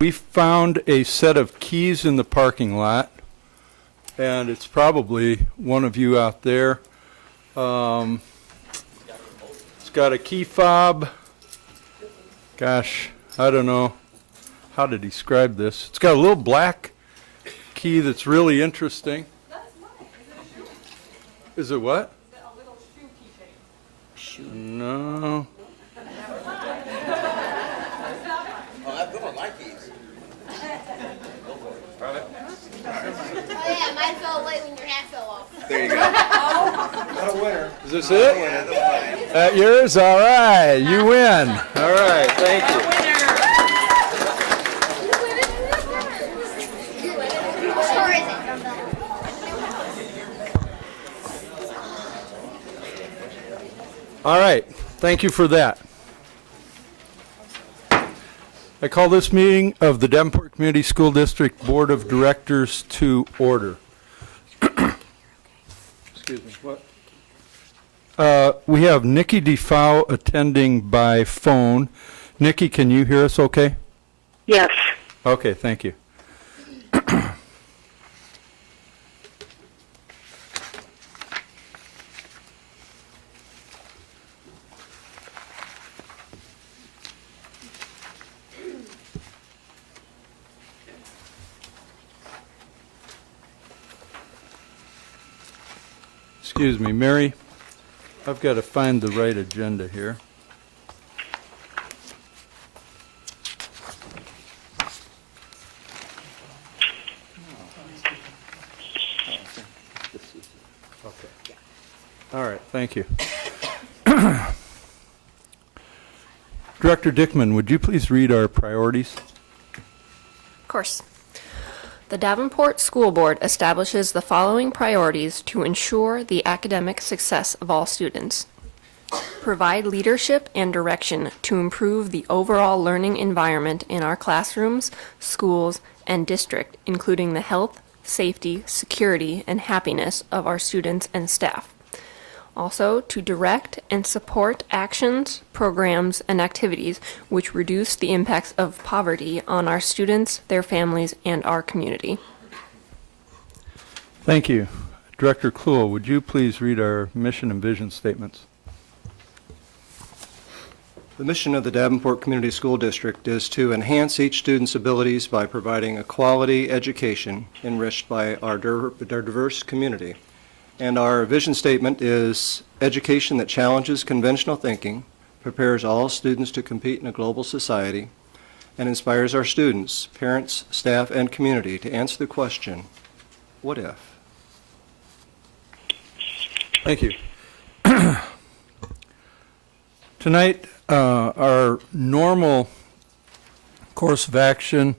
We found a set of keys in the parking lot, and it's probably one of you out there. It's got a key fob. Gosh, I don't know how to describe this. It's got a little black key that's really interesting. That's mine. Is it a shoe? Is it what? Is it a little shoe keychain? No. Oh, that's good on my keys. Oh yeah, mine fell away when your hat fell off. There you go. Got a winner. Is this it? That yours? All right. You win. All right. Thank you. Which store is it? All right. Thank you for that. I call this meeting of the Davenport Community School District Board of Directors to order. Excuse me. What? We have Nikki DeFau attending by phone. Nikki, can you hear us okay? Yes. Okay, thank you. Excuse me, Mary, I've got to find the right agenda here. Okay. All right, thank you. Director Dickman, would you please read our priorities? Of course. The Davenport School Board establishes the following priorities to ensure the academic success of all students. Provide leadership and direction to improve the overall learning environment in our classrooms, schools, and district, including the health, safety, security, and happiness of our students and staff. Also, to direct and support actions, programs, and activities which reduce the impacts of poverty on our students, their families, and our community. Thank you. Director Kluhl, would you please read our mission and vision statements? The mission of the Davenport Community School District is to enhance each student's abilities by providing a quality education enriched by our diverse community. And our vision statement is education that challenges conventional thinking, prepares all students to compete in a global society, and inspires our students, parents, staff, and community to answer the question, what if? Thank you. Tonight, our normal course of action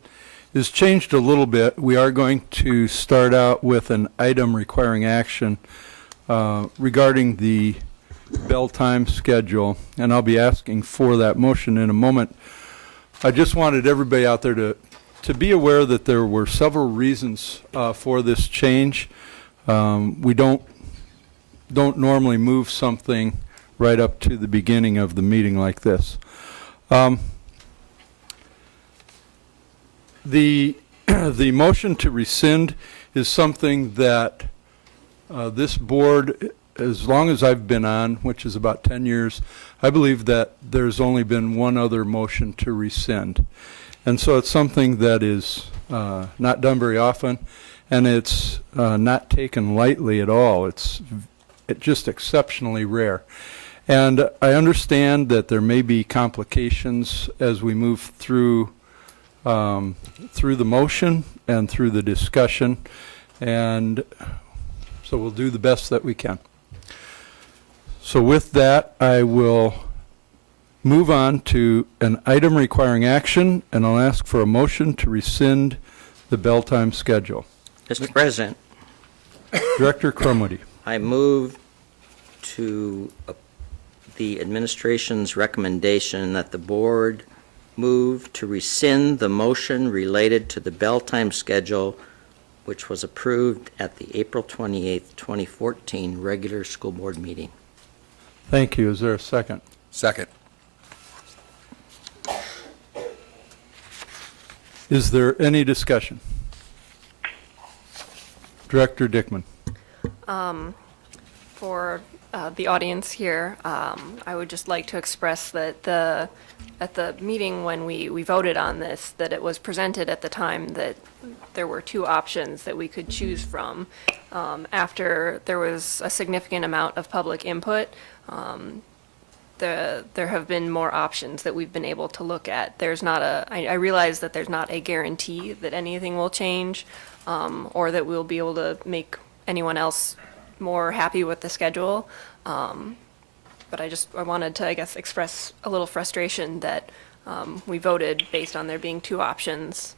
is changed a little bit. We are going to start out with an item requiring action regarding the bell time schedule, and I'll be asking for that motion in a moment. I just wanted everybody out there to be aware that there were several reasons for this change. We don't normally move something right up to the beginning of the meeting like this. The motion to rescind is something that this board, as long as I've been on, which is about 10 years, I believe that there's only been one other motion to rescind. And so it's something that is not done very often, and it's not taken lightly at all. It's just exceptionally rare. And I understand that there may be complications as we move through the motion and through the discussion, and so we'll do the best that we can. So with that, I will move on to an item requiring action, and I'll ask for a motion to rescind the bell time schedule. Mr. President, Director Crumwoody. I move to the administration's recommendation that the board move to rescind the motion related to the bell time schedule, which was approved at the April 28th, 2014 regular school board meeting. Thank you. Is there a second? Second. Is there any discussion? Director Dickman. For the audience here, I would just like to express that at the meeting when we voted on this, that it was presented at the time that there were two options that we could choose from. After there was a significant amount of public input, there have been more options that we've been able to look at. There's not I realize that there's not a guarantee that anything will change, or that we'll be able to make anyone else more happy with the schedule. But I wanted to, I guess, express a little frustration that we voted based on there being two options.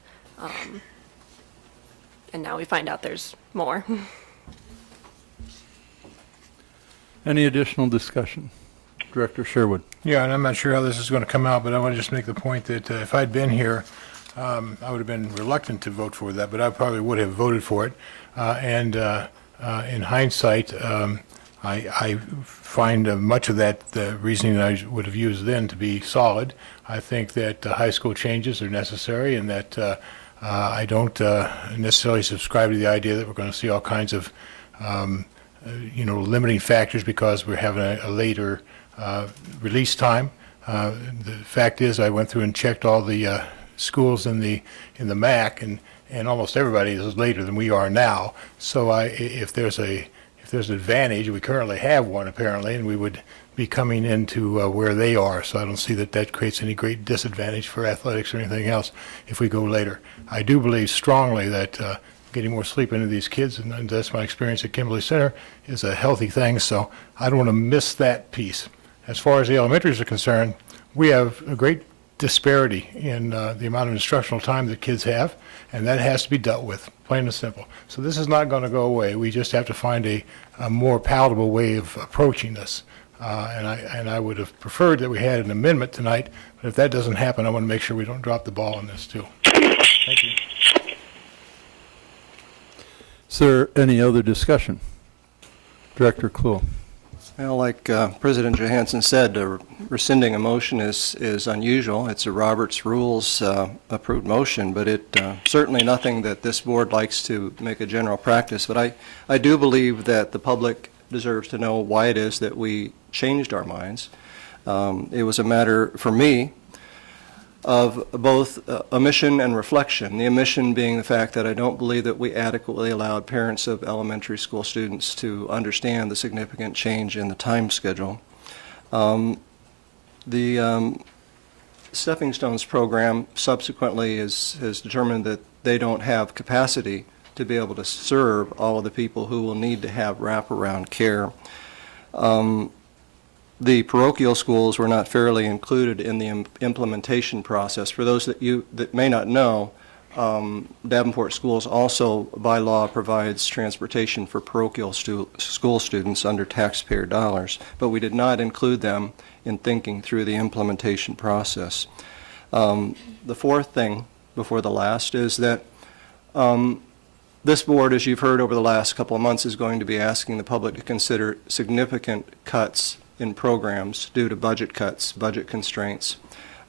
And now we find out there's more. Any additional discussion? Director Sherwood. Yeah, and I'm not sure how this is going to come out, but I want to just make the point that if I'd been here, I would have been reluctant to vote for that, but I probably would have voted for it. In hindsight, I find much of that, the reasoning that I would have used then, to be solid. I think that high school changes are necessary, and that I don't necessarily subscribe to the idea that we're going to see all kinds of, limiting factors because we're having a later release time. The fact is, I went through and checked all the schools in the MAC, and almost everybody is later than we are now. So if there's an advantage, we currently have one apparently, and we would be coming into where they are. So I don't see that creates any great disadvantage for athletics or anything else if we go later. I do believe strongly that getting more sleep into these kids, and that's my experience at Kimberly Center, is a healthy thing. So I don't want to miss that piece. As far as the elementaries are concerned, we have a great disparity in the amount of instructional time that kids have, and that has to be dealt with, plain and simple. So this is not going to go away. We just have to find a more palatable way of approaching this. And I would have preferred that we had an amendment tonight, but if that doesn't happen, I want to make sure we don't drop the ball on this too. Thank you. Is there any other discussion? Director Kluhl. Well, like President Johansson said, rescinding a motion is unusual. It's a Roberts Rules approved motion, but it certainly nothing that this board likes to make a general practice. But I do believe that the public deserves to know why it is that we changed our minds. It was a matter, for me, of both omission and reflection. The omission being the fact that I don't believe that we adequately allowed parents of elementary school students to understand the significant change in the time schedule. The Stepping Stones program subsequently has determined that they don't have capacity to be able to serve all of the people who will need to have wraparound care. The parochial schools were not fairly included in the implementation process. For those that may not know, Davenport Schools also, by law, provides transportation for parochial school students under taxpayer dollars, but we did not include them in thinking through the implementation process. The fourth thing, before the last, is that this board, as you've heard over the last couple of months, is going to be asking the public to consider significant cuts in programs due to budget cuts, budget constraints.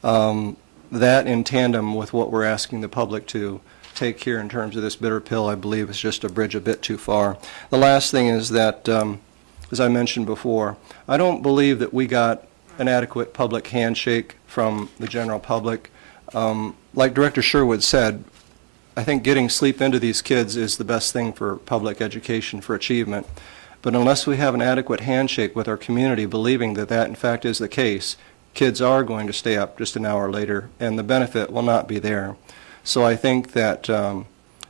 That, in tandem with what we're asking the public to take here in terms of this bitter pill, I believe is just a bridge a bit too far. The last thing is that, as I mentioned before, I don't believe that we got an adequate public handshake from the general public. Like Director Sherwood said, I think getting sleep into these kids is the best thing for public education, for achievement. But unless we have an adequate handshake with our community believing that that in fact is the case, kids are going to stay up just an hour later and the benefit will not be there. So I think that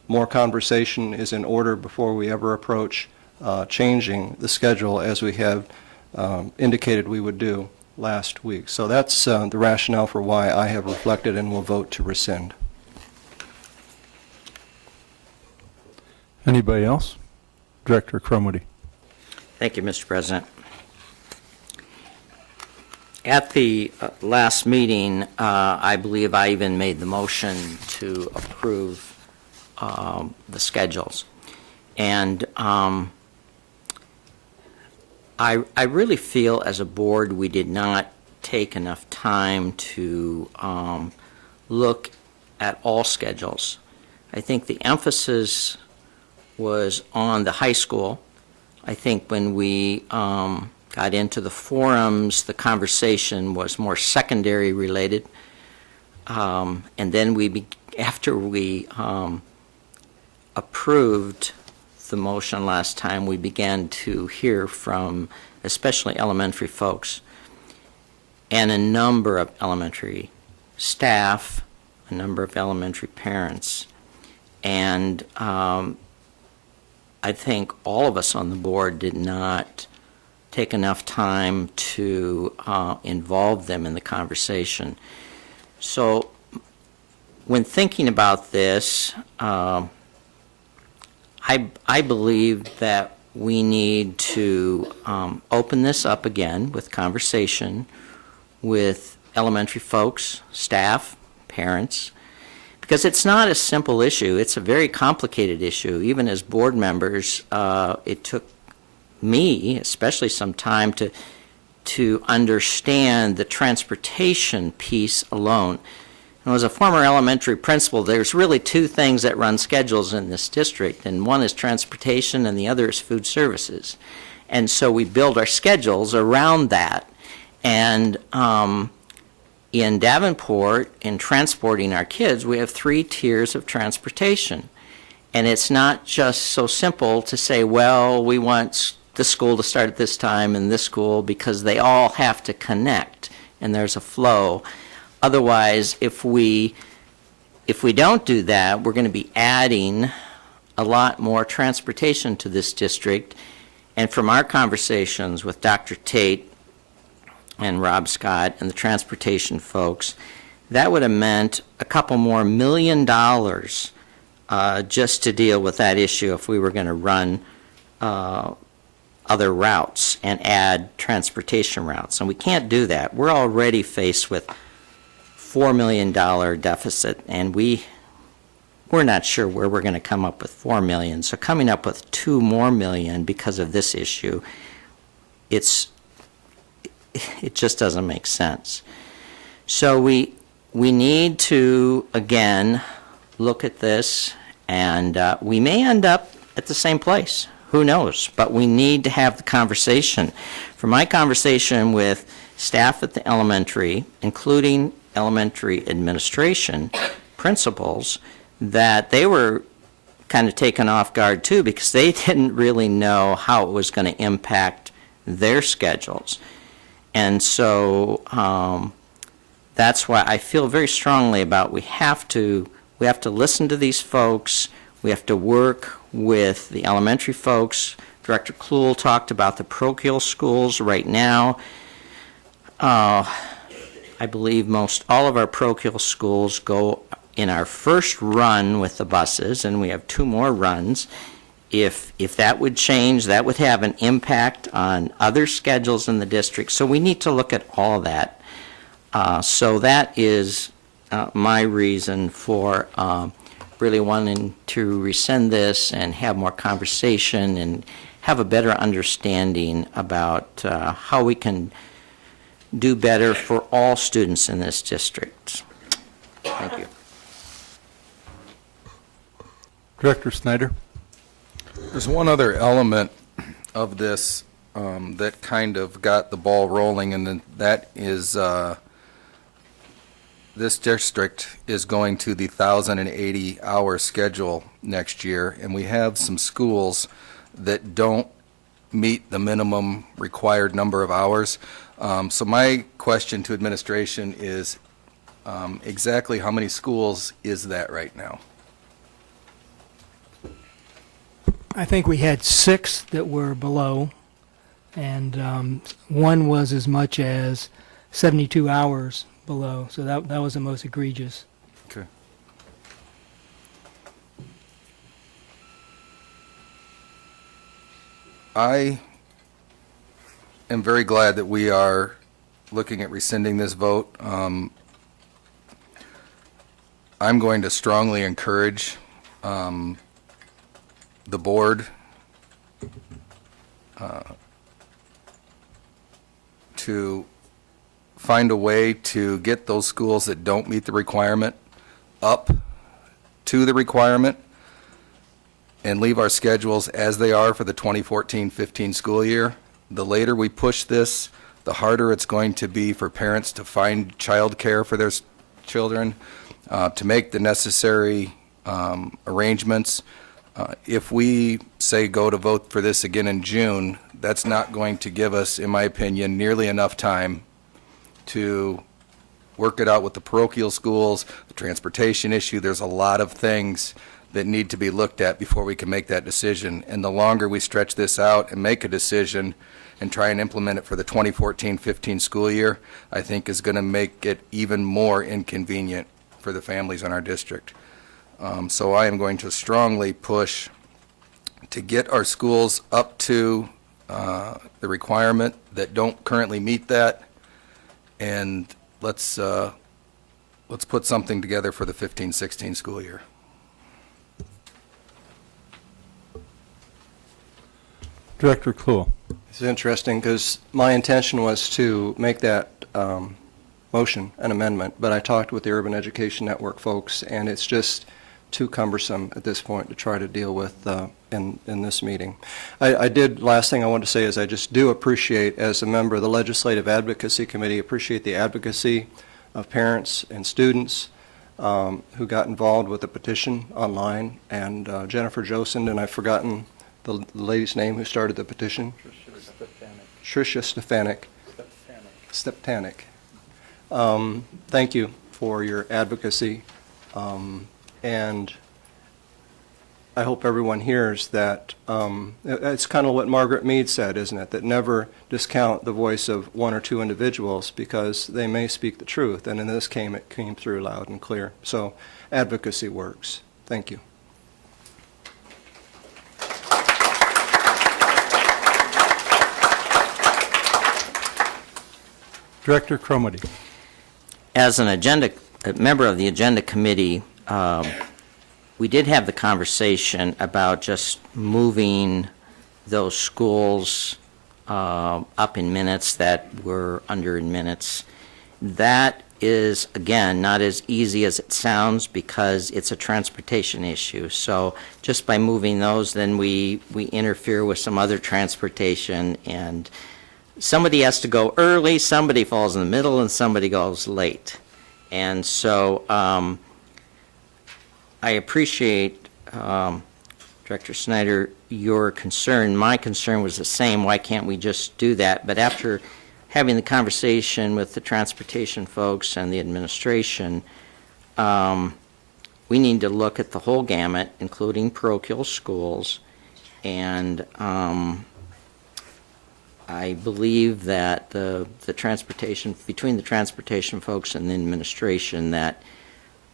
more conversation is in order before we ever approach changing the schedule as we have indicated we would do last week. So that's the rationale for why I have reflected and will vote to rescind. Anybody else? Director Crumwitty. Thank you, Mr. President. At the last meeting, I believe I even made the motion to approve the schedules. And I really feel as a board we did not take enough time to look at all schedules. I think the emphasis was on the high school. I think when we got into the forums, the conversation was more secondary related. And then after we approved the motion last time, we began to hear from especially elementary folks and a number of elementary staff, a number of elementary parents. And I think all of us on the board did not take enough time to involve them in the conversation. So when thinking about this, I believe that we need to open this up again with conversation with elementary folks, staff, parents, because it's not a simple issue. It's a very complicated issue. Even as board members, it took me, especially some time to understand the transportation piece alone. And as a former elementary principal, there's really two things that run schedules in this district, and one is transportation and the other is food services. And so we build our schedules around that. And in Davenport, in transporting our kids, we have 3 tiers of transportation. And it's not just so simple to say, well, we want the school to start at this time and this school, because they all have to connect and there's a flow. Otherwise, if we don't do that, we're going to be adding a lot more transportation to this district. And from our conversations with Dr. Tate and Rob Scott and the transportation folks, that would have meant a couple more $1 million just to deal with that issue if we were going to run other routes and add transportation routes. And we can't do that. We're already faced with $4 million deficit, and we're not sure where we're going to come up with $4 million. So coming up with $2 more million because of this issue, it just doesn't make sense. So we need to, again, look at this, and we may end up at the same place. Who knows? But we need to have the conversation. From my conversation with staff at the elementary, including elementary administration, principals, that they were kind of taken off guard too, because they didn't really know how it was going to impact their schedules. And so that's why I feel very strongly about we have to listen to these folks. We have to work with the elementary folks. Director Kluhl talked about the parochial schools right now. I believe most all of our parochial schools go in our first run with the buses, and we have 2 more runs. If that would change, that would have an impact on other schedules in the district. So we need to look at all that. So that is my reason for really wanting to rescind this and have more conversation and have a better understanding about how we can do better for all students in this district. Thank you. Director Snyder? There's one other element of this that kind of got the ball rolling, and that is this district is going to the 1,080-hour schedule next year, and we have some schools that don't meet the minimum required number of hours. So my question to administration is exactly how many schools is that right now? I think we had 6 that were below, and one was as much as 72 hours below. So that was the most egregious. Okay. I am very glad that we are looking at rescinding this vote. I'm going to strongly encourage the board to find a way to get those schools that don't meet the requirement up to the requirement and leave our schedules as they are for the 2014-15 school year, the later we push this, the harder it's going to be for parents to find childcare for their children, to make the necessary arrangements. If we say go to vote for this again in June, that's not going to give us, in my opinion, nearly enough time to work it out with the parochial schools, the transportation issue. There's a lot of things that need to be looked at before we can make that decision. And the longer we stretch this out and make a decision and try and implement it for the 2014-15 school year, I think is going to make it even more inconvenient for the families in our district. So I am going to strongly push to get our schools up to the requirement that don't currently meet that, and let's put something together for the 15-16 school year. Director Cluel. It's interesting because my intention was to make that motion an amendment, but I talked with the Urban Education Network folks, and it's just too cumbersome at this point to try to deal with in this meeting. Last thing I want to say is I just do appreciate, as a member of the Legislative Advocacy Committee, appreciate the advocacy of parents and students who got involved with the petition online, and Jennifer Josend, and I've forgotten the lady's name who started the petition. Tricia Steptanik. Thank you for your advocacy, and I hope everyone hears that it's kind of what Margaret Mead said, isn't it? That never discount the voice of one or two individuals because they may speak the truth, and in this case it came through loud and clear. So advocacy works. Thank you. Director Cromartie. As a member of the Agenda Committee, we did have the conversation about just moving those schools up in minutes that were under in minutes. That is, again, not as easy as it sounds because it's a transportation issue. So just by moving those, then we interfere with some other transportation, and somebody has to go early, somebody falls in the middle, and somebody goes late. And so I appreciate, Director Snyder, your concern. My concern was the same. Why can't we just do that? But after having the conversation with the transportation folks and the administration, we need to look at the whole gamut, including parochial schools, and I believe that the transportation, between the transportation folks and the administration, that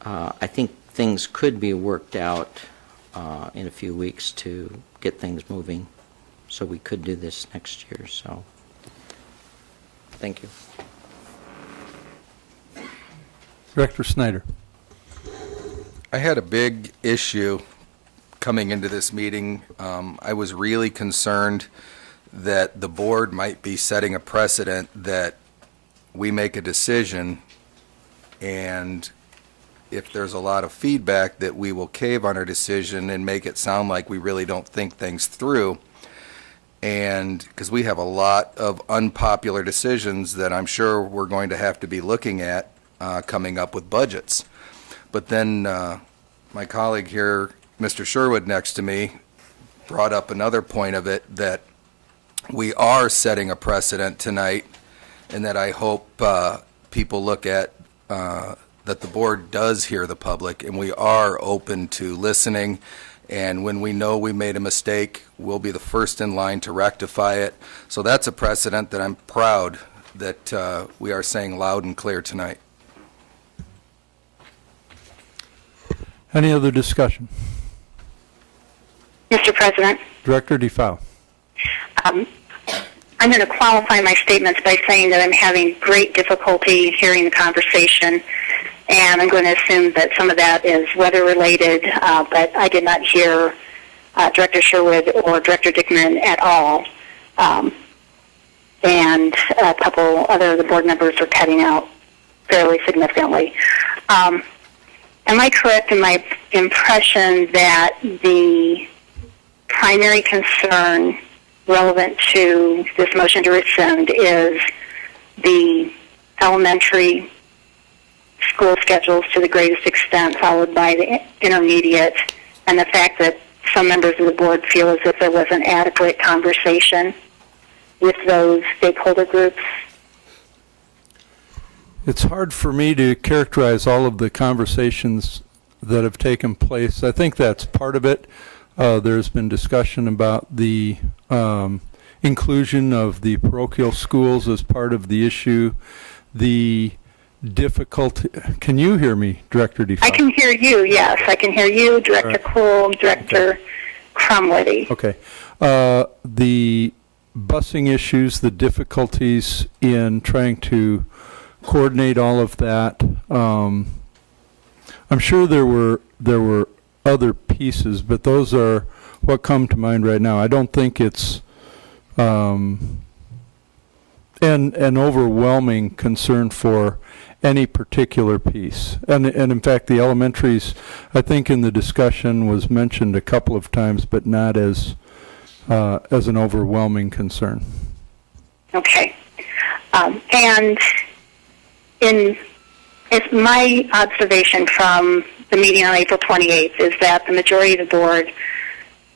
I think things could be worked out in a few weeks to get things moving. So we could do this next year. So thank you. Director Snyder. I had a big issue coming into this meeting. I was really concerned that the board might be setting a precedent that we make a decision, and if there's a lot of feedback, that we will cave on our decision and make it sound like we really don't think things through. And because we have a lot of unpopular decisions that I'm sure we're going to have to be looking at coming up with budgets. But then my colleague here, Mr. Sherwood, next to me, brought up another point of it, that we are setting a precedent tonight, and that I hope people look at, that the board does hear the public, and we are open to listening, and when we know we made a mistake, we'll be the first in line to rectify it. So that's a precedent that I'm proud that we are saying loud and clear tonight. Any other discussion? Mr. President, Director DeFau. I'm going to qualify my statements by saying that I'm having great difficulty hearing the conversation, and I'm going to assume that some of that is weather-related, but I did not hear Director Sherwood or Director Dickman at all, and a couple other of the board members are cutting out fairly significantly. Am I correct in my impression that the primary concern relevant to this motion to rescind is the elementary school schedules to the greatest extent, followed by the intermediate, and the fact that some members of the board feel as if there was an adequate conversation with those stakeholder groups? It's hard for me to characterize all of the conversations that have taken place. I think that's part of it. There's been discussion about the inclusion of the parochial schools as part of the issue. The difficulty. Can you hear me, Director DeFoe? I can hear you, yes. I can hear you, Director Cool, Director Crumley. Okay. The busing issues, the difficulties in trying to coordinate all of that. I'm sure there were other pieces, but those are what come to mind right now. I don't think it's an overwhelming concern for any particular piece. And in fact, the elementaries, I think in the discussion was mentioned a couple of times, but not as an overwhelming concern. Okay. And it's my observation from the meeting on April 28th is that the majority of the board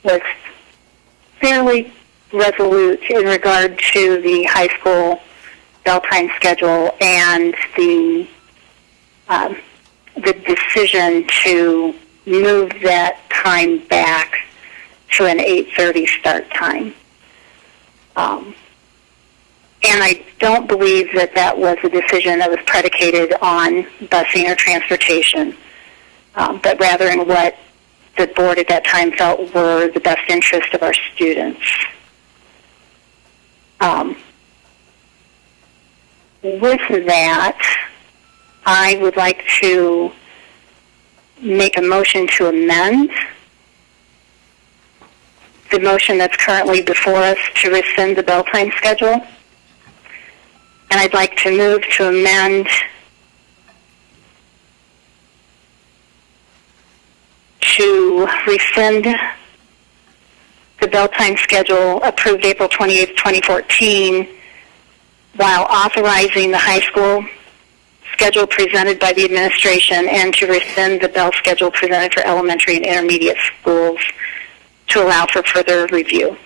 was fairly resolute in regard to the high school bell time schedule and the decision to move that time back to an 8:30 start time. And I don't believe that that was a decision that was predicated on busing or transportation, but rather in what the board at that time felt were the best interest of our students. With that, I would like to make a motion to amend the motion that's currently before us to rescind the bell time schedule. And I'd like to move to amend to rescind the bell time schedule approved April 28th, 2014, while authorizing the high school schedule presented by the administration and to rescind the bell schedule presented for elementary and intermediate schools to allow for further review.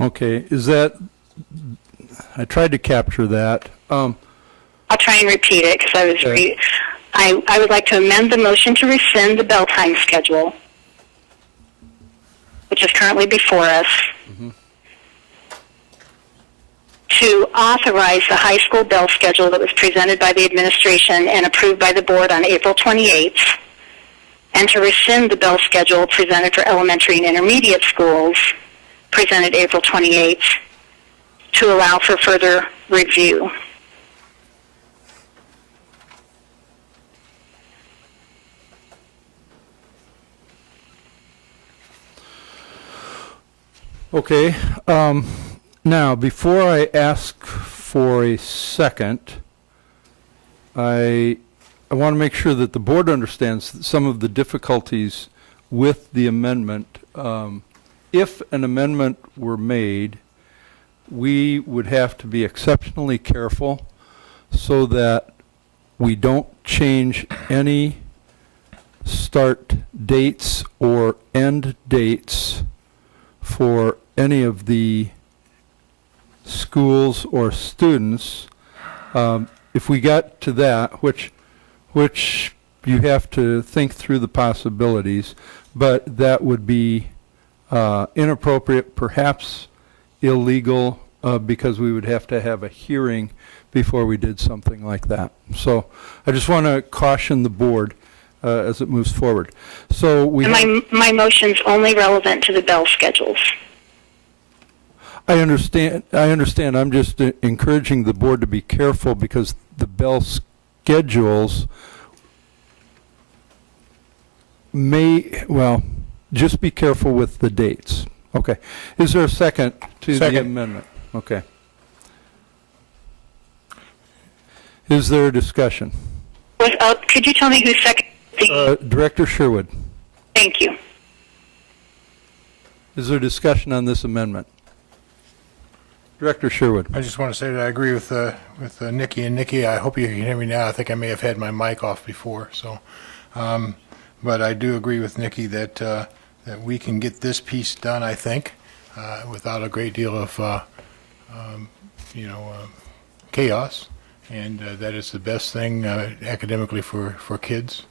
Okay, is that, I tried to capture that. I'll try and repeat it because I was I would like to amend the motion to rescind the bell time schedule, which is currently before us, to authorize the high school bell schedule that was presented by the administration and approved by the board on April 28th, and to rescind the bell schedule presented for elementary and intermediate schools presented April 28th to allow for further review. Okay. Now, before I ask for a second, I want to make sure that the board understands that some of the difficulties with the amendment. If an amendment were made, we would have to be exceptionally careful so that we don't change any start dates or end dates for any of the schools or students. If we got to that, which you have to think through the possibilities, but that would be inappropriate, perhaps illegal, because we would have to have a hearing before we did something like that. So I just want to caution the board as it moves forward. So we. And my motion's only relevant to the bell schedules. I understand. I'm just encouraging the board to be careful because the bell schedules just be careful with the dates. Okay. Is there a second to the amendment? Okay. Is there a discussion? Could you tell me who seconded the? Director Sherwood, Thank you. is there discussion on this amendment? Director Sherwood. I just want to say that I agree with Nikki. And Nikki, I hope you can hear me now. I think I may have had my mic off before. So, but I do agree with Nikki that that we can get this piece done. I think without a great deal of chaos, and that is the best thing academically for kids.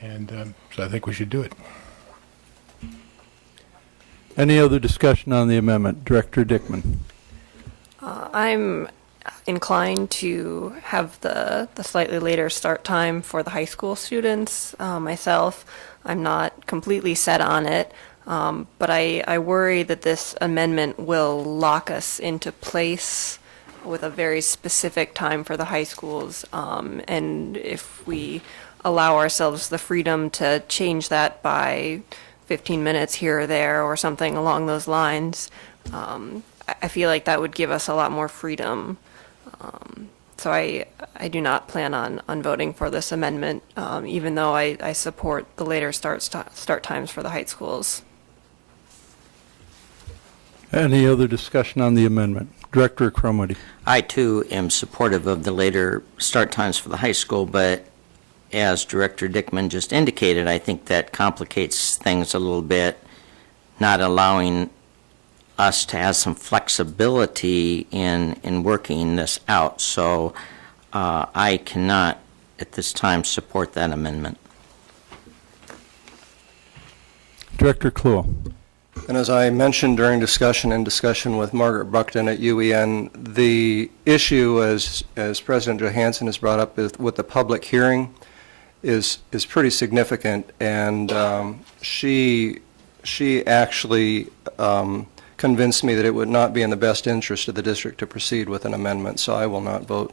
And so I think we should do it. Any other discussion on the amendment? Director Dickman. I'm inclined to have the slightly later start time for the high school students myself. I'm not completely set on it, but I worry that this amendment will lock us into place with a very specific time for the high schools. And if we allow ourselves the freedom to change that by 15 minutes here or there or something along those lines, I feel like that would give us a lot more freedom. So I do not plan on voting for this amendment, even though I support the later start times for the high schools. Any other discussion on the amendment? Director Cromwell. I, too, am supportive of the later start times for the high school, but as Director Dickman just indicated, I think that complicates things a little bit, not allowing us to have some flexibility in working this out. So I cannot, at this time, support that amendment. Director Kluhl. And as I mentioned during discussion with Margaret Buckton at UEN, the issue, as President Johansson has brought up with the public hearing, is pretty significant. And she actually convinced me that it would not be in the best interest of the district to proceed with an amendment. So I will not vote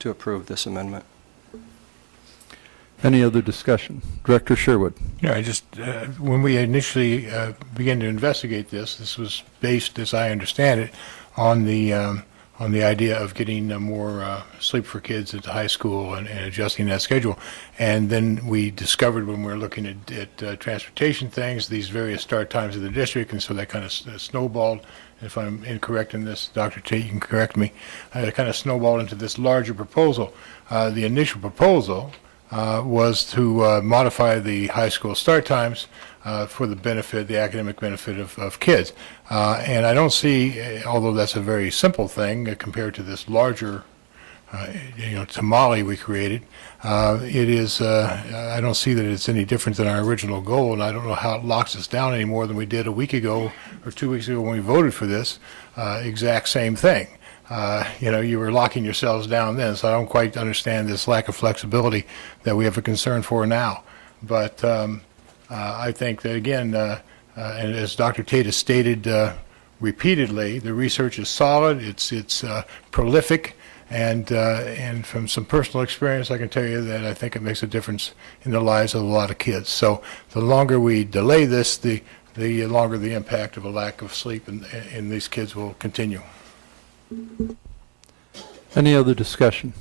to approve this amendment. Any other discussion? Director Sherwood. Yeah, I just, when we initially began to investigate this was based, as I understand it, on the idea of getting more sleep for kids at the high school and adjusting that schedule. And then we discovered when we were looking at transportation things, these various start times of the district, and so that kind of snowballed. If I'm incorrect in this, Dr. Tate, you can correct me. It kind of snowballed into this larger proposal. The initial proposal was to modify the high school start times for the benefit, the academic benefit of kids. And I don't see, although that's a very simple thing compared to this larger, tamale we created, it is, I don't see that it's any different than our original goal, and I don't know how it locks us down any more than we did a week ago or 2 weeks ago when we voted for this exact same thing. You were locking yourselves down then, so I don't quite understand this lack of flexibility that we have a concern for now. But I think that, again, and as Dr. Tate has stated repeatedly, the research is solid, it's prolific, and from some personal experience, I can tell you that I think it makes a difference in the lives of a lot of kids. So the longer we delay this, the longer the impact of a lack of sleep in these kids will continue. Any other discussion?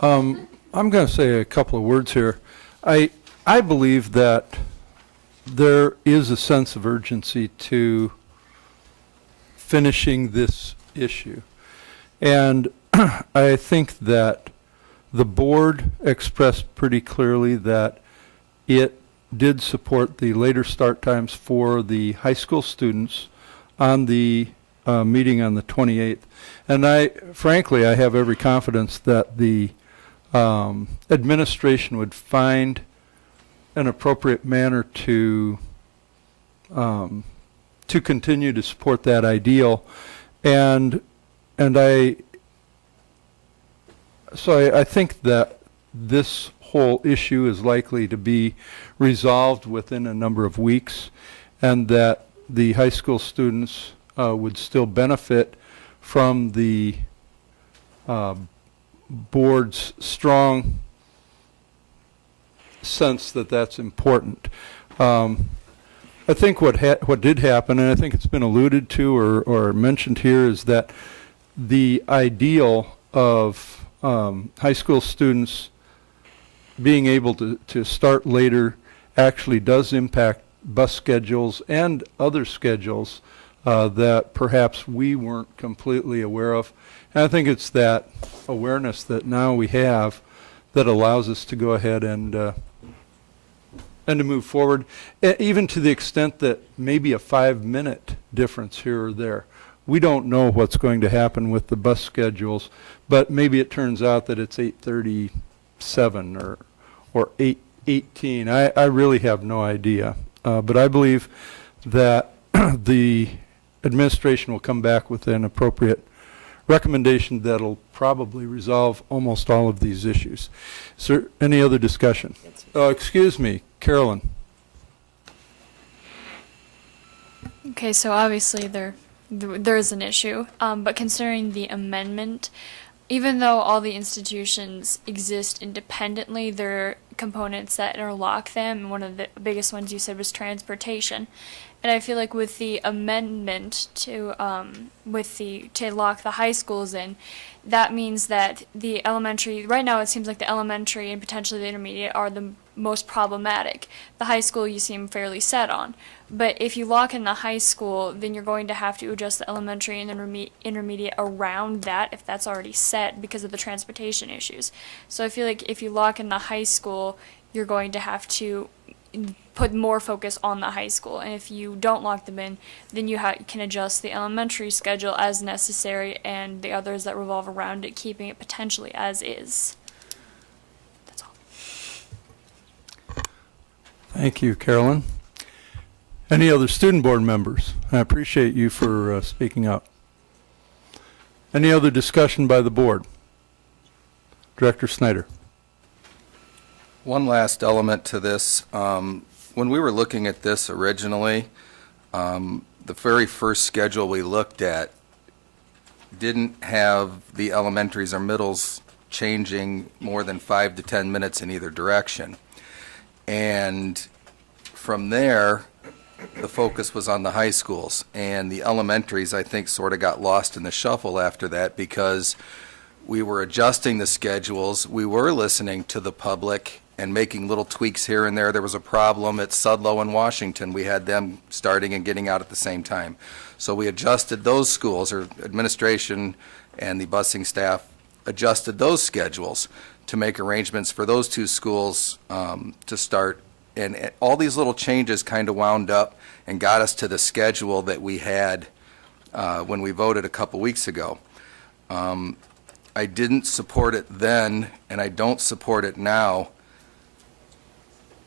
I'm going to say a couple of words here. I believe that there is a sense of urgency to finishing this issue. And I think that the board expressed pretty clearly that it did support the later start times for the high school students on the meeting on the 28th. And frankly, I have every confidence that the administration would find an appropriate manner to continue to support that ideal. And I think that this whole issue is likely to be resolved within a number of weeks, and that the high school students would still benefit from the board's strong sense that that's important. I think what did happen, and I think it's been alluded to or mentioned here, is that the ideal of high school students being able to start later actually does impact bus schedules and other schedules that perhaps we weren't completely aware of. And I think it's that awareness that now we have that allows us to go ahead and to move forward, even to the extent that maybe a 5-minute difference here or there. We don't know what's going to happen with the bus schedules, but maybe it turns out that it's 8:37 or 8:18. I really have no idea. But I believe that the administration will come back with an appropriate recommendation that'll probably resolve almost all of these issues. Is there any other discussion? Excuse me, Carolyn. Okay, so obviously there is an issue, but considering the amendment, even though all the institutions exist independently, there are components that interlock them, and one of the biggest ones you said was transportation. And I feel like with the amendment to lock the high schools in, that means that the elementary, right now it seems like the elementary and potentially the intermediate are the most problematic. The high school you seem fairly set on. But if you lock in the high school, then you're going to have to adjust the elementary and intermediate around that if that's already set because of the transportation issues. So I feel like if you lock in the high school, you're going to have to put more focus on the high school. And if you don't lock them in, then you can adjust the elementary schedule as necessary and the others that revolve around it, keeping it potentially as is. That's all. Thank you, Carolyn. Any other student board members? I appreciate you for speaking up. Any other discussion by the board? Director Snyder. One last element to this. When we were looking at this originally, the very first schedule we looked at didn't have the elementaries or middles changing more than 5 to 10 minutes in either direction. And from there, the focus was on the high schools. And the elementaries, I think, sort of got lost in the shuffle after that because we were adjusting the schedules. We were listening to the public and making little tweaks here and there. There was a problem at Sudlow and Washington. We had them starting and getting out at the same time. So we adjusted those schools, or administration and the busing staff adjusted those schedules to make arrangements for those two schools to start. And all these little changes kind of wound up and got us to the schedule that we had when we voted a couple weeks ago. I didn't support it then, and I don't support it now.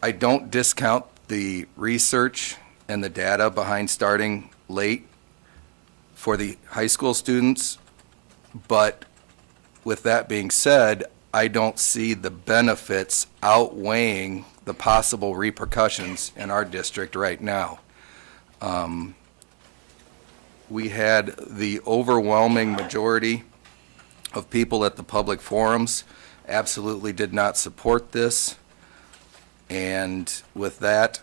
I don't discount the research and the data behind starting late for the high school students, but with that being said, I don't see the benefits outweighing the possible repercussions in our district right now. We had the overwhelming majority of people at the public forums absolutely did not support this. And with that,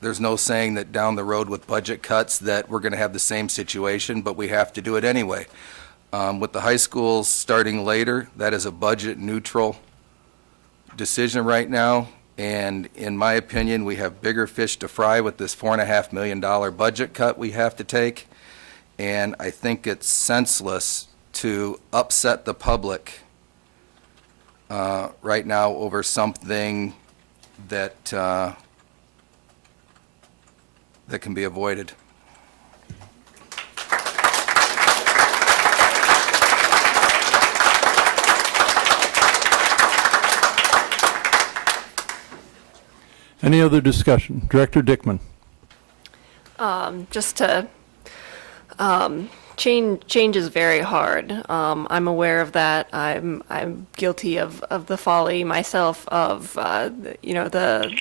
there's no saying that down the road with budget cuts that we're going to have the same situation, but we have to do it anyway. With the high schools starting later, that is a budget neutral decision right now. And in my opinion, we have bigger fish to fry with this $4.5 million budget cut we have to take. And I think it's senseless to upset the public right now over something that that can be avoided. Any other discussion? Director Dickman. Just to change is very hard. I'm aware of that. I'm guilty of the folly myself of the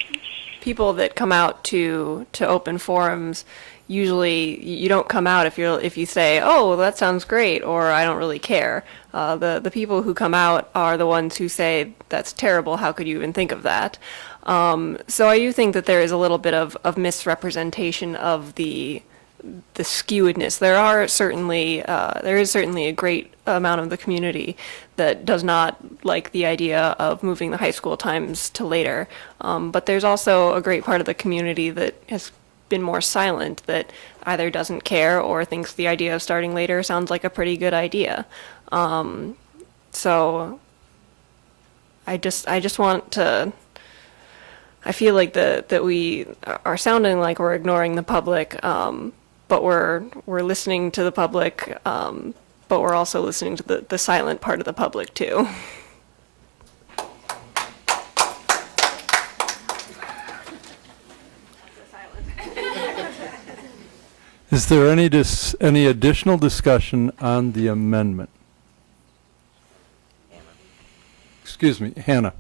people that come out to open forums. Usually you don't come out if you say, oh, that sounds great, or I don't really care. The people who come out are the ones who say, that's terrible, how could you even think of that? So I do think that there is a little bit of misrepresentation of the the skewedness. There is certainly a great amount of the community that does not like the idea of moving the high school times to later. But there's also a great part of the community that has been more silent, that either doesn't care or thinks the idea of starting later sounds like a pretty good idea. So I just want to, I feel like that we are sounding like we're ignoring the public, but we're listening to the public, but we're also listening to the silent part of the public too. Is there any additional discussion on the amendment? Excuse me, Hannah.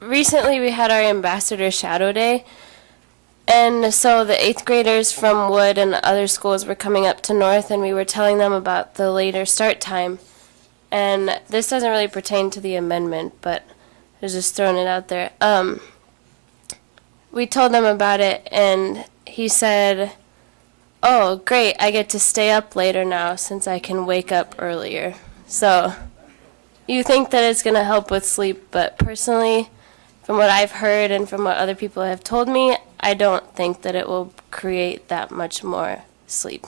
Recently we had our Ambassador Shadow Day, and so the 8th graders from Wood and other schools were coming up to North, and we were telling them about the later start time. And this doesn't really pertain to the amendment, but I was just throwing it out there. We told them about it, and he said, "Oh, great, I get to stay up later now since I can wake up earlier." So you think that it's going to help with sleep, but personally, from what I've heard and from what other people have told me, I don't think that it will create that much more sleep.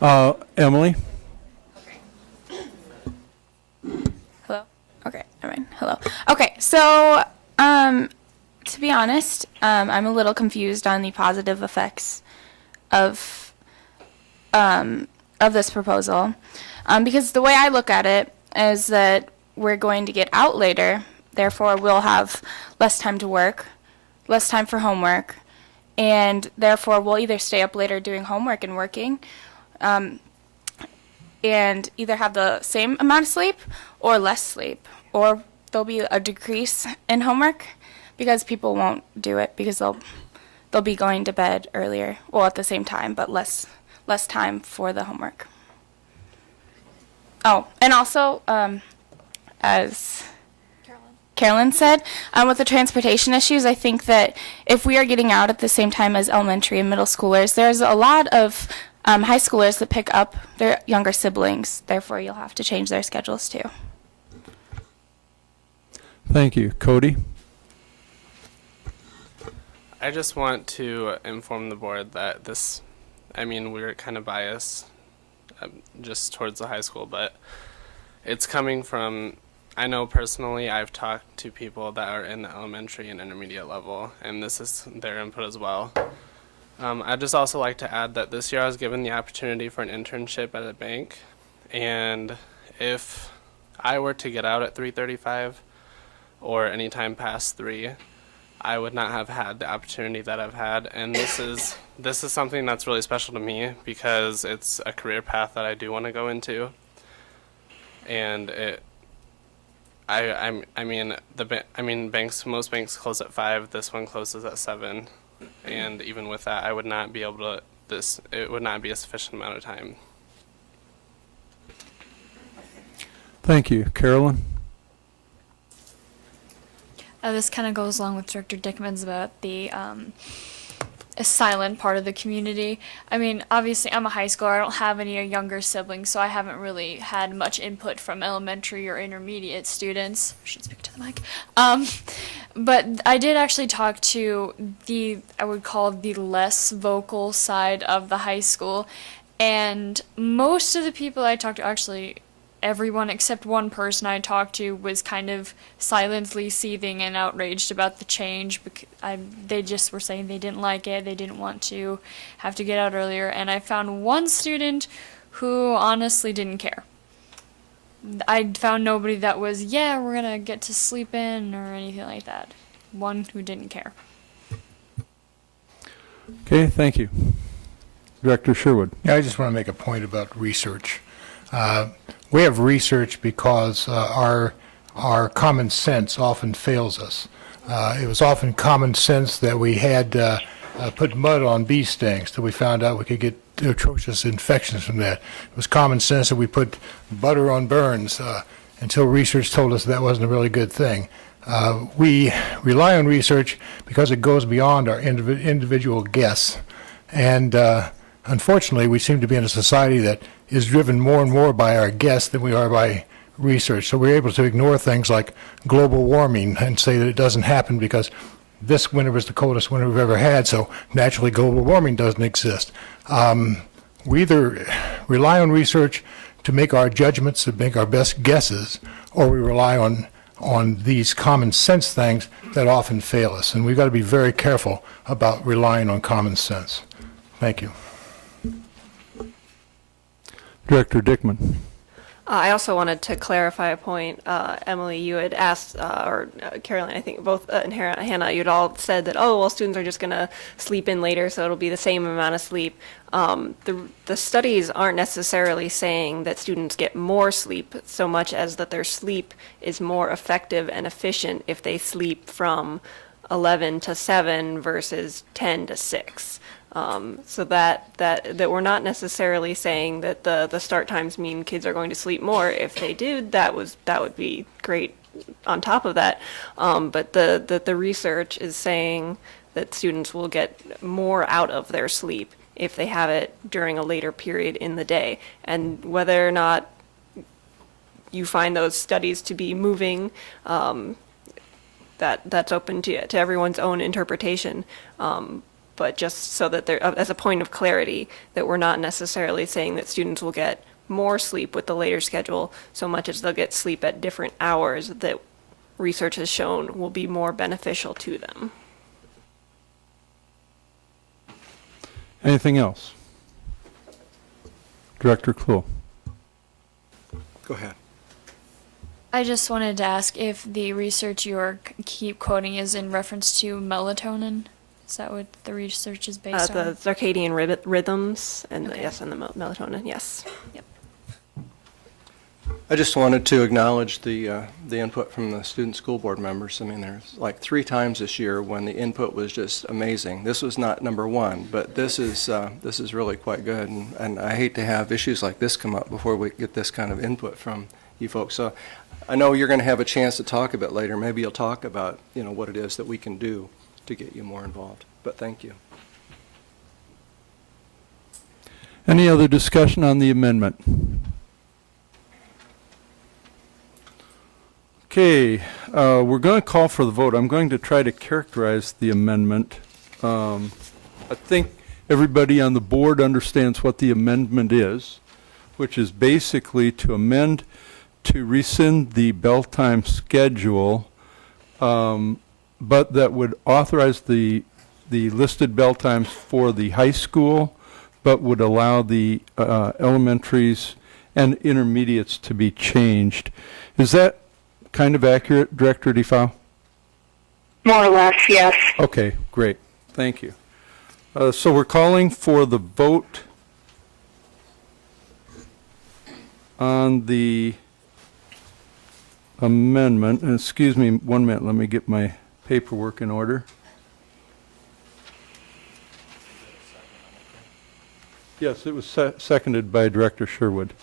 Emily? Hello? Okay, never mind. Hello. Okay, so, to be honest, I'm a little confused on the positive effects of this proposal, because the way I look at it is that we're going to get out later, therefore we'll have less time to work, less time for homework, and therefore we'll either stay up later doing homework and working, and either have the same amount of sleep or less sleep, or there'll be a decrease in homework because people won't do it because they'll be going to bed earlier, well, at the same time, but less time for the homework. Oh, and also, as Carolyn said, with the transportation issues, I think that if we are getting out at the same time as elementary and middle schoolers, there's a lot of high schoolers that pick up their younger siblings. Therefore, you'll have to change their schedules too. Thank you. Cody? I just want to inform the board that we're kind of biased just towards the high school, but it's coming from, I know personally I've talked to people that are in the elementary and intermediate level, and this is their input as well. I'd just also like to add that this year I was given the opportunity for an internship at a bank, and if I were to get out at 3:35 or any time past 3, I would not have had the opportunity that I've had, and this is something that's really special to me because it's a career path that I do want to go into, and most banks close at 5. This one closes at 7, and even with that, I would not be able to. It would not be a sufficient amount of time. Thank you. Carolyn? This kind of goes along with Director Dickman's about the a silent part of the community. I mean, obviously, I'm a high schooler. I don't have any younger siblings, so I haven't really had much input from elementary or intermediate students. I should speak to the mic. But I did actually talk to I would call the less vocal side of the high school, and most of the people I talked to, actually everyone except one person I talked to, was kind of silently seething and outraged about the change. They just were saying they didn't like it, they didn't want to have to get out earlier, and I found one student who honestly didn't care. I found nobody that was, yeah, we're gonna get to sleep in or anything like that. One who didn't care. Okay, thank you. Director Sherwood? Yeah, I just want to make a point about research. We have research because our common sense often fails us. It was often common sense that we had put mud on bee stings till we found out we could get atrocious infections from that. It was common sense that we put butter on burns until research told us that wasn't a really good thing. We rely on research because it goes beyond our individual guess. And unfortunately, we seem to be in a society that is driven more and more by our guess than we are by research. So we're able to ignore things like global warming and say that it doesn't happen because this winter was the coldest winter we've ever had, so naturally global warming doesn't exist. We either rely on research to make our judgments, to make our best guesses, or we rely on these common sense things that often fail us. And we've got to be very careful about relying on common sense. Thank you. Director Dickman. I also wanted to clarify a point. Emily, you had asked, or Caroline, I think both, and Hannah, you'd all said that, oh, well, students are just going to sleep in later, so it'll be the same amount of sleep. The studies aren't necessarily saying that students get more sleep so much as that their sleep is more effective and efficient if they sleep from 11 to 7 versus 10 to 6. So that we're not necessarily saying that the start times mean kids are going to sleep more. If they did, that would be great on top of that. But the research is saying that students will get more out of their sleep if they have it during a later period in the day. And whether or not you find those studies to be moving, that's open to everyone's own interpretation. But just so that there, as a point of clarity, that we're not necessarily saying that students will get more sleep with the later schedule so much as they'll get sleep at different hours that research has shown will be more beneficial to them. Anything else? Director Kluhl. Go ahead. I just wanted to ask if the research you keep quoting is in reference to melatonin. Is that what the research is based on? The circadian rhythms, and okay. Yes, and the melatonin, yes. Yep. I just wanted to acknowledge the input from the student school board members. I mean, there's like 3 times this year when the input was just amazing. This was not number 1, but this is really quite good, and I hate to have issues like this come up before we get this kind of input from you folks. So I know you're going to have a chance to talk a bit later. Maybe you'll talk about, what it is that we can do to get you more involved. But thank you. Any other discussion on the amendment? Okay, we're going to call for the vote. I'm going to try to characterize the amendment. I think everybody on the board understands what the amendment is, which is basically to amend to rescind the bell time schedule, but that would authorize the listed bell times for the high school, but would allow the elementaries and intermediates to be changed. Is that kind of accurate, Director DeFau? More or less, yes. Okay, great. Thank you. So we're calling for the vote on the amendment. And excuse me 1 minute, let me get my paperwork in order. Yes, it was seconded by Director Sherwood.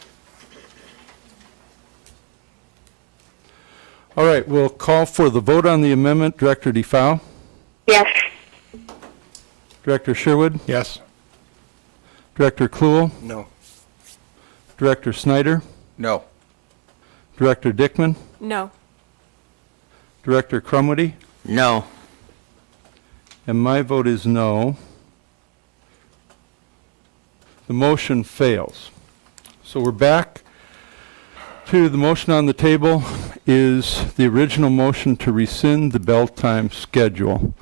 All right, we'll call for the vote on the amendment. Director DeFau? Yes. Director Sherwood? Yes. Director Kluhl? No. Director Snyder? No. Director Dickman? No. Director Crumwitty? No. And my vote is no. The motion fails. So we're back to the motion on the table is the original motion to rescind the bell time schedule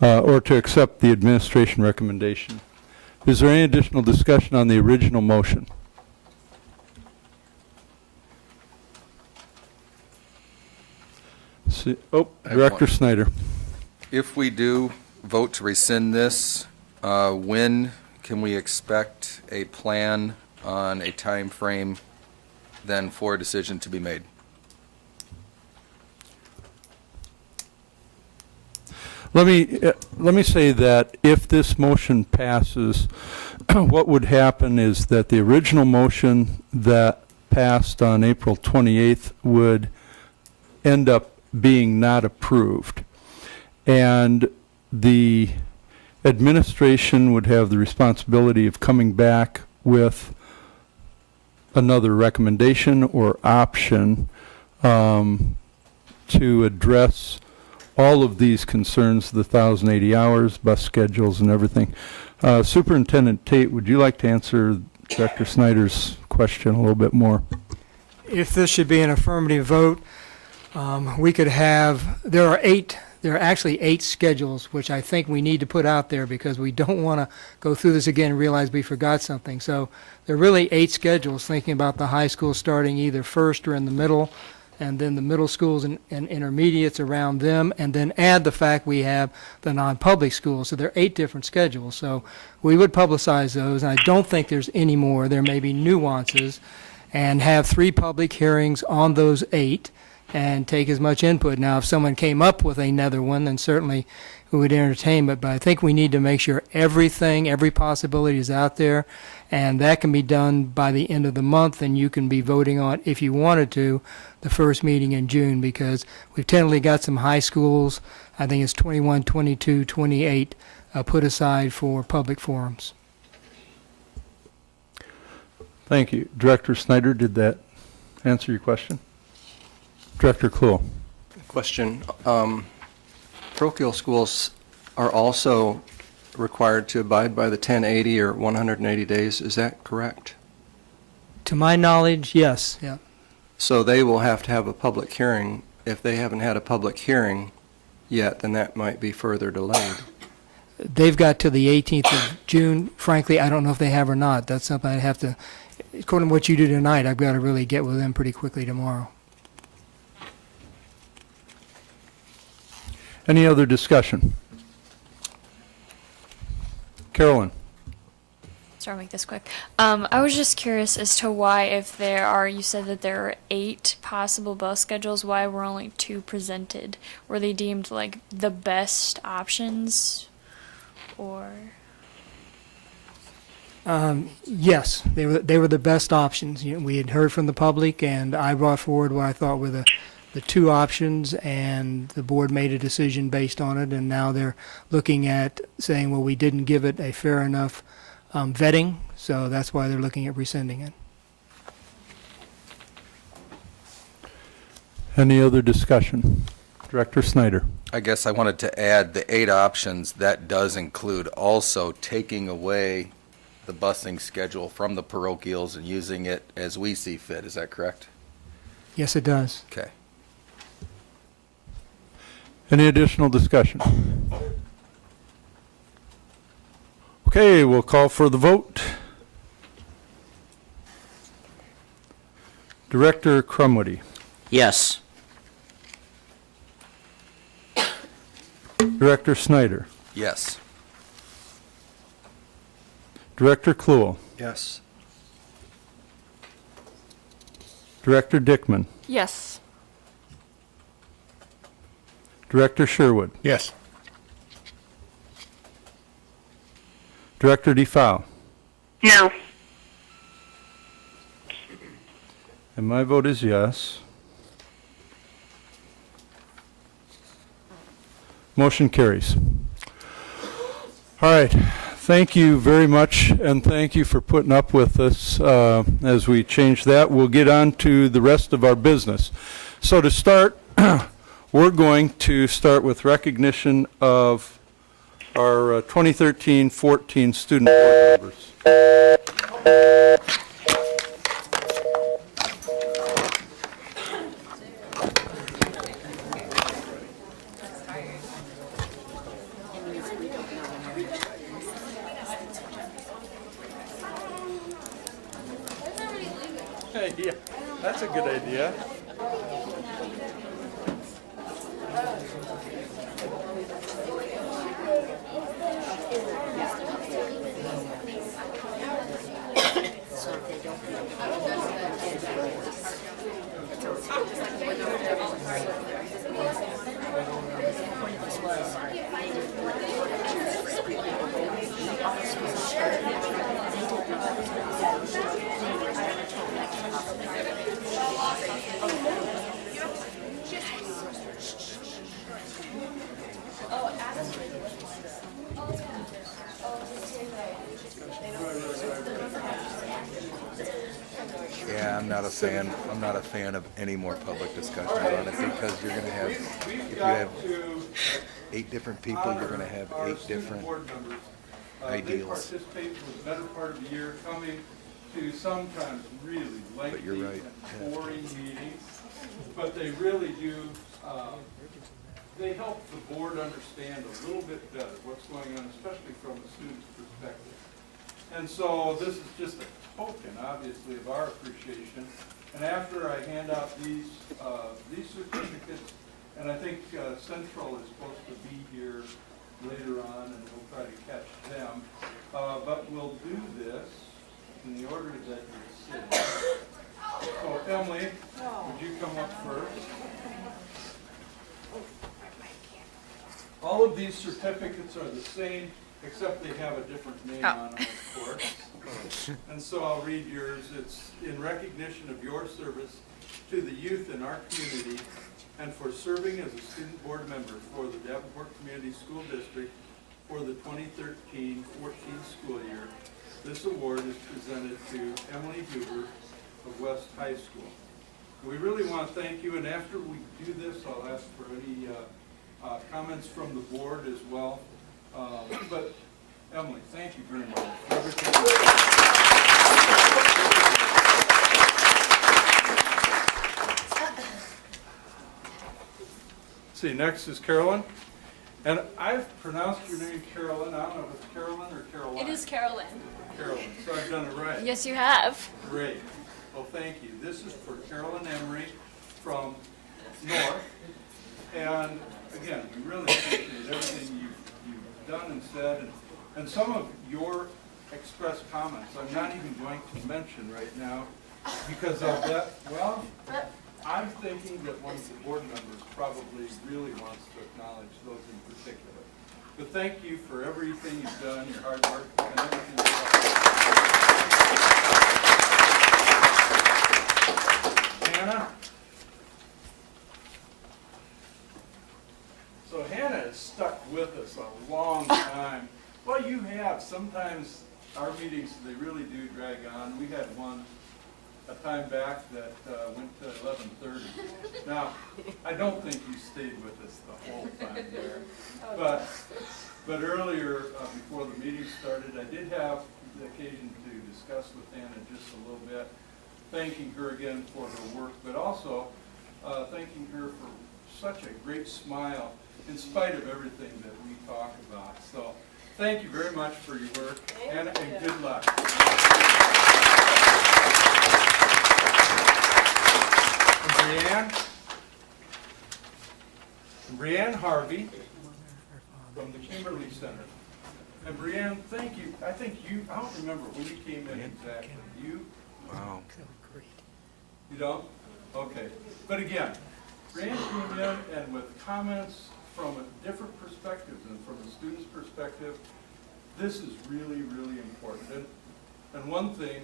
or to accept the administration recommendation. Is there any additional discussion on the original motion? Director Snyder. If we do vote to rescind this, when can we expect a plan on a time frame then for a decision to be made? Let me say that if this motion passes, what would happen is that the original motion that passed on April 28th would end up being not approved. And the administration would have the responsibility of coming back with another recommendation or option to address all of these concerns, the 1,080 hours, bus schedules, and everything. Superintendent Tate, would you like to answer Dr. Snyder's question a little bit more? If this should be an affirmative vote, we could have, there are actually 8 schedules, which I think we need to put out there because we don't want to go through this again and realize we forgot something. So there are really 8 schedules, thinking about the high school starting either first or in the middle, and then the middle schools and intermediates around them, and then add the fact we have the non-public schools. So there are 8 different schedules. So we would publicize those, and I don't think there's any more. There may be nuances, and have 3 public hearings on those 8 and take as much input. Now, if someone came up with another one, then certainly we would entertain it, but I think we need to make sure everything, every possibility is out there, and that can be done by the end of the month, and you can be voting on, if you wanted to, the first meeting in June, because we've tentatively got some high schools, I think it's 21, 22, 28, put aside for public forums. Thank you. Director Snyder, did that answer your question? Director Kluhl. Question. Parochial schools are also required to abide by the 1080 or 180 days. Is that correct? To my knowledge, yes. Yeah. So they will have to have a public hearing. If they haven't had a public hearing yet, then that might be further delayed. They've got to the 18th of June. Frankly, I don't know if they have or not. That's something I have to, according to what you do tonight, I've got to really get with them pretty quickly tomorrow. Any other discussion? Carolyn. Sorry, I'll make this quick. I was just curious as to why, if there are, you said that there are 8 possible bus schedules, why were only 2 presented? Were they deemed like the best options, or? Yes, they were the best options. You know, we had heard from the public, and I brought forward what I thought were the 2 options, and the board made a decision based on it, and now they're looking at saying, well, we didn't give it a fair enough vetting, so that's why they're looking at rescinding it. Any other discussion? Director Snyder. I guess I wanted to add the 8 options. That does include also taking away the busing schedule from the parochials and using it as we see fit. Is that correct? Yes, it does. Okay. Any additional discussion? Okay, we'll call for the vote. Director Crumwoody. Yes. Director Snyder. Yes. Director Kluhl. Yes. Director Dickman. Yes. Director Sherwood. Yes. Director DeFoe. No. And my vote is yes. Motion carries. All right. Thank you very much, and thank you for putting up with us as we change that. We'll get on to the rest of our business. So to start, we're going to start with recognition of our 2013-14 student board members. Yeah, that's a good idea. not a fan of any more public discussion on it, because you're gonna have, if you have 8 different people, you're gonna have 8 different They ideals. participate for the better part of the year, coming to sometimes really lengthy you're right, and boring meetings, but they really do, they help the board understand a little bit better what's going on, especially from a student's perspective. And so this is just a token, obviously, of our appreciation. And after I hand out these certificates, and I think Central is supposed to be here later on, and we'll try to catch them. But we'll do this in the order that you see. So Emily, would you come up first? All of these certificates are the same, except they have a different name on them, of course. And so I'll read yours. It's in recognition of your service to the youth in our community and for serving as a student board member for the Davenport Community School District for the 2013-14 school year. This award is presented to Emily Huber of West High School. We really want to thank you, and after we do this, I'll ask for any comments from the board as well. But Emily, thank you very much for everything. See, next is Carolyn. And I've pronounced your name Carolyn. I don't know if it's Carolyn or Caroline. It is Carolyn. Carolyn. So I've done it right. Yes, you have. Great. Well, thank you. This is for Carolyn Emery from North. And again, we really appreciate everything you've done and said. And some of your expressed comments I'm not even going to mention right now because I'll bet, well, I'm thinking that one of the board members probably really wants to acknowledge those in particular. But thank you for everything you've done, your hard work, and everything you've done. Hannah? So Hannah has stuck with us a long time. Well, you have. Sometimes our meetings, they really do drag on. We had one a time back that went to 11:30. Now, I don't think you stayed with us the whole time there. But earlier, before the meeting started, I did have the occasion to discuss with Hannah just a little bit, thanking her again for her work, but also thanking her for such a great smile in spite of everything that we talk about. So thank you very much for your work, Hannah, and good luck. Brianne Harvey from the Kimberly Center. And Brianne, thank you. I think you, I don't remember when you came in exactly. You? Wow. You don't? Okay. But again, Brianne came in and with comments from a different perspective and from the student's perspective. This is really, really important. And one thing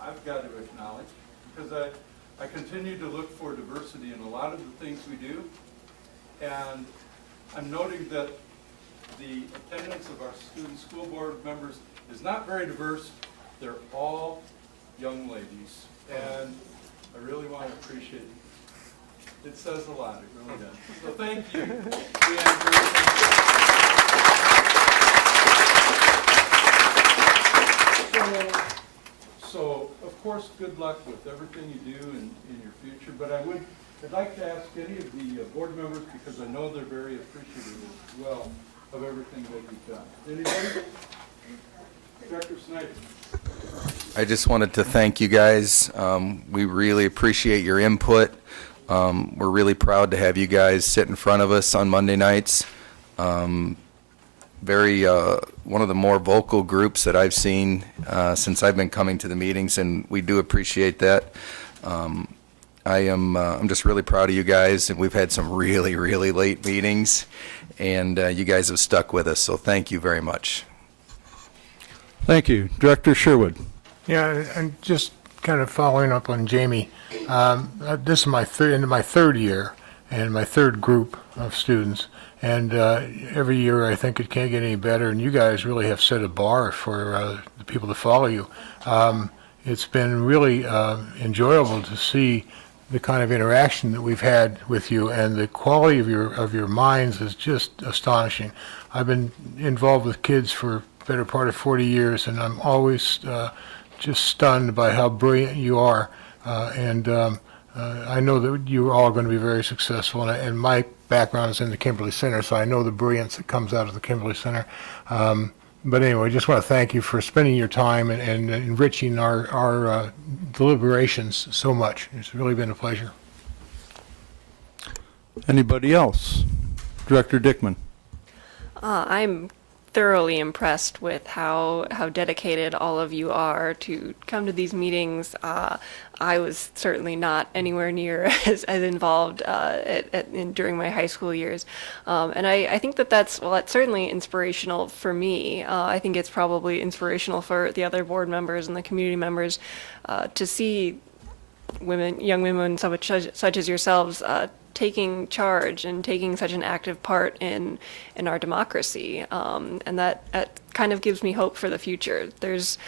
I've got to acknowledge, because I continue to look for diversity in a lot of the things we do, and I'm noting that the attendance of our student school board members is not very diverse. They're all young ladies, and I really want to appreciate it. It says a lot, it really does. So thank you. So of course, good luck with everything you do in your future, but I'd like to ask any of the board members, because I know they're very appreciative as well of everything that you've done. Anybody? Director Snyder. I just wanted to thank you guys. We really appreciate your input. We're really proud to have you guys sit in front of us on Monday nights. One of the more vocal groups that I've seen since I've been coming to the meetings, and we do appreciate that. I'm just really proud of you guys, and we've had some really, really late meetings, and you guys have stuck with us, so thank you very much. Thank you. Director Sherwood. Yeah, and just kind of following up on Jamie, this is my third year and my third group of students, and every year I think it can't get any better, and you guys really have set a bar for the people to follow you. it's been really enjoyable to see the kind of interaction that we've had with you, and the quality of your minds is just astonishing. I've been involved with kids for the better part of 40 years, and I'm always just stunned by how brilliant you are. I know that you're all going to be very successful, and my background is in the Kimberly Center, so I know the brilliance that comes out of the Kimberly Center. But anyway, I just want to thank you for spending your time and enriching our deliberations so much. It's really been a pleasure. Anybody else? Director Dickman. I'm thoroughly impressed with how dedicated all of you are to come to these meetings. I was certainly not anywhere near as involved during my high school years. And I think that's certainly inspirational for me. I think it's probably inspirational for the other board members and the community members to see young women such as yourselves taking charge and taking such an active part in our democracy, and that kind of gives me hope for the future. There's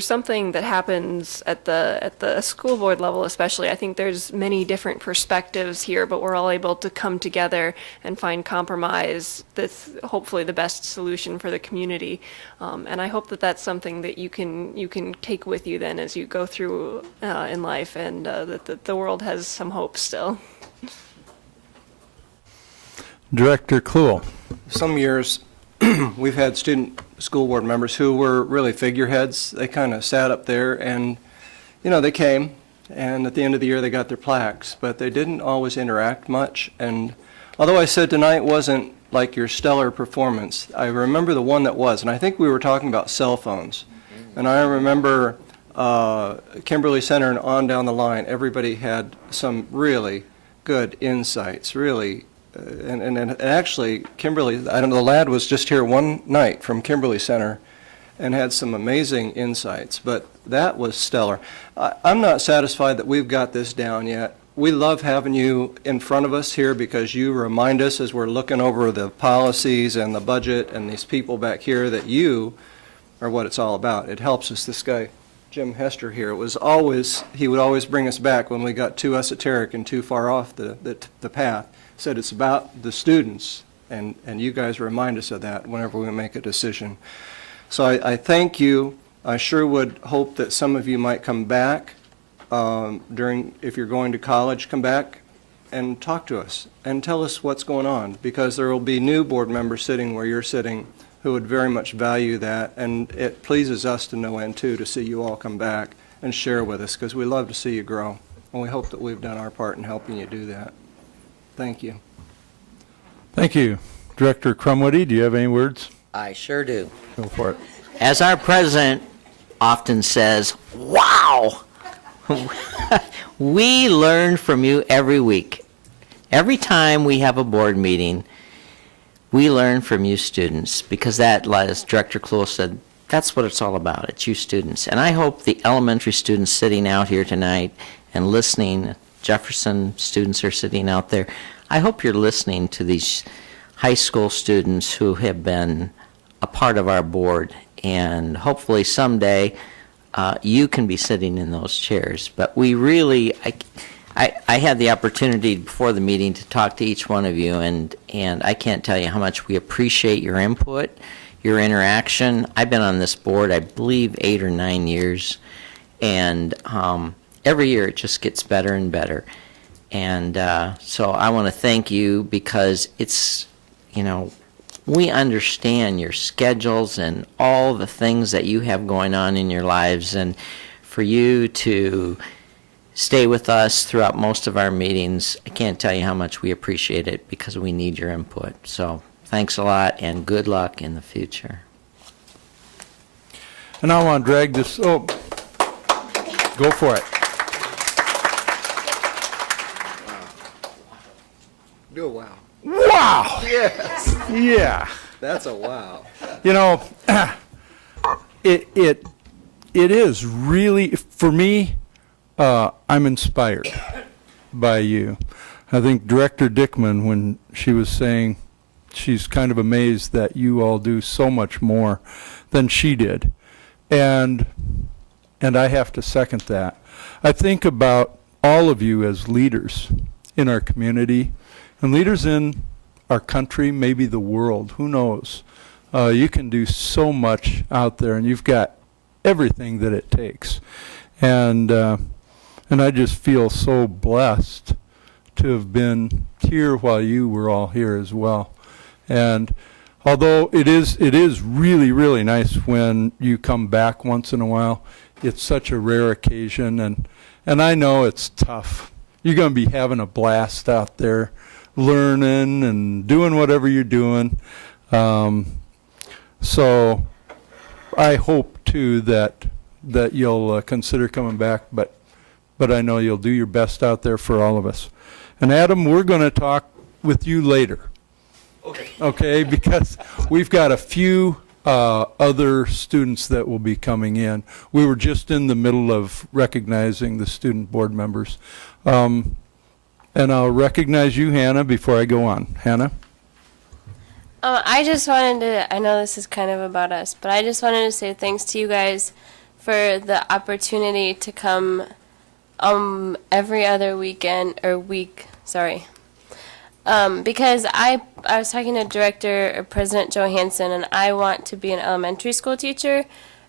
something that happens at the school board level, especially. I think there's many different perspectives here, but we're all able to come together and find compromise that's hopefully the best solution for the community. And I hope that that's something that you can take with you then as you go through in life, and that the world has some hope still. Director Kluhl. Some years, we've had student school board members who were really figureheads. They kind of sat up there and, they came, and at the end of the year they got their plaques, but they didn't always interact much. And although I said tonight wasn't like your stellar performance, I remember the one that was, and I think we were talking about cell phones. And I remember Kimberly Center and on down the line, everybody had some really good insights, really. And actually, Kimberly, I don't know, the lad was just here one night from Kimberly Center and had some amazing insights, but that was stellar. I'm not satisfied that we've got this down yet. We love having you in front of us here because you remind us as we're looking over the policies and the budget and these people back here that you are what it's all about. It helps us. This guy, Jim Hester here, he would always bring us back when we got too esoteric and too far off the path. Said it's about the students, and you guys remind us of that whenever we make a decision. So I thank you. I sure would hope that some of you might come back if you're going to college, come back and talk to us and tell us what's going on, because there will be new board members sitting where you're sitting who would very much value that, and it pleases us to no end too to see you all come back and share with us, because we love to see you grow, and we hope that we've done our part in helping you do that. Thank you. Thank you. Director Crumwoody, do you have any words? I sure do. Go for it. As our president often says, wow! We learn from you every week. Every time we have a board meeting, we learn from you students, because that, as Director Kluhl said, that's what it's all about. It's you students. And I hope the elementary students sitting out here tonight and listening, Jefferson students are sitting out there, I hope you're listening to these high school students who have been a part of our board, and hopefully someday you can be sitting in those chairs. But we really, I had the opportunity before the meeting to talk to each one of you, and I can't tell you how much we appreciate your input, your interaction. I've been on this board, I believe, 8 or 9 years, and every year it just gets better and better. And so I want to thank you, because it's, we understand your schedules and all the things that you have going on in your lives, and for you to stay with us throughout most of our meetings, I can't tell you how much we appreciate it, because we need your input. So thanks a lot, and good luck in the future. And I want to drag this, go for it. Do a wow. Wow! Yes. Yeah. That's a wow. It is really, for me, I'm inspired by you. I think Director Dickman, when she was saying she's kind of amazed that you all do so much more than she did. And and I have to second that. I think about all of you as leaders in our community and leaders in our country, maybe the world, who knows. You can do so much out there, and you've got everything that it takes. And I just feel so blessed to have been here while you were all here as well. And although it is really, really nice when you come back once in a while, it's such a rare occasion, and I know it's tough. You're going to be having a blast out there, learning and doing whatever you're doing. So I hope too that you'll consider coming back, but I know you'll do your best out there for all of us. And Adam, we're going to talk with you later. Okay, because we've got a few other students that will be coming in. We were just in the middle of recognizing the student board members. And I'll recognize you, Hannah, before I go on. Hannah? I just wanted to, I know this is kind of about us, but I just wanted to say thanks to you guys for the opportunity to come every other weekend, or week, sorry. Because I was talking to President Joe Hansen, and I want to be an elementary school teacher,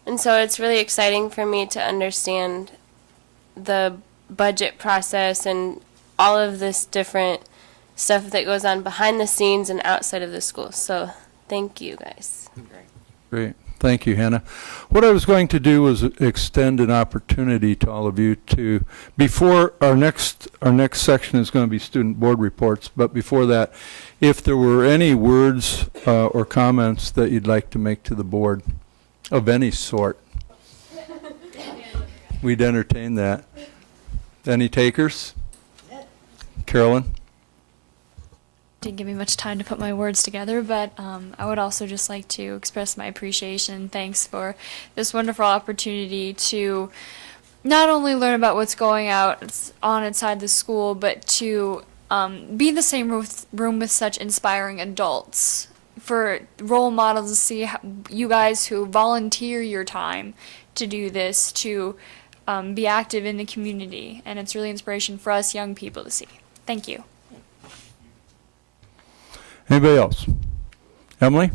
and so it's really exciting for me to understand the budget process and all of this different stuff that goes on behind the scenes and outside of the school. So thank you guys. Great. Thank you, Hannah. What I was going to do was extend an opportunity to all of you to, before our next section is going to be student board reports, but before that, if there were any words or comments that you'd like to make to the board of any sort, we'd entertain that. Any takers? Carolyn? Didn't give me much time to put my words together, but I would also just like to express my appreciation. Thanks for this wonderful opportunity to not only learn about what's going on inside the school, but to be in the same room with such inspiring adults, for role models to see how you guys who volunteer your time to do this, to be active in the community, and it's really inspiration for us young people to see. Thank you. Anybody else? Emily?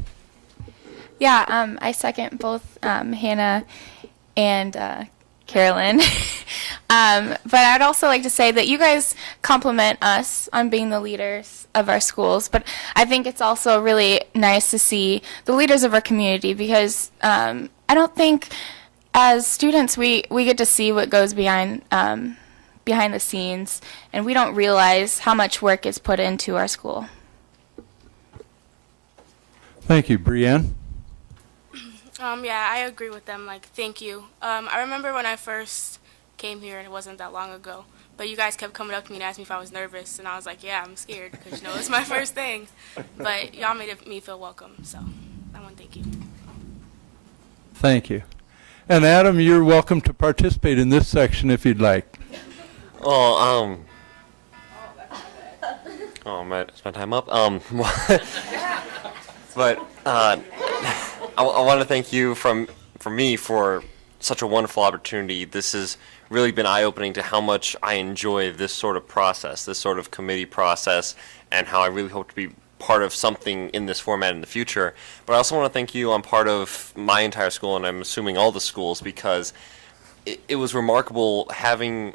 Yeah, I second both Hannah and Carolyn. But I'd also like to say that you guys compliment us on being the leaders of our schools, but I think it's also really nice to see the leaders of our community, because I don't think as students we get to see what goes behind the scenes, and we don't realize how much work is put into our school. Thank you. Brianne? Yeah, I agree with them. Like, thank you. I remember when I first came here, and it wasn't that long ago, but you guys kept coming up to me and asking me if I was nervous, and I was like, yeah, I'm scared, because, you know, it's my first thing. But y'all made me feel welcome, so I want to thank you. Thank you. And Adam, you're welcome to participate in this section if you'd like. Oh, is my time up? But I want to thank you from me for such a wonderful opportunity. This has really been eye-opening to how much I enjoy this sort of process, this sort of committee process, and how I really hope to be part of something in this format in the future. But I also want to thank you on part of my entire school, and I'm assuming all the schools, because it was remarkable having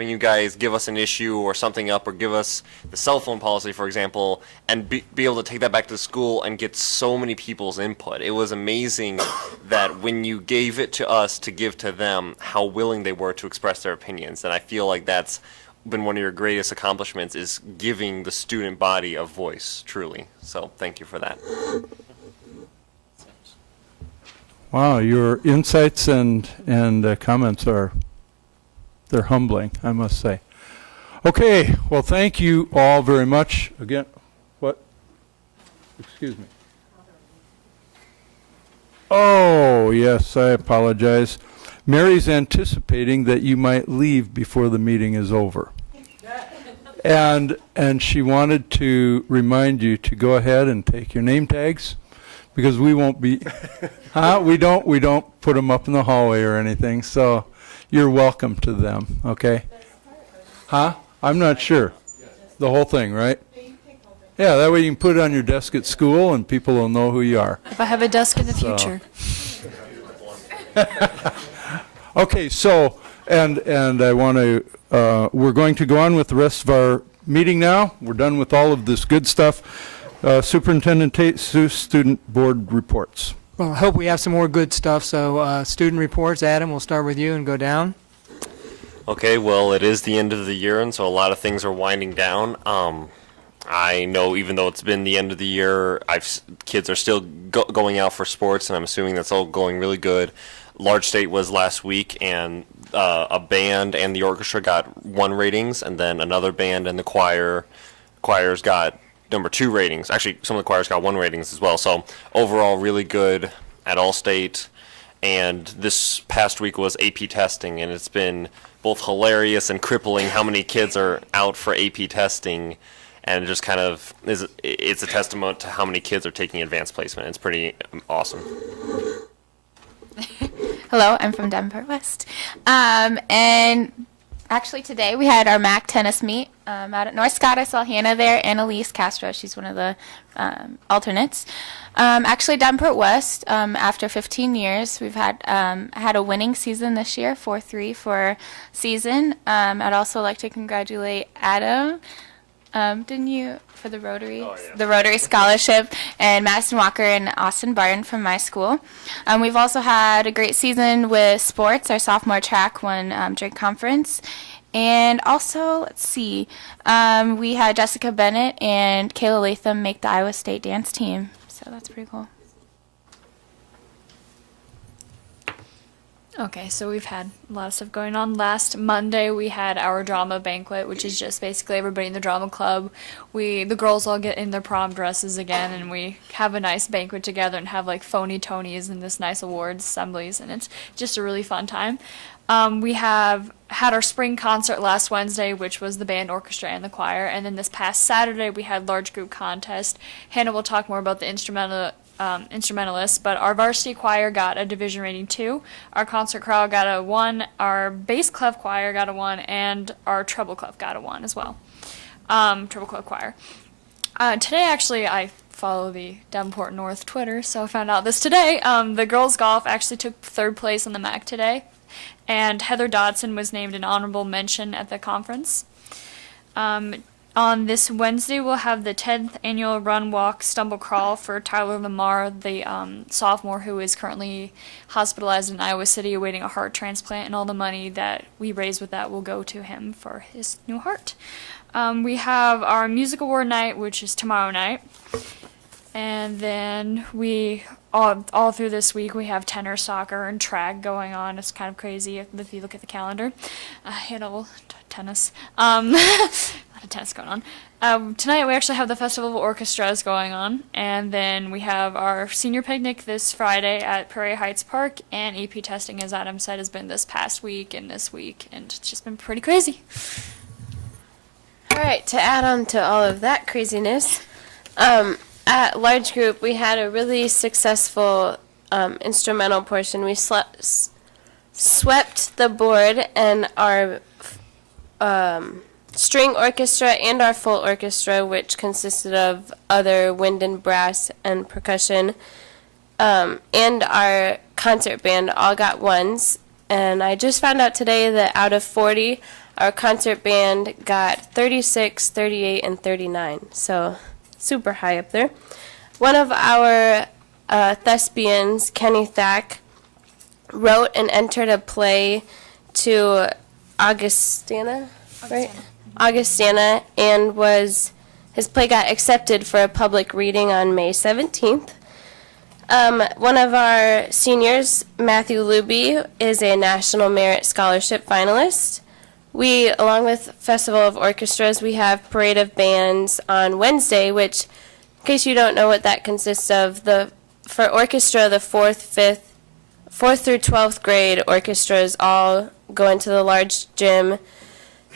you guys give us an issue or something up, or give us the cell phone policy, for example, and be able to take that back to the school and get so many people's input. It was amazing that when you gave it to us to give to them, how willing they were to express their opinions. And I feel like that's been one of your greatest accomplishments, is giving the student body a voice, truly. So thank you for that. Wow, your insights and comments they're humbling, I must say. Okay, well, thank you all very much. Again, what? Excuse me. Oh, yes, I apologize. Mary's anticipating that you might leave before the meeting is over. And she wanted to remind you to go ahead and take your name tags, because we won't be, we don't put them up in the hallway or anything, so you're welcome to them, okay? Huh? I'm not sure. The whole thing, right? Yeah, that way you can put it on your desk at school and people will know who you are. If I have a desk in the So- future. Okay, so, and I want to, we're going to go on with the rest of our meeting now. We're done with all of this good stuff. Superintendent Tate, student board reports. Well, I hope we have some more good stuff. So student reports, Adam, we'll start with you and go down. Okay, well, it is the end of the year, and so a lot of things are winding down. I know even though it's been the end of the year, kids are still going out for sports, and I'm assuming that's all going really good. Large State was last week, and a band and the orchestra got 1 ratings, and then another band and the choirs got number 2 ratings. Actually, some of the choirs got 1 ratings as well. So overall, really good at Allstate. And this past week was AP testing, and it's been both hilarious and crippling how many kids are out for AP testing, and it just kind of it's a testament to how many kids are taking advanced placement. It's pretty awesome. Hello, I'm from Davenport West. And actually today we had our MAC tennis meet out at North Scott. I saw Hannah there, Annalise Castro. She's one of the alternates. Actually, Davenport West, after 15 years, we've had a winning season this year, 4-3 for season. I'd also like to congratulate Adam. Didn't you, for the Rotary? Oh, yeah. The Rotary Scholarship, and Madison Walker and Austin Barton from my school. We've also had a great season with sports. Our sophomore track won drink conference. And also, let's see, we had Jessica Bennett and Kayla Latham make the Iowa State dance team. So that's pretty cool. Okay, so we've had a lot of stuff going on. Last Monday we had our drama banquet, which is just basically everybody in the drama club. The girls all get in their prom dresses again, and we have a nice banquet together and have like phony Tonys and this nice awards assemblies, and it's just a really fun time. We have had our spring concert last Wednesday, which was the band, orchestra, and the choir, and then this past Saturday we had large group contest. Hannah will talk more about the instrumentalists, but our varsity choir got a division rating 2, our concert chorale got a 1, our bass clef choir got a 1, and our treble clef got a 1 as well. Treble clef choir. Today, actually, I follow the Davenport North Twitter, so I found out this today. The girls golf actually took 3rd place on the MAC today, and Heather Dodson was named an honorable mention at the conference. On this Wednesday, we'll have the 10th annual Run, Walk, Stumble, Crawl for Tyler Lamar, the sophomore who is currently hospitalized in Iowa City awaiting a heart transplant, and all the money that we raise with that will go to him for his new heart. We have our music award night, which is tomorrow night. And then we, all through this week, we have tenor, soccer, and track going on. It's kind of crazy if you look at the calendar. Tennis. A lot of tennis going on. Tonight we actually have the Festival of Orchestras going on. And then we have our senior picnic this Friday at Prairie Heights Park. And AP testing, as Adam said, has been this past week and this week. And it's just been pretty crazy. All right, to add on to all of that craziness, at large group, we had a really successful instrumental portion. We swept the board, and our string orchestra and our full orchestra, which consisted of other wind and brass and percussion, and our concert band all got 1s. And I just found out today that out of 40, our concert band got 36, 38, and 39. So super high up there. One of our thespians, Kenny Thack, wrote and entered a play to Augustana, right? Augustana, and his play got accepted for a public reading on May 17th. One of our seniors, Matthew Luby, is a National Merit Scholarship finalist. We, along with Festival of Orchestras, we have Parade of Bands on Wednesday, which, in case you don't know what that consists of, for orchestra, the 4th through 12th grade orchestras all go into the large gym.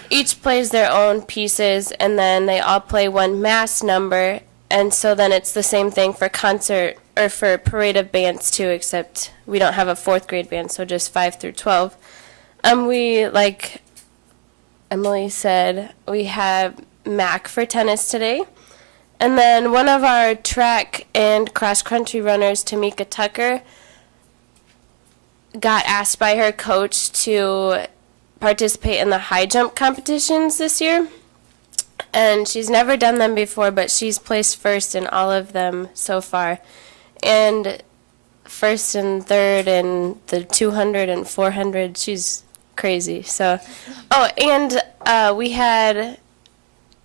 Each plays their own pieces, and then they all play one mass number, and so then it's the same thing for concert, or for Parade of Bands too, except we don't have a 4th grade band, so just 5 through 12. We, like Emily said, we have MAC for tennis today. And then one of our track and cross-country runners, Tamika Tucker, got asked by her coach to participate in the high jump competitions this year. And she's never done them before, but she's placed first in all of them so far. And first and third in the 200 and 400. She's crazy. So, and we had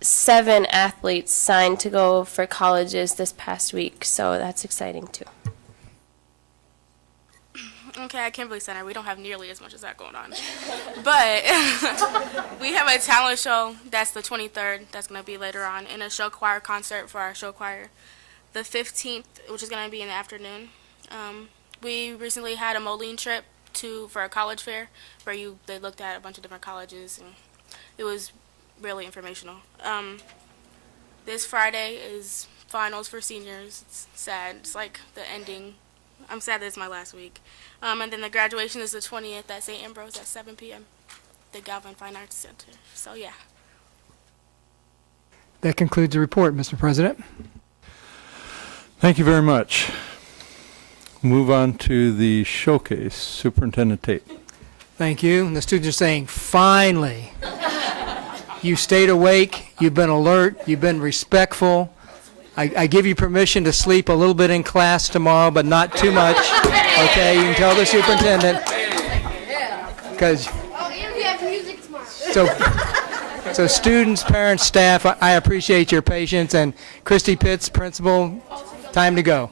7 athletes signed to go for colleges this past week, so that's exciting too. Okay, at Kimberly Center, we don't have nearly as much as that going on. But we have a talent show. That's the 23rd. That's going to be later on. And a show choir concert for our show choir. The 15th, which is going to be in the afternoon. We recently had a Moline trip for a college fair where they looked at a bunch of different colleges. And it was really informational. This Friday is finals for seniors. It's sad. It's like the ending. I'm sad that it's my last week. And then the graduation is the 20th at St. Ambrose at 7 p.m. The Galvin Fine Arts Center. So, yeah. That concludes the report, Mr. President. Thank you very much. Move on to the showcase. Superintendent Tate. Thank you. And the students are saying, finally. You stayed awake, you've been alert, you've been respectful. I give you permission to sleep a little bit in class tomorrow, but not too much. Okay, you can tell the superintendent. Because so students, parents, staff, I appreciate your patience. And Christy Pitts, principal, time to go.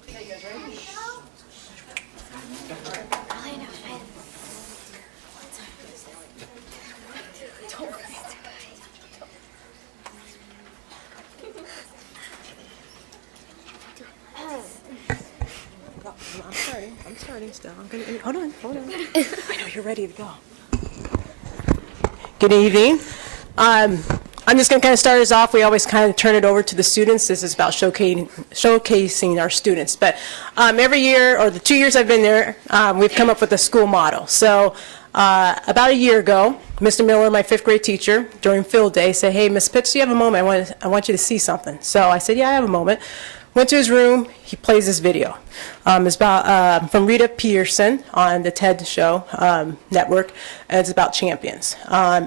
I'm starting still. Hold on. I know you're ready to go. Good evening. I'm just going to kind of start us off. We always kind of turn it over to the students. This is about showcasing our students. But every year, or the 2 years I've been there, we've come up with a school motto. So about a year ago, Mr. Miller, my 5th grade teacher, during field day, said, "Hey, Miss Pitts, do you have a moment? I want you to see something." So I said, "Yeah, I have a moment." Went to his room, he plays this video. It's about from Rita Peterson on the TED Show network, and it's about champions. I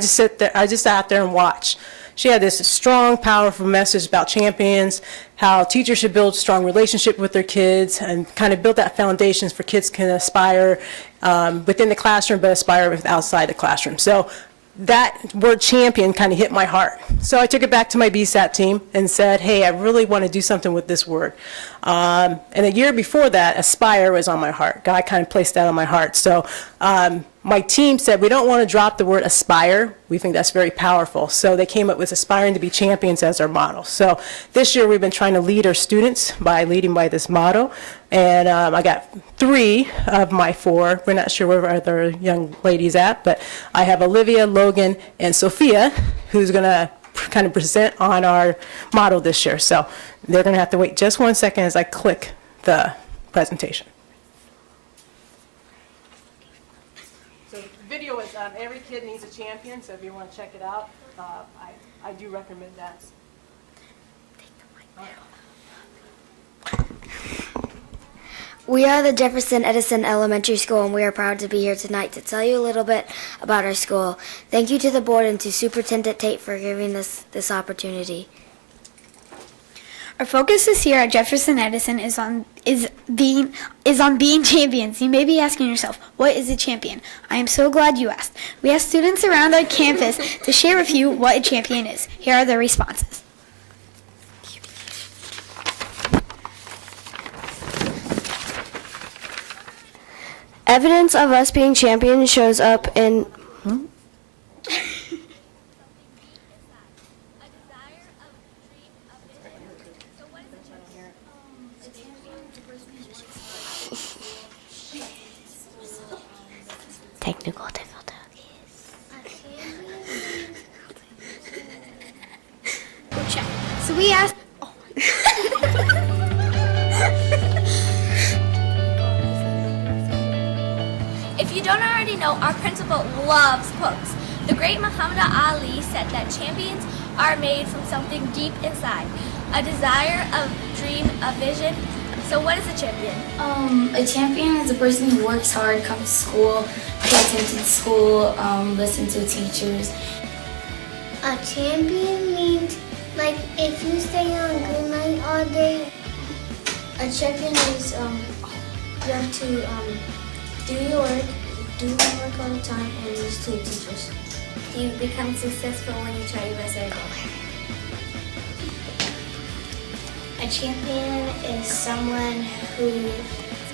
just sat there and watched. She had this strong, powerful message about champions, how teachers should build strong relationship with their kids and kind of build that foundations for kids can aspire within the classroom, but aspire outside the classroom. So that word champion kind of hit my heart. So I took it back to my BSAT team and said, hey, I really want to do something with this word. And a year before that, aspire was on my heart. God kind of placed that on my heart. So my team said, we don't want to drop the word aspire. We think that's very powerful. So they came up with aspiring to be champions as our motto. So this year we've been trying to lead our students by leading by this motto. And I got 3 of my 4. We're not sure where our other young ladies at, but I have Olivia, Logan, and Sophia, who's going to kind of present on our motto this year. So they're going to have to wait just 1 second as I click the presentation. So the video is Every Kid Needs a Champion, so if you want to check it out, I do recommend that. We are the Jefferson Edison Elementary School, and we are proud to be here tonight to tell you a little bit about our school. Thank you to the board and to Superintendent Tate for giving us this opportunity. Our focus this year at Jefferson Edison is on being champions. You may be asking yourself, what is a champion? I am so glad you asked. We asked students around our campus to share with you what a champion is. Here are their responses. Evidence of us being champions shows up in... Technical difficulties. Check. So we asked... If you don't already know, our principal loves pokes. The great Muhammad Ali said that champions are made from something deep inside, a desire, a dream, a vision. So what is a champion? A champion is a person who works hard, comes to school, pays attention to school, listen to teachers. A champion means, like, if you stay on good night all day. A champion is, you have to do your work all the time, and listen to teachers. You become successful when you try your best every day. A champion is someone who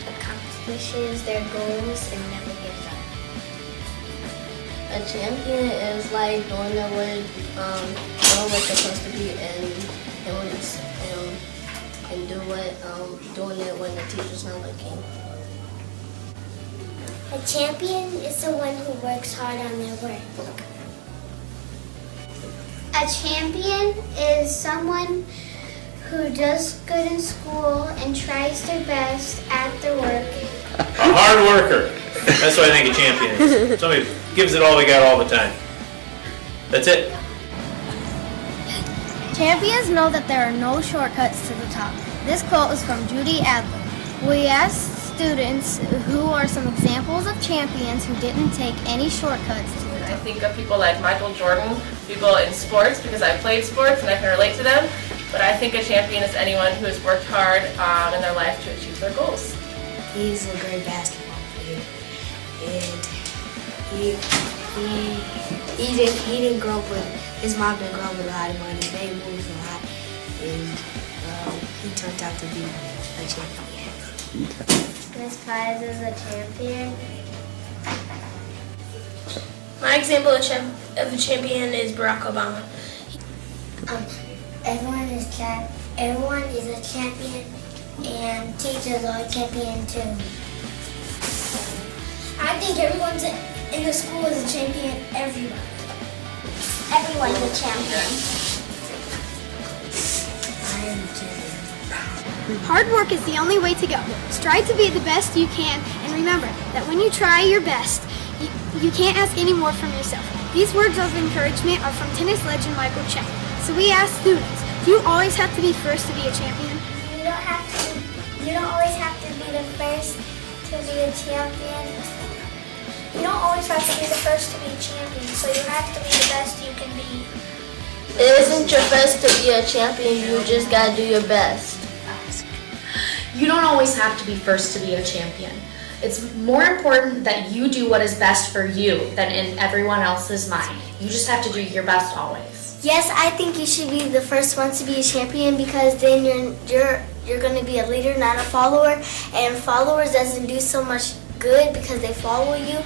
accomplishes their goals and never gives up. A champion is like doing their work, doing what's supposed to be, and doing it when the teacher's not looking. A champion is the one who works hard on their work. A champion is someone who does good in school and tries their best at their work. A hard worker. That's what I think a champion is. Somebody who gives it all they got all the time. That's it. Champions know that there are no shortcuts to the top. This quote is from Judy Adler. We asked students who are some examples of champions who didn't take any shortcuts to the top. I think of people like Michael Jordan, people in sports, because I played sports and I can relate to them. But I think a champion is anyone who has worked hard in their life to achieve their goals. He's a great basketball player, and he didn't grow up with, his mom didn't grow up with a lot of money. They moved a lot, and he turned out to be a champion. Miss Pies is a champion. My example of a champion is Barack Obama. Everyone is a champion, and teachers are a champion too. I think everyone in the school is a champion. Everyone's a champion. Hard work is the only way to go. Strive to be the best you can, and remember that when you try your best, you can't ask any more from yourself. These words of encouragement are from tennis legend Michael Chang. So we ask students, do you always have to be first to be a champion? You don't always have to be the first to be a champion. You don't always have to be the first to be a champion, so you have to be the best you can be. It isn't your best to be a champion, you just gotta do your best. You don't always have to be first to be a champion. It's more important that you do what is best for you than in everyone else's mind. You just have to do your best always. Yes, I think you should be the first one to be a champion, because then you're going to be a leader, not a follower. And followers doesn't do so much good because they follow you,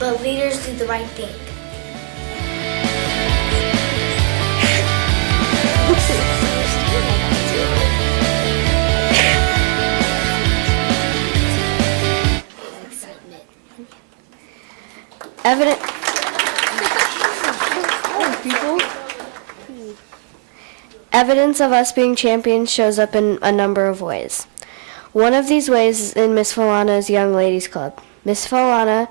but leaders do the right thing. Evidence of us being champions shows up in a number of ways. One of these ways is in Miss Falana's Young Ladies Club. Miss Falana,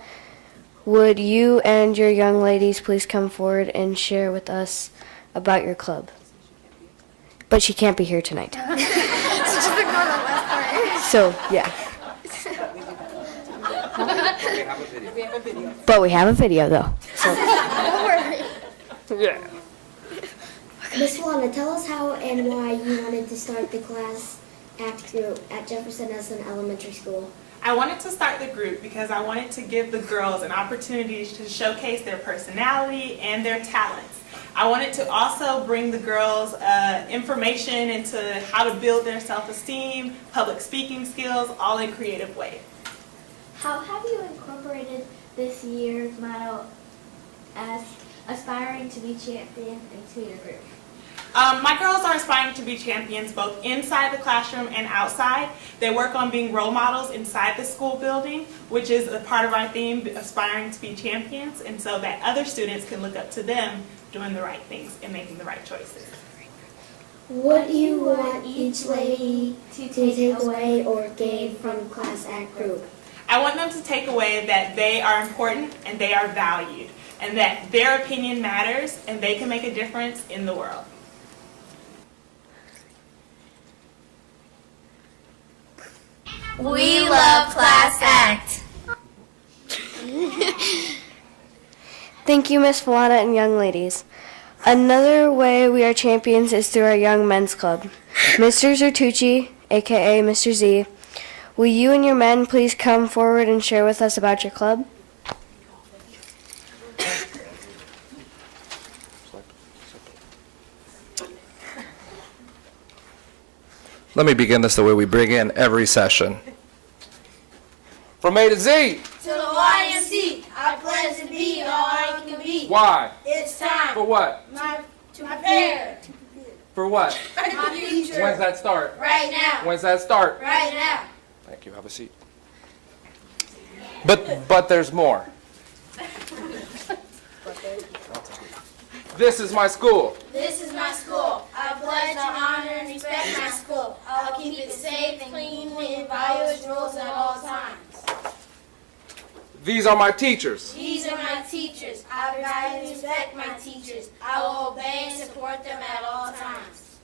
would you and your young ladies please come forward and share with us about your club? But she can't be here tonight. So just ignore that last part. So, yeah. But we have a video, though. So. Don't worry. Yeah. Miss Falana, tell us how and why you wanted to start the class act group at Jefferson Edison Elementary School. I wanted to start the group because I wanted to give the girls an opportunity to showcase their personality and their talents. I wanted to also bring the girls information into how to build their self-esteem, public speaking skills, all in creative ways. How have you incorporated this year's motto as aspiring to be champion into your group? My girls are aspiring to be champions both inside the classroom and outside. They work on being role models inside the school building, which is a part of our theme, aspiring to be champions, and so that other students can look up to them doing the right things and making the right choices. What do you want each lady to take away or gain from class act group? I want them to take away that they are important and they are valued, and that their opinion matters and they can make a difference in the world. We love Class Act. Thank you, Miss Falana and young ladies. Another way we are champions is through our Young Men's Club. Mr. Zertucci, aka Mr. Z, will you and your men please come forward and share with us about your club? Let me begin this the way we bring in every session. From A to Z. To the YMC, I pledge to be all I can be. Why? It's time. For what? To prepare. For what? My future. When's that start? Right now. When's that start? Right now. Thank you. Have a seat. But there's more. This is my school. This is my school. I pledge to honor and respect my school. I'll keep it safe and clean and follow its rules at all times. These are my teachers. These are my teachers. I value and respect my teachers. I will obey and support them at all times.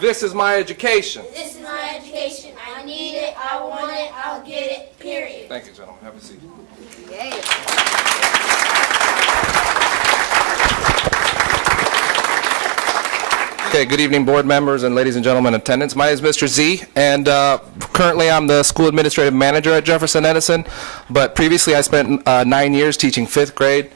This is my education. This is my education. I need it. I want it. I'll get it. Period. Thank you, gentlemen. Have a seat. Okay, good evening, board members and ladies and gentlemen in attendance. My name is Mr. Z, and currently I'm the school administrative manager at Jefferson Edison, but previously I spent 9 years teaching 5th grade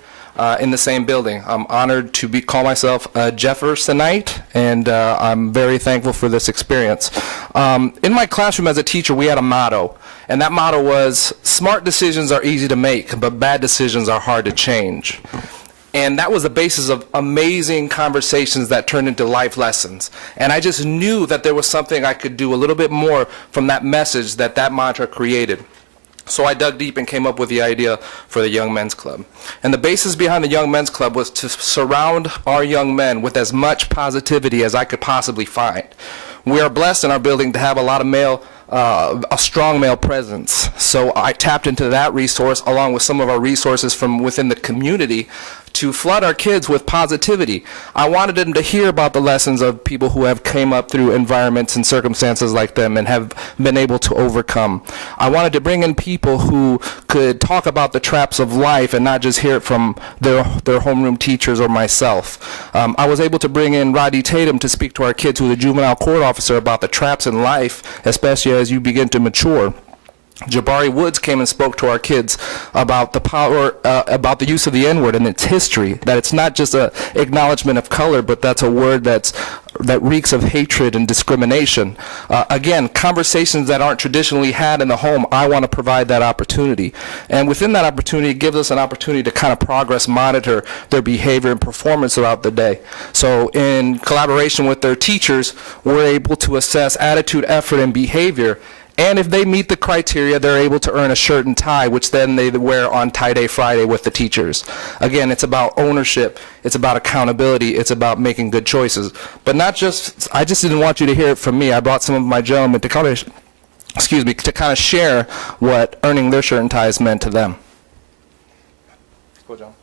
in the same building. I'm honored to call myself a Jeffersonite, and I'm very thankful for this experience. In my classroom as a teacher, we had a motto, and that motto was, smart decisions are easy to make, but bad decisions are hard to change. And that was the basis of amazing conversations that turned into life lessons. And I just knew that there was something I could do a little bit more from that message that that mantra created. So I dug deep and came up with the idea for the Young Men's Club. And the basis behind the Young Men's Club was to surround our young men with as much positivity as I could possibly find. We are blessed in our building to have a lot of a strong male presence. So I tapped into that resource along with some of our resources from within the community to flood our kids with positivity. I wanted them to hear about the lessons of people who have came up through environments and circumstances like them and have been able to overcome. I wanted to bring in people who could talk about the traps of life and not just hear it from their homeroom teachers or myself. I was able to bring in Roddy Tatum to speak to our kids, who is a juvenile court officer, about the traps in life, especially as you begin to mature. Jabari Woods came and spoke to our kids about the power, about the use of the N-word and its history, that it's not just an acknowledgement of color, but that's a word that reeks of hatred and discrimination. Again, conversations that aren't traditionally had in the home, I want to provide that opportunity. And within that opportunity, it gives us an opportunity to kind of progress monitor their behavior and performance throughout the day. So in collaboration with their teachers, we're able to assess attitude, effort, and behavior. And if they meet the criteria, they're able to earn a shirt and tie, which then they wear on Tie Day Friday with the teachers. Again, it's about ownership, it's about accountability, it's about making good choices. But not just, I just didn't want you to hear it from me. I brought some of my gentlemen to kind of share what earning their shirt and ties meant to them. Go, John.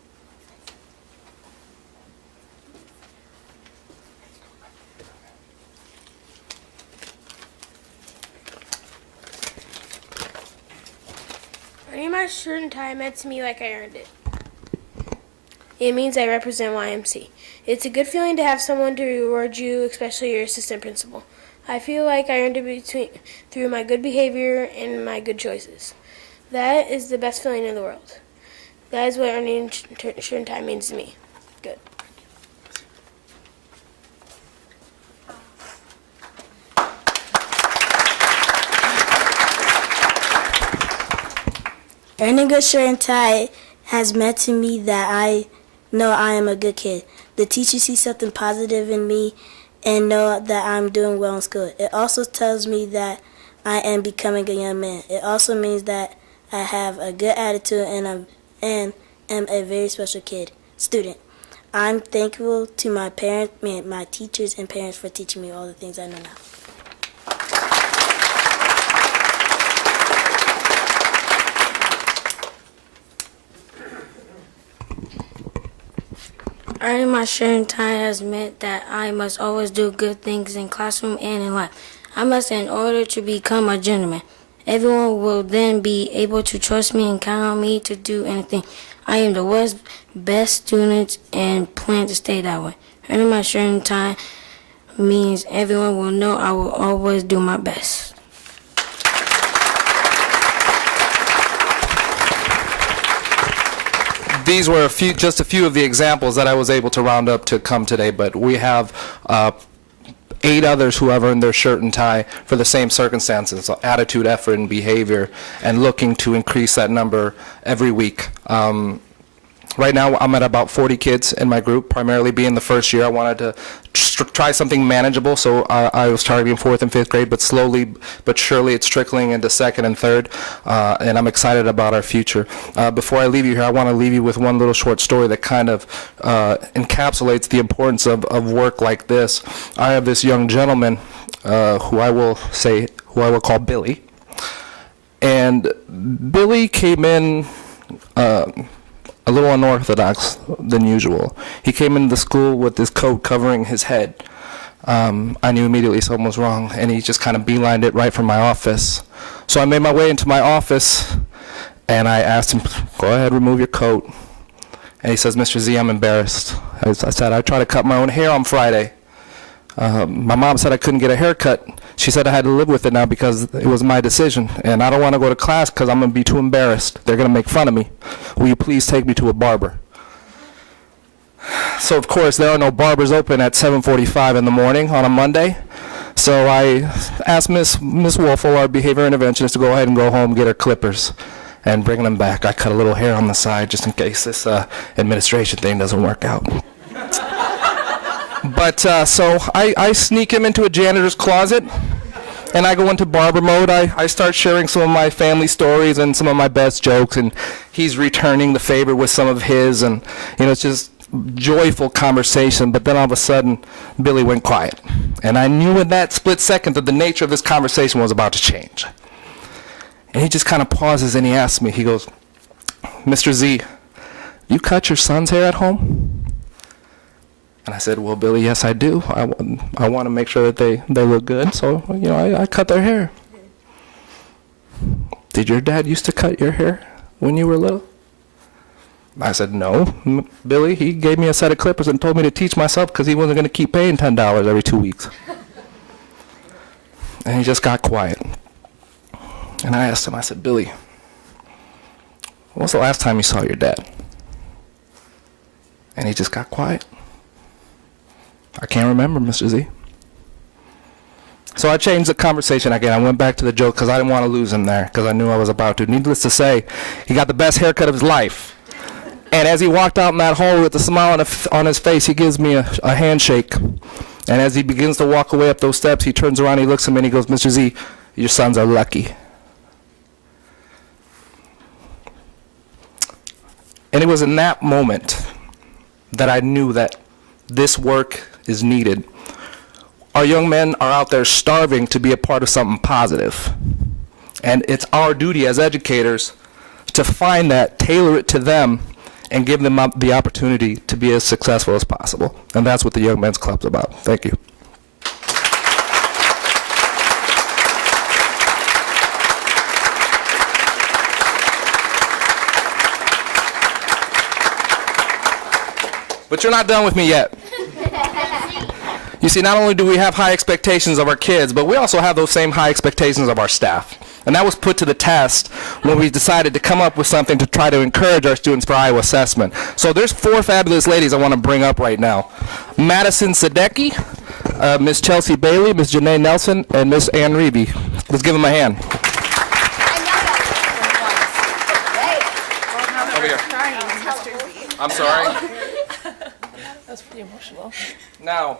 Earning my shirt and tie meant to me like I earned it. It means I represent YMC. It's a good feeling to have someone to reward you, especially your assistant principal. I feel like I earned it through my good behavior and my good choices. That is the best feeling in the world. That is what earning shirt and tie means to me. Good. Earning a shirt and tie has meant to me that I know I am a good kid. The teacher sees something positive in me and know that I'm doing well in school. It also tells me that I am becoming a young man. It also means that I have a good attitude and am a very special student. I'm thankful to my parents, my teachers and parents for teaching me all the things I know now. Earning my sharing time has meant that I must always do good things in classroom and in life. I must, in order to become a gentleman. Everyone will then be able to trust me and count on me to do anything. I am the world's best student and plan to stay that way. Earning my sharing time means everyone will know I will always do my best. These were just a few of the examples that I was able to round up to come today, but we have 8 others who have earned their shirt and tie for the same circumstances, attitude, effort, and behavior, and looking to increase that number every week. Right now, I'm at about 40 kids in my group, primarily being the first year. I wanted to try something manageable, so I was targeting 4th and 5th grade, but slowly but surely it's trickling into 2nd and 3rd, and I'm excited about our future. Before I leave you here, I want to leave you with one little short story that kind of encapsulates the importance of work like this. I have this young gentleman who I will call Billy, and Billy came in a little unorthodox than usual. He came into the school with his coat covering his head. I knew immediately something was wrong, and he just kind of beelined it right from my office. So I made my way into my office, and I asked him, go ahead, remove your coat. And he says, Mr. Z, I'm embarrassed. I said, I tried to cut my own hair on Friday. My mom said I couldn't get a haircut. She said I had to live with it now because it was my decision, and I don't want to go to class because I'm going to be too embarrassed. They're going to make fun of me. Will you please take me to a barber? So, of course, there are no barbers open at 7:45 in the morning on a Monday. So I asked Miss Wolfel, our behavior interventionist, to go ahead and go home, get her clippers, and bring them back. I cut a little hair on the side just in case this administration thing doesn't work out. But so I sneak him into a janitor's closet, and I go into barber mode. I start sharing some of my family stories and some of my best jokes, and he's returning the favor with some of his, and it's just joyful conversation. But then all of a sudden, Billy went quiet, and I knew in that split second that the nature of this conversation was about to change. And he just kind of pauses, and he asks me, he goes, Mr. Z, you cut your son's hair at home? And I said, well, Billy, yes, I do. I want to make sure that they look good, so, I cut their hair. Did your dad used to cut your hair when you were little? I said, no. Billy, he gave me a set of clippers and told me to teach myself because he wasn't going to keep paying $10 every 2 weeks. And he just got quiet. And I asked him, I said, Billy, when was the last time you saw your dad? And he just got quiet. I can't remember, Mr. Z. So I changed the conversation again. I went back to the joke because I didn't want to lose him there because I knew I was about to. Needless to say, he got the best haircut of his life. And as he walked out in that hall with a smile on his face, he gives me a handshake. And as he begins to walk away up those steps, he turns around, he looks at me, and he goes, Mr. Z, your sons are lucky. And it was in that moment that I knew that this work is needed. Our young men are out there starving to be a part of something positive. And it's our duty as educators to find that, tailor it to them, and give them the opportunity to be as successful as possible. And that's what the Young Men's Club's about. Thank you. But you're not done with me yet. You see, not only do we have high expectations of our kids, but we also have those same high expectations of our staff. And that was put to the test when we decided to come up with something to try to encourage our students for Iowa assessment. So there's 4 fabulous ladies I want to bring up right now. Madison Sadecki, Miss Chelsea Bailey, Miss Janae Nelson, and Miss Ann Reeby. Let's give them a hand. Over here. I'm sorry. That's pretty emotional. Now,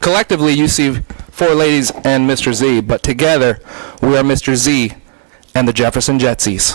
collectively, you see 4 ladies and Mr. Z, but together, we are Mr. Z and the Jefferson Jetsies.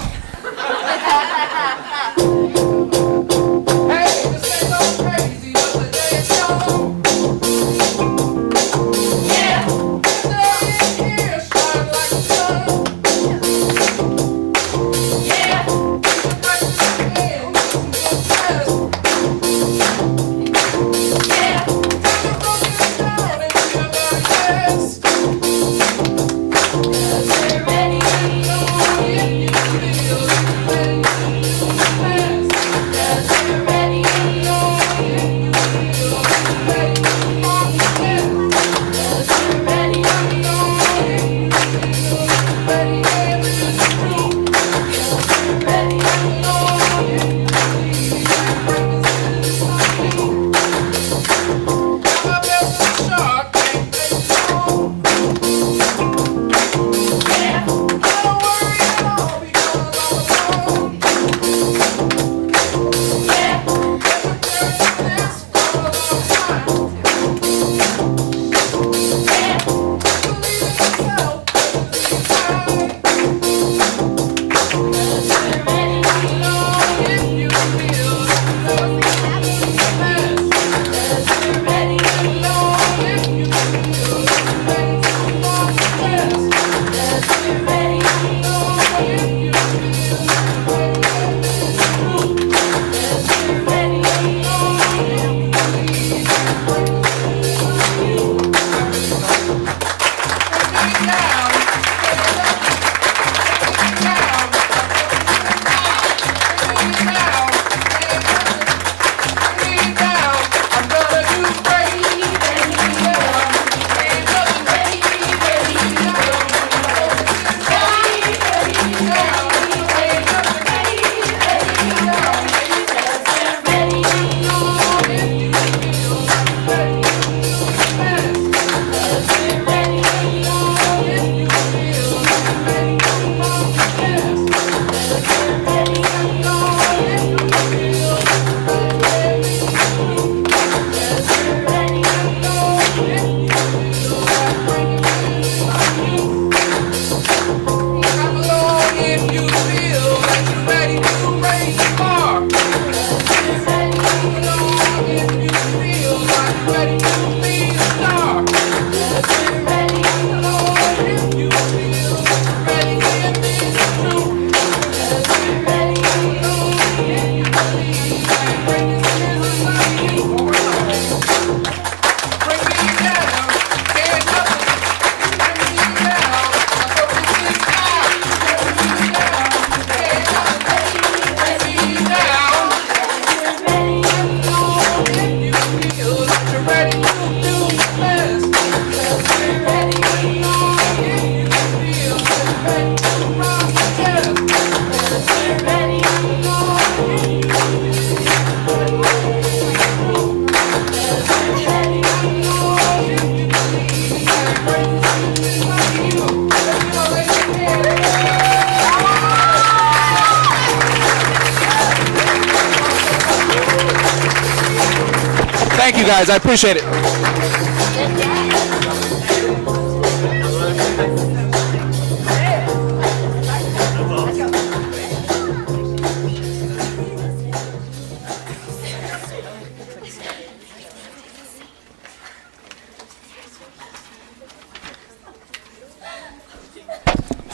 guys. I appreciate it.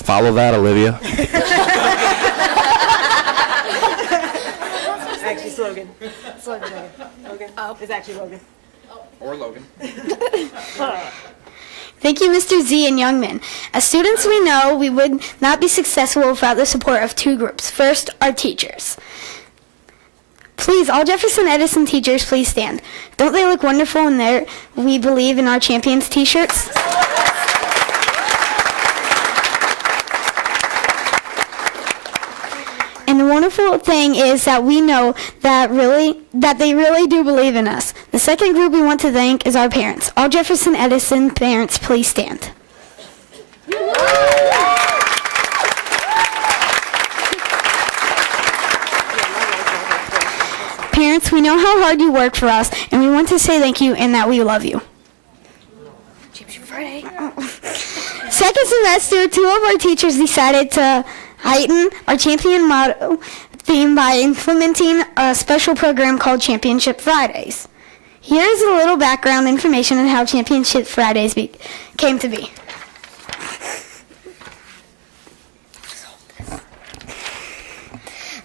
Follow that, Olivia. Actually, slogan. Slogan. Logan. Oh. It's actually Logan. Or Logan. Thank you, Mr. Z and Youngman. As students, we know we would not be successful without the support of two groups. First, our teachers. Please, all Jefferson Edison teachers, please stand. Don't they look wonderful in their "We Believe in Our Champions" t-shirts? And the wonderful thing is that we know that they really do believe in us. The second group we want to thank is our parents. All Jefferson Edison parents, please stand. Parents, we know how hard you work for us, and we want to say thank you and that we love you. Second semester, two of our teachers decided to heighten our champion motto theme by implementing a special program called Championship Fridays. Here is a little background information on how Championship Fridays came to be.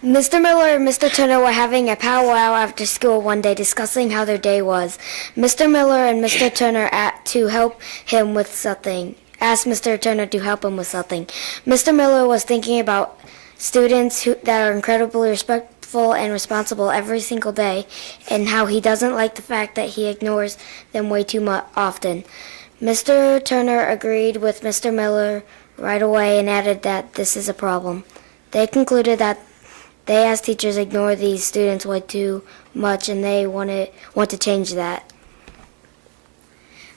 Mr. Miller and Mr. Turner were having a powwow after school one day discussing how their day was. Mr. Miller and Mr. Turner asked Mr. Turner to help him with something. Mr. Miller was thinking about students that are incredibly respectful and responsible every single day, and how he doesn't like the fact that he ignores them way too often. Mr. Turner agreed with Mr. Miller right away and added that this is a problem. They concluded that they as teachers ignore these students way too much, and they want to change that.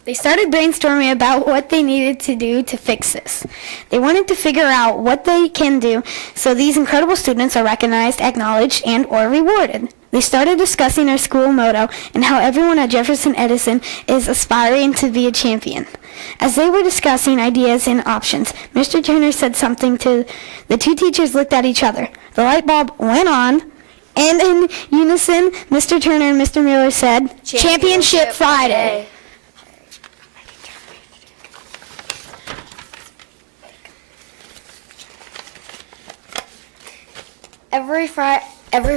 They started brainstorming about what they needed to do to fix this. They wanted to figure out what they can do so these incredible students are recognized, acknowledged, and or rewarded. They started discussing our school motto and how everyone at Jefferson Edison is aspiring to be a champion. As they were discussing ideas and options, Mr. Turner said something to the two teachers looked at each other. The light bulb went on, and in unison, Mr. Turner and Mr. Miller said, "Championship Friday." Every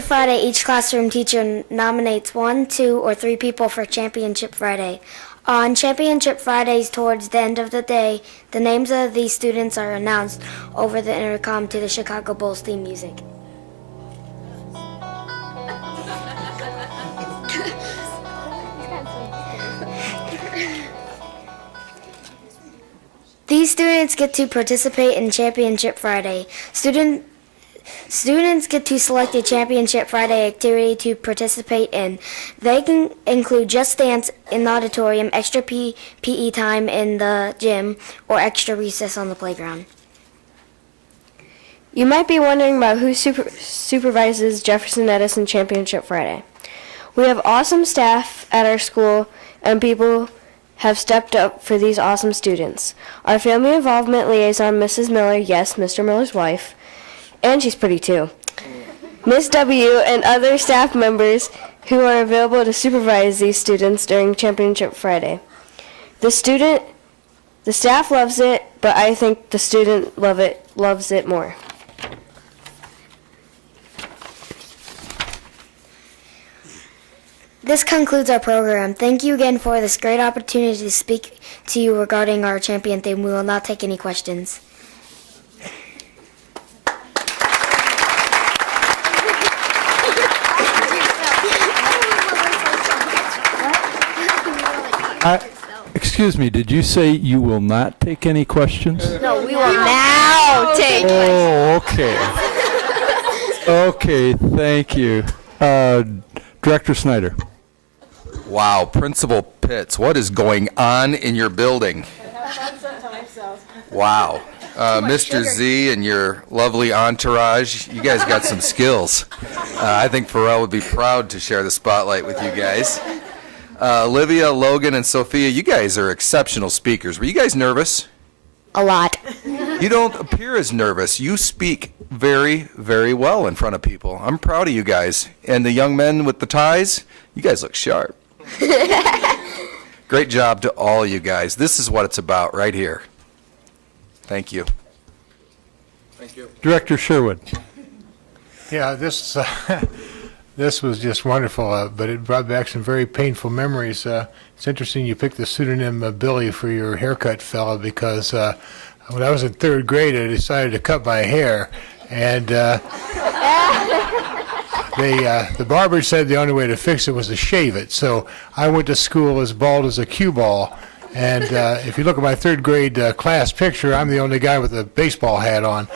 Friday, each classroom teacher nominates 1, 2, or 3 people for Championship Friday. On Championship Fridays, towards the end of the day, the names of these students are announced over the intercom to the Chicago Bulls theme music. These students get to participate in Championship Friday. Students get to select a Championship Friday activity to participate in. They can include Just Dance in the auditorium, extra PE time in the gym, or extra recess on the playground. You might be wondering about who supervises Jefferson Edison Championship Friday. We have awesome staff at our school, and people have stepped up for these awesome students. Our family involvement liaison, Mrs. Miller, yes, Mr. Miller's wife, and she's pretty too, Miss W, and other staff members who are available to supervise these students during Championship Friday. The staff loves it, but I think the student loves it more. This concludes our program. Thank you again for this great opportunity to speak to you regarding our champion theme. We will not take any questions. Excuse me, did you say you will not take any questions? No, we will now take Oh, okay. Okay, thank you. Director Snyder. Wow, Principal Pitts, what is going on in your building? Wow. Mr. Z and your lovely entourage, you guys got some skills. I think Pharrell would be proud to share the spotlight with you guys. Olivia, Logan, and Sophia, you guys are exceptional speakers. Were you guys nervous? A lot. You don't appear as nervous. You speak very, very well in front of people. I'm proud of you guys. And the young men with the ties, you guys look sharp. Great job to all you guys. This is what it's about right here. Thank you. Thank you. Director Sherwood. Yeah, this this was just wonderful, but it brought back some very painful memories. It's interesting you picked the pseudonym Billy for your haircut fella, because when I was in third grade, I decided to cut my hair, and the barber said the only way to fix it was to shave it. So I went to school as bald as a cue ball. And if you look at my third grade class picture, I'm the only guy with a baseball hat on.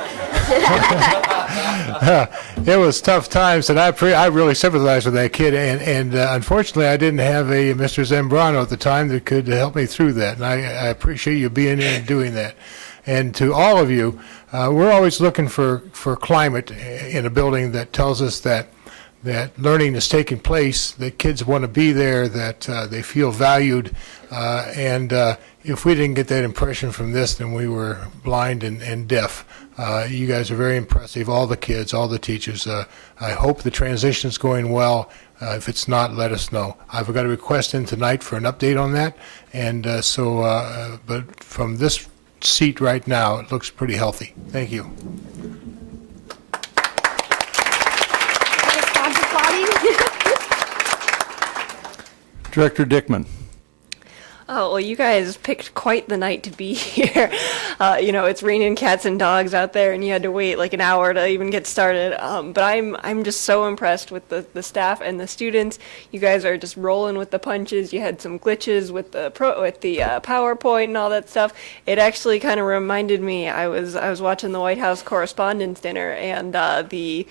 It was tough times, and I really sympathized with that kid. And unfortunately, I didn't have a Mr. Zambrano at the time that could help me through that. And I appreciate you being there and doing that. And to all of you, we're always looking for climate in a building that tells us that learning is taking place, that kids want to be there, that they feel valued. And if we didn't get that impression from this, then we were blind and deaf. You guys are very impressive, all the kids, all the teachers. I hope the transition is going well. If it's not, let us know. I've got a request in tonight for an update on that. And but from this seat right now, it looks pretty healthy. Thank you. Director Dickman. Oh, well, you guys picked quite the night to be here. It's raining cats and dogs out there, and you had to wait like an hour to even get started. But I'm just so impressed with the staff and the students. You guys are just rolling with the punches. You had some glitches with the PowerPoint and all that stuff. It actually kind of reminded me. I was watching the White House Correspondents' Dinner, and the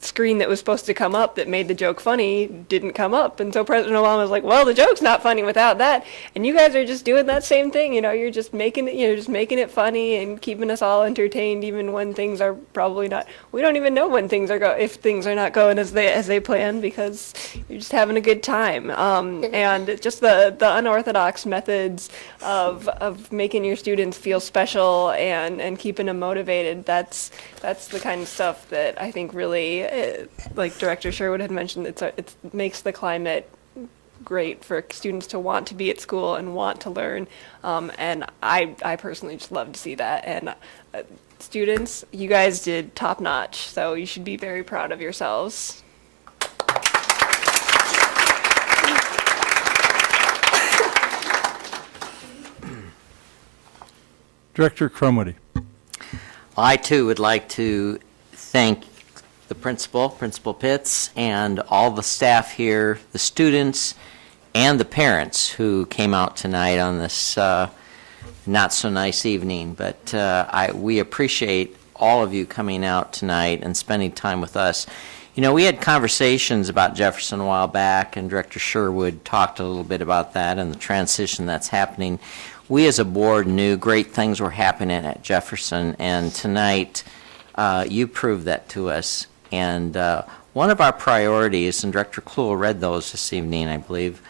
screen that was supposed to come up that made the joke funny didn't come up, and so President Obama was like, well, the joke's not funny without that. And you guys are just doing that same thing. You're just making it funny and keeping us all entertained, even when things are probably not. We don't even know when if things are not going as they plan, because you're just having a good time. And just the unorthodox methods of making your students feel special and keeping them motivated, that's the kind of stuff that I think really, like Director Sherwood had mentioned, it makes the climate great for students to want to be at school and want to learn. And I personally just love to see that. And students, you guys did top notch, so you should be very proud of yourselves. Director Crumwoody. I too would like to thank the Principal Pitts, and all the staff here, the students, and the parents who came out tonight on this not so nice evening. But we appreciate all of you coming out tonight and spending time with us. We had conversations about Jefferson a while back, and Director Sherwood talked a little bit about that and the transition that's happening. We as a board knew great things were happening at Jefferson, and tonight you proved that to us. And one of our priorities, and Director Kluhl read those this evening, I believe,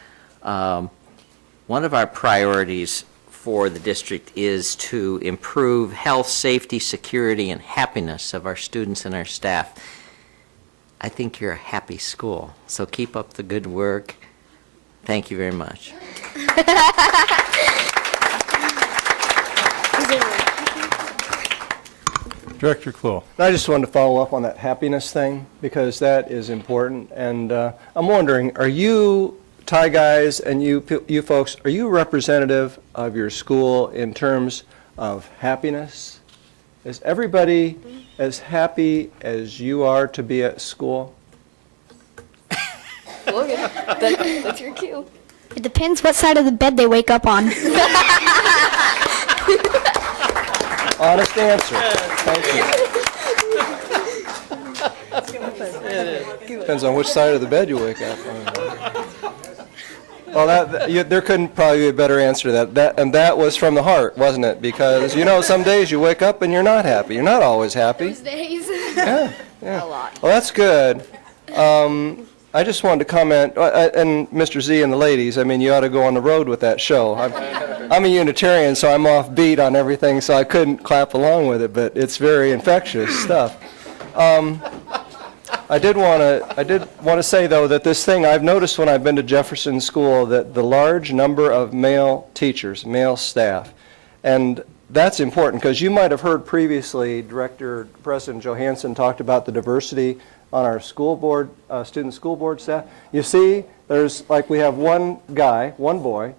one of our priorities for the district is to improve health, safety, security, and happiness of our students and our staff. I think you're a happy school, so keep up the good work. Thank you very much. Director Kluhl. I just wanted to follow up on that happiness thing, because that is important. And I'm wondering, are you, Tie guys, and you folks, are you representative of your school in terms of happiness? Is everybody as happy as you are to be at school? Logan, that's your cue. It depends what side of the bed they wake up on. Honest answer. Thank you. Depends on which side of the bed you wake up on. Well, there couldn't probably be a better answer to that. And that was from the heart, wasn't it? Because, some days you wake up and you're not happy. You're not always happy. Those days. Yeah. A lot. Well, that's good. I just wanted to comment, and Mr. Z and the ladies, I mean, you ought to go on the road with that show. I'm a Unitarian, so I'm off beat on everything, so I couldn't clap along with it, but it's very infectious stuff. I did want to say, though, that this thing, I've noticed when I've been to Jefferson School, that the large number of male teachers, male staff, and that's important, because you might have heard previously, President Johansson talked about the diversity on our school board, student school board staff. You see, there's, like, we have one guy, one boy,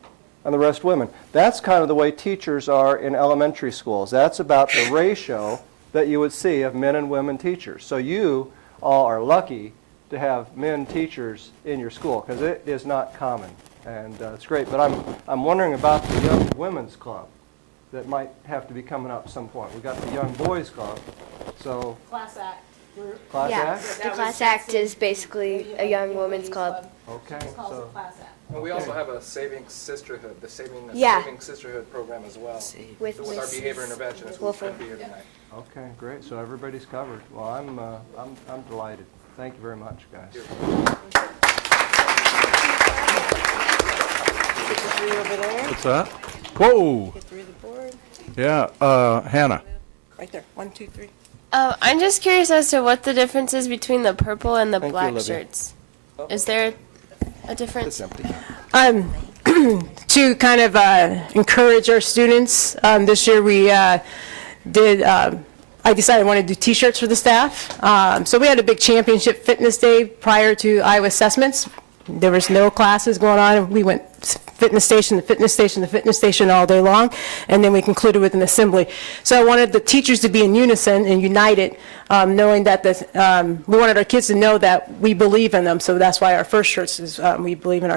and the rest women. That's kind of the way teachers are in elementary schools. That's about the ratio that you would see of men and women teachers. So you all are lucky to have men teachers in your school, because it is not common, and it's great. But I'm wondering about the Young Women's Club that might have to be coming up at some point. We got the Young Boys Club, so Class act. Class Yeah, act? the Class Act is basically a young women's club. Okay, so And we also have a Saving Sisterhood, the Saving Yeah. Sisterhood program as well. With our behavior interventionists who Wolford. could be here tonight. okay, great. So everybody's covered. Well, I'm delighted. Thank you very much, guys. What's that? Whoa, Get through the board. yeah, Hannah. Right there. 1, 2, 3. I'm just curious as to what the difference is between the purple and the Thank you, black Olivia. shirts. Is there a difference? To kind of encourage our students, this year we did, I decided I wanted to do T-shirts for the staff. So we had a big championship fitness day prior to Iowa assessments. There was no classes going on. We went fitness station to fitness station to fitness station all day long, and then we concluded with an assembly. So I wanted the teachers to be in unison and united, knowing that we wanted our kids to know that we believe in them. So that's why our first shirts is we believe in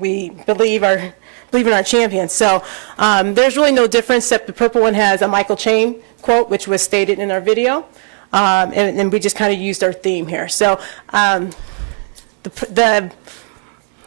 we believe in our champions. So there's really no difference, except the purple one has a Michael Chain quote, which was stated in our video, and we just kind of used our theme here. So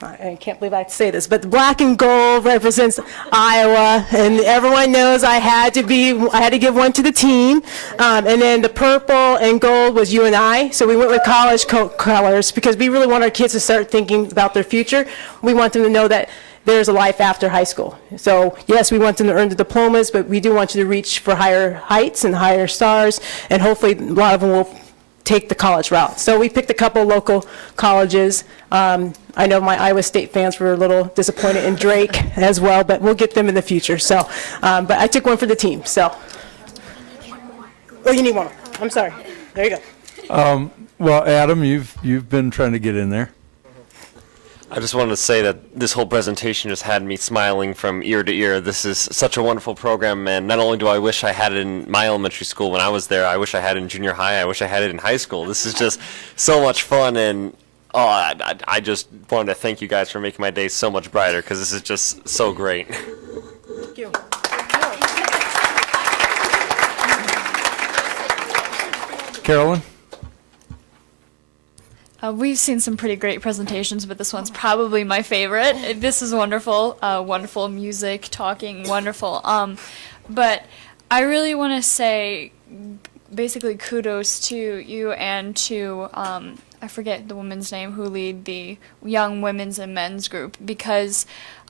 I can't believe I have to say this, but the black and gold represents Iowa, and everyone knows I had to give one to the team. And then the purple and gold was UNI, so we went with college colors because we really want our kids to start thinking about their future. We want them to know that there's a life after high school. So yes, we want them to earn the diplomas, but we do want you to reach for higher heights and higher stars, and hopefully a lot of them will take the college route. So we picked a couple local colleges. I know my Iowa State fans were a little disappointed in Drake as well, but we'll get them in the future. So, but I took one for the team. So, oh, you need one. I'm sorry. There you go. Well, Adam, you've been trying to get in there. I just wanted to say that this whole presentation just had me smiling from ear to ear. This is such a wonderful program, and not only do I wish I had it in my elementary school when I was there, I wish I had it in junior high, I wish I had it in high school. This is just so much fun, and I just wanted to thank you guys for making my day so much brighter, because this is just so great. Thank you. Carolyn? We've seen some pretty great presentations, but this one's probably my favorite. This is wonderful, wonderful music, talking, wonderful. But I really want to say basically kudos to you and to, I forget the woman's name who lead the Young Women's and Men's group, because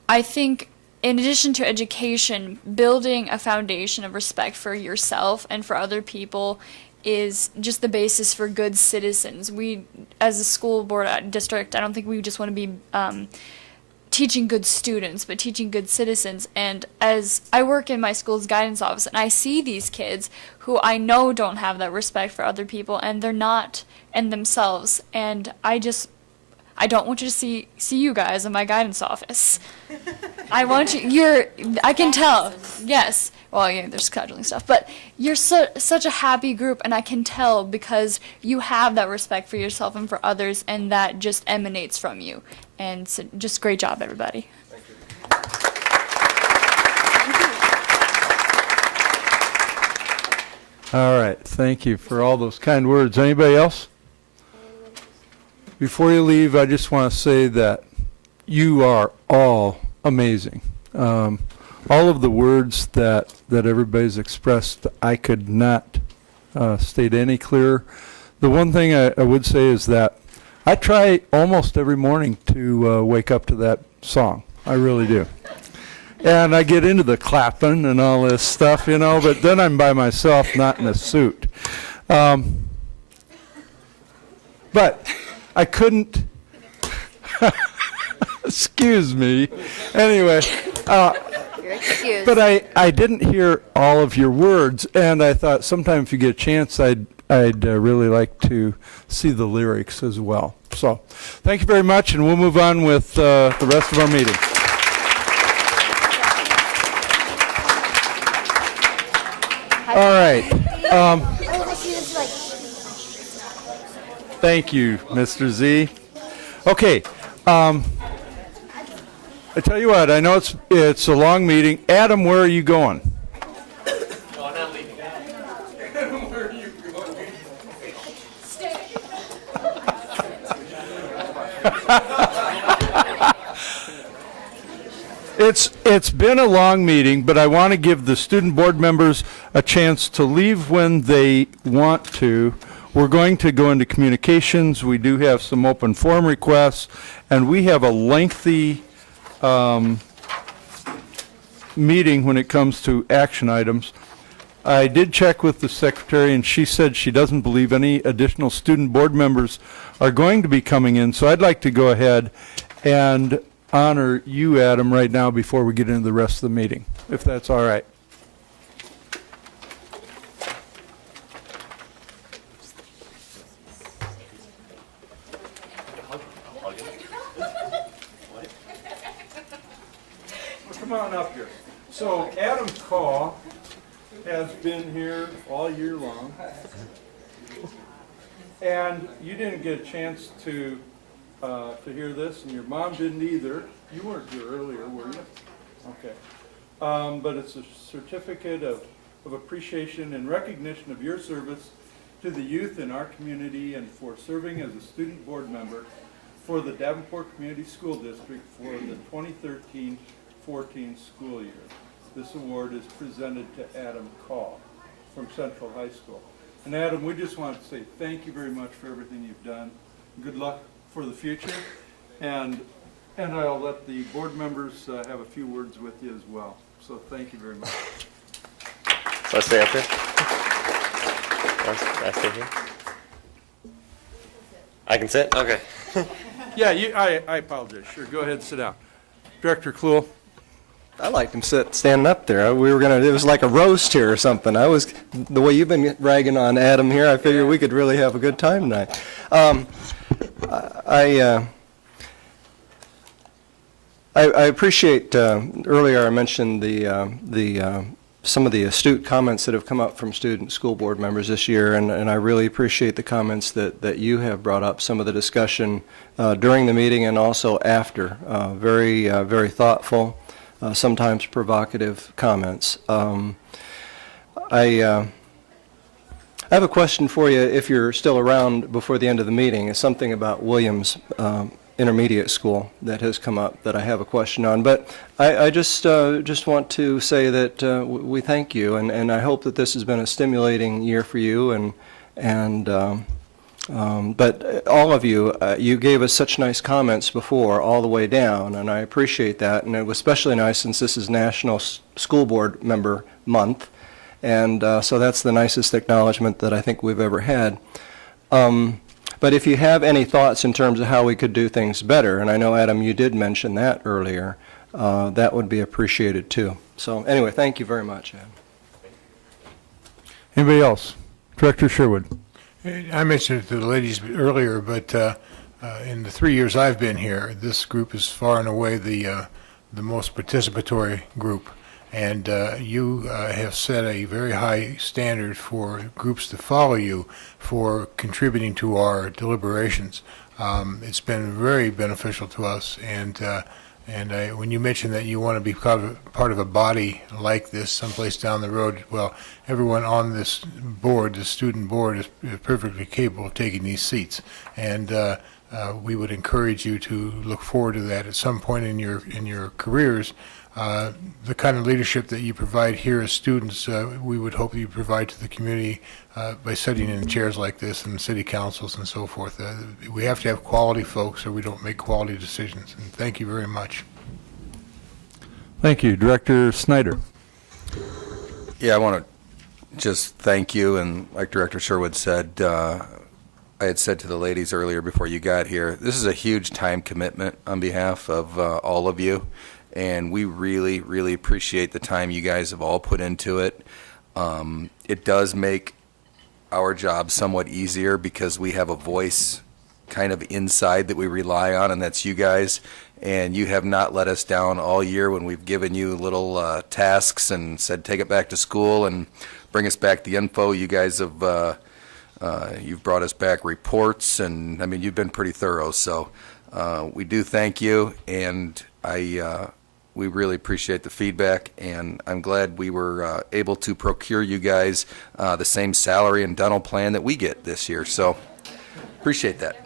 I think in addition to education, building a foundation of respect for yourself and for other people is just the basis for good citizens. We, as a school board district, I don't think we just want to be teaching good students, but teaching good citizens. And as I work in my school's guidance office, and I see these kids who I know don't have that respect for other people, and they're not in themselves. And I don't want you to see you guys in my guidance office. I want you, I can tell, yes. Well, yeah, there's scheduling stuff, but you're such a happy group, and I can tell because you have that respect for yourself and for others, and that just emanates from you. And so just great job, everybody. Thank you. All right, thank you for all those kind words. Anybody else? Before you leave, I just want to say that you are all amazing. All of the words that everybody's expressed, I could not state any clearer. The one thing I would say is that I try almost every morning to wake up to that song. I really do. And I get into the clapping and all this stuff, you know, but then I'm by myself, not in a suit. But I couldn't, excuse me. Anyway, You're excused. but I didn't hear all of your words, and I thought sometime if you get a chance, I'd really like to see the lyrics as well. So thank you very much, and we'll move on with the rest of our meeting. All right. Thank you, Mr. Z. Okay. I tell you what, I know it's a long meeting. Adam, where are you going? No, I'm not leaving. Where are you going? It's been a long meeting, but I want to give the student board members a chance to leave when they want to. We're going to go into communications. We do have some open forum requests, and we have a lengthy meeting when it comes to action items. I did check with the secretary, and she said she doesn't believe any additional student board members are going to be coming in, so I'd like to go ahead and honor you, Adam, right now before we get into the rest of the meeting, if that's all right. Come on up here. So Adam Caw has been here all year long, and you didn't get a chance to hear this, and your mom didn't either. You weren't here earlier, were you? Okay. But it's a certificate of appreciation and recognition of your service to the youth in our community and for serving as a student board member for the Davenport Community School District for the 2013-14 school year. This award is presented to Adam Caw from Central High School. And Adam, we just want to say thank you very much for everything you've done. Good luck for the future, and I'll let the board members have a few words with you as well. So thank you very much. So I stay up here? I stay here? I can sit? Okay. Yeah, I apologize. Sure, go ahead and sit down. Director Kluhl. I liked him standing up there. It was like a roast here or something. The way you've been ragging on Adam here, I figured we could really have a good time tonight. I appreciate, earlier I mentioned some of the astute comments that have come up from school board members this year, and I really appreciate the comments that you have brought up, some of the discussion during the meeting and also after. Very thoughtful, sometimes provocative comments. I have a question for you, if you're still around before the end of the meeting. It's something about Williams Intermediate School that has come up that I have a question on. But I just want to say that we thank you, and I hope that this has been a stimulating year for you. But all of you, you gave us such nice comments before, all the way down, and I appreciate that. And it was especially nice since this is National School Board Member Month. And so that's the nicest acknowledgement that I think we've ever had. But if you have any thoughts in terms of how we could do things better, and I know, Adam, you did mention that earlier, that would be appreciated too. So anyway, thank you very much, Adam. Anybody else? Director Sherwood. I mentioned it to the ladies earlier, but in the 3 years I've been here, this group is far and away the most participatory group. And you have set a very high standard for groups to follow you for contributing to our deliberations. It's been very beneficial to us. And when you mentioned that you want to be part of a body like this someplace down the road, well, everyone on this board, the student board, is perfectly capable of taking these seats. And we would encourage you to look forward to that at some point in your careers. the kind of leadership that you provide here as students, we would hope you provide to the community by sitting in chairs like this and city councils and so forth. We have to have quality folks or we don't make quality decisions. And thank you very much. Thank you. Director Snyder. Yeah, I want to just thank you, and like Director Sherwood said, I had said to the ladies earlier before you got here, this is a huge time commitment on behalf of all of you, and we really, really appreciate the time you guys have all put into it. It does make our job somewhat easier because we have a voice kind of inside that we rely on, and that's you guys. And you have not let us down all year when we've given you little tasks and said take it back to school and bring us back the info. You guys have you've brought us back reports, and I mean you've been pretty thorough. So we do thank you, and we really appreciate the feedback. And I'm glad we were able to procure you guys the same salary and dental plan that we get this year. So appreciate that.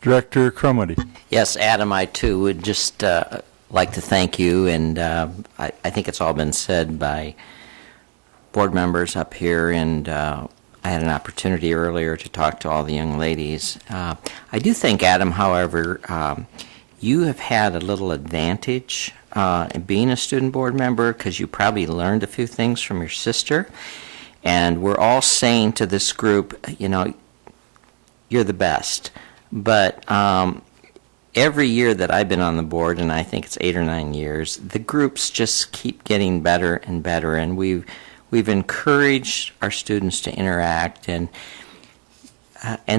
Director Crumity. Yes, Adam, I too would just like to thank you, and I think it's all been said by board members up here, and I had an opportunity earlier to talk to all the young ladies. I do think, Adam, however, you have had a little advantage in being a student board member because you probably learned a few things from your sister, and we're all saying to this group, you know, you're the best. But every year that I've been on the board, and I think it's 8 or 9 years, the groups just keep getting better and better, and we've encouraged our students to interact, and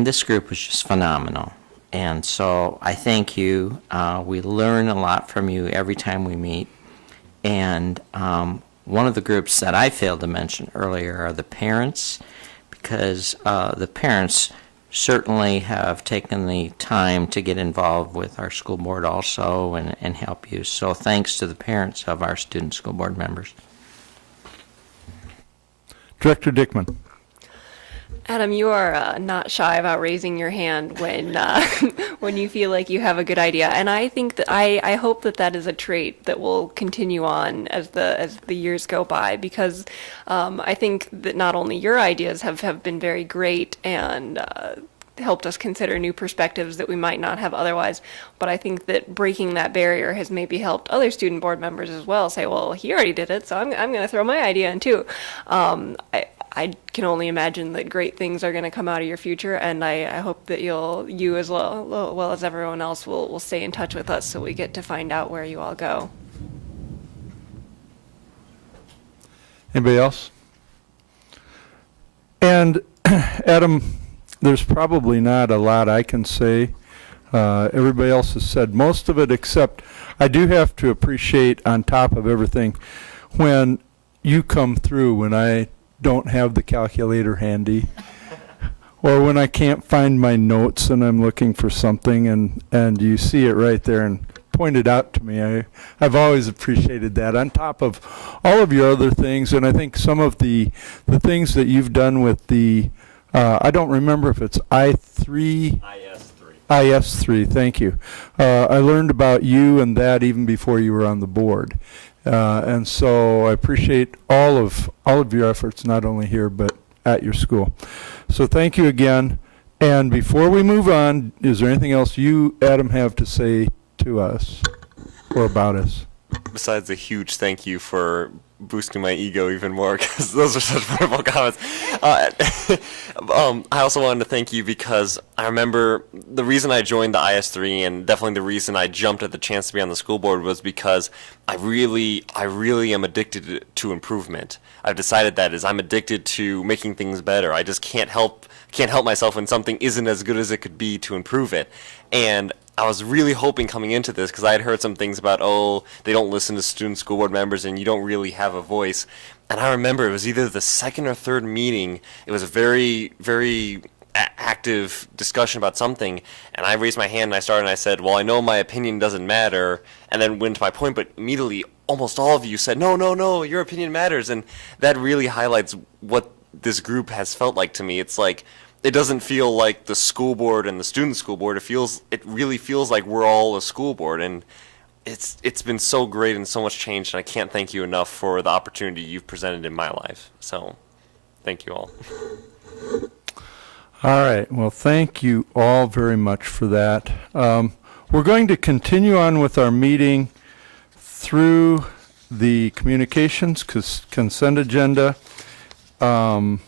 this group was just phenomenal. And so I thank you. We learn a lot from you every time we meet. And one of the groups that I failed to mention earlier are the parents, because the parents certainly have taken the time to get involved with our school board also and help you. So thanks to the parents of our student school board members. Director Dickman. Adam, you are not shy about raising your hand when when you feel like you have a good idea, and I think that I hope that that is a trait that will continue on as the years go by, because I think that not only your ideas have been very great and helped us consider new perspectives that we might not have otherwise, but I think that breaking that barrier has maybe helped other student board members as well say, well, he already did it, so I'm going to throw my idea in too. I can only imagine that great things are going to come out of your future, and I hope that you as well as everyone else will stay in touch with us so we get to find out where you all go. Anybody else? And Adam, there's probably not a lot I can say. Everybody else has said most of it, except I do have to appreciate, on top of everything, when you come through when I don't have the calculator handy, or when I can't find my notes and I'm looking for something, and you see it right there and point it out to me. I've always appreciated that, on top of all of your other things. And I think some of the things that you've done with the I don't remember if it's IS3, thank you. I learned about you and that even before you were on the board. And so I appreciate all of your efforts, not only here, but at your school. So thank you again. And before we move on, is there anything else you, Adam, have to say to us or about us? Besides a huge thank you for boosting my ego even more, because those are such wonderful comments. I also wanted to thank you because I remember the reason I joined the IS3, and definitely the reason I jumped at the chance to be on the school board, was because I really am addicted to improvement. I've decided that I'm addicted to making things better. I just can't help myself when something isn't as good as it could be to improve it. And I was really hoping coming into this, because I had heard some things about, they don't listen to student school board members and you don't really have a voice. And I remember it was either the second or third meeting, it was a very, very active discussion about something, and I raised my hand and I said, well, I know my opinion doesn't matter, and then went to my point, but immediately almost all of you said, no, your opinion matters. And that really highlights what this group has felt like to me. It's like, it doesn't feel like the school board and the student school board. It really feels like we're all a school board, and it's been so great and so much change, and I can't thank you enough for the opportunity you've presented in my life. So, thank you all. All right. Well, thank you all very much for that. We're going to continue on with our meeting through the communications consent agenda and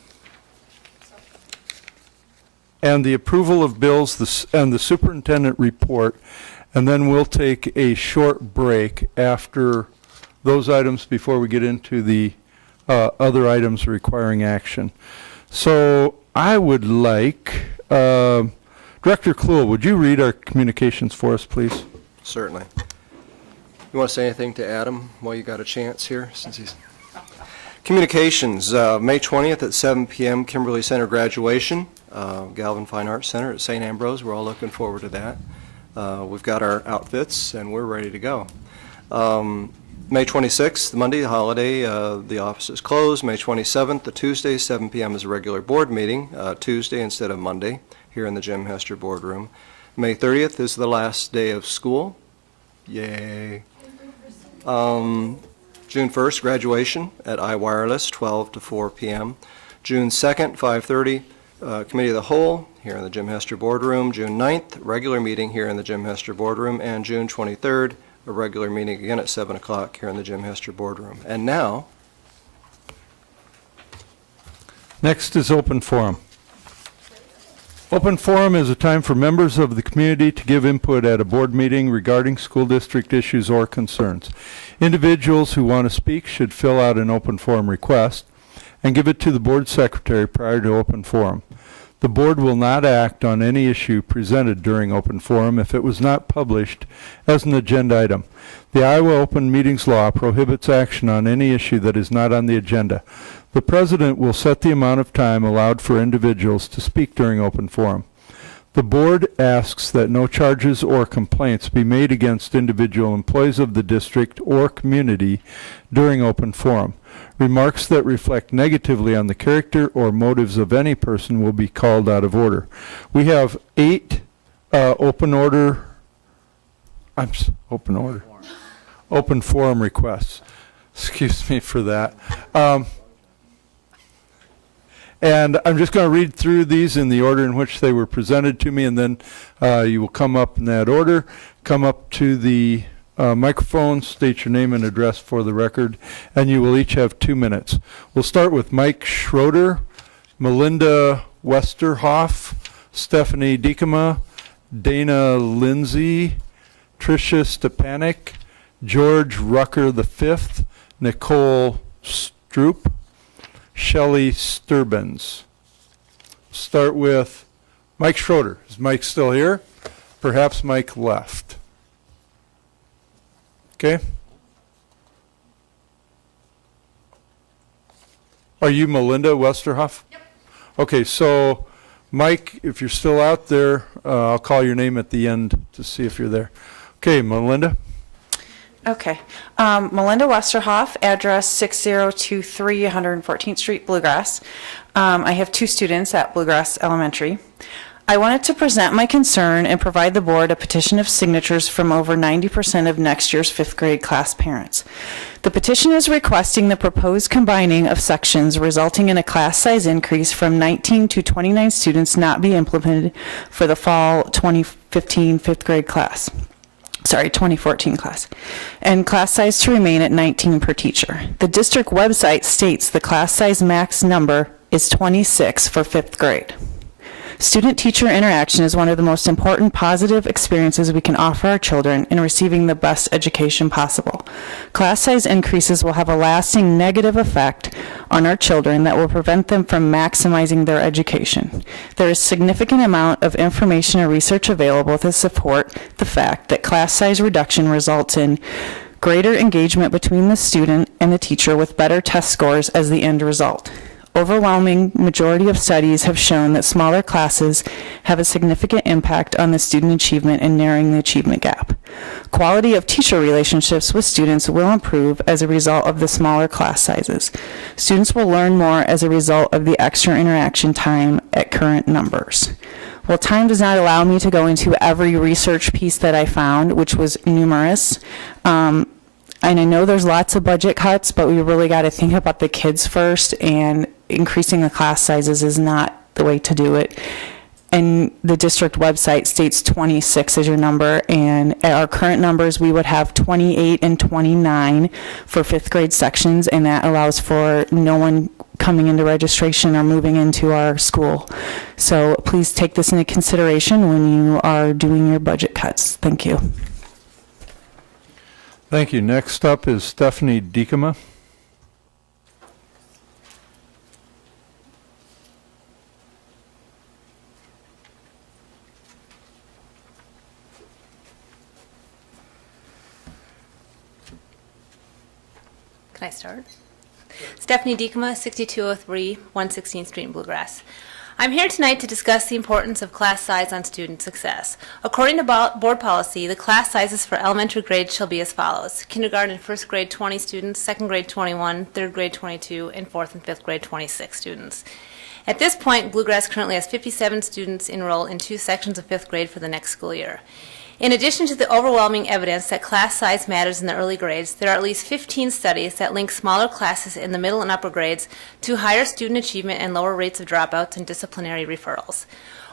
the approval of bills and the superintendent report, and then we'll take a short break after those items before we get into the other items requiring action. So I would like, Director Kluhl, would you read our communications for us, please? Certainly. You want to say anything to Adam while you got a chance here, since he's... Communications, May 20th at 7 p.m., Kimberly Center graduation, Galvin Fine Arts Center at St. Ambrose. We're all looking forward to that. We've got our outfits, and we're ready to go. May 26th, Monday, the holiday, the office is closed. May 27th, the Tuesday, 7 p.m. is a regular board meeting, Tuesday instead of Monday, here in the Jim Hester boardroom. May 30th is the last day of school. Yay. June 1st, graduation at iWireless, 12 to 4 p.m. June 2nd, 5:30, Committee of the Whole, here in the Jim Hester boardroom. June 9th, regular meeting here in the Jim Hester boardroom. And June 23rd, a regular meeting again at 7 o'clock here in the Jim Hester boardroom. And now... Next is open forum. Open forum is a time for members of the community to give input at a board meeting regarding school district issues or concerns. Individuals who want to speak should fill out an open forum request and give it to the board secretary prior to open forum. The board will not act on any issue presented during open forum if it was not published as an agenda item. The Iowa Open Meetings Law prohibits action on any issue that is not on the agenda. The president will set the amount of time allowed for individuals to speak during open forum. The board asks that no charges or complaints be made against individual employees of the district or community during open forum. Remarks that reflect negatively on the character or motives of any person will be called out of order. We have 8 open forum requests. Excuse me for that. And I'm just going to read through these in the order in which they were presented to me, and then you will come up in that order, come up to the microphone, state your name and address for the record, and you will each have 2 minutes. We'll start with Mike Schroeder, Melinda Westerhoff, Stephanie Diekema, Dana Lindsay, Tricia Stepanek, George Rucker V, Nicole Stroop, Shelley Sturbins. Start with Mike Schroeder. Is Mike still here? Perhaps Mike left. Okay. Are you Melinda Westerhoff? Yep. Okay, so Mike, if you're still out there, I'll call your name at the end to see if you're there. Okay, Melinda. Okay. Melinda Westerhoff, address 6023 114th Street, Bluegrass. I have 2 students at Bluegrass Elementary. I wanted to present my concern and provide the board a petition of signatures from over 90% of next year's 5th grade class parents. The petition is requesting the proposed combining of sections resulting in a class size increase from 19 to 29 students not be implemented for the fall 2015 5th grade class. 2014 class, and class size to remain at 19 per teacher. The district website states the class size max number is 26 for 5th grade. Student-teacher interaction is one of the most important positive experiences we can offer our children in receiving the best education possible. Class size increases will have a lasting negative effect on our children that will prevent them from maximizing their education. There is significant amount of information and research available to support the fact that class size reduction results in greater engagement between the student and the teacher with better test scores as the end result. Overwhelming majority of studies have shown that smaller classes have a significant impact on the student achievement and narrowing the achievement gap. Quality of teacher relationships with students will improve as a result of the smaller class sizes. Students will learn more as a result of the extra interaction time at current numbers. Well, time does not allow me to go into every research piece that I found, which was numerous. And I know there's lots of budget cuts, but we really got to think about the kids first, and increasing the class sizes is not the way to do it. And the district website states 26 as your number, and at our current numbers, we would have 28 and 29 for 5th grade sections, and that allows for no one coming into registration or moving into our school. So please take this into consideration when you are doing your budget cuts. Thank you. Thank you. Next up is Stephanie Diekema. Can I start? Stephanie Diekema, 6203 116th Street in Bluegrass. I'm here tonight to discuss the importance of class size on student success. According to board policy, the class sizes for elementary grades shall be as follows. Kindergarten and first grade 20 students, second grade 21, third grade 22, and fourth and fifth grade 26 students. At this point, Bluegrass currently has 57 students enrolled in 2 sections of fifth grade for the next school year. In addition to the overwhelming evidence that class size matters in the early grades, there are at least 15 studies that link smaller classes in the middle and upper grades to higher student achievement and lower rates of dropouts and disciplinary referrals.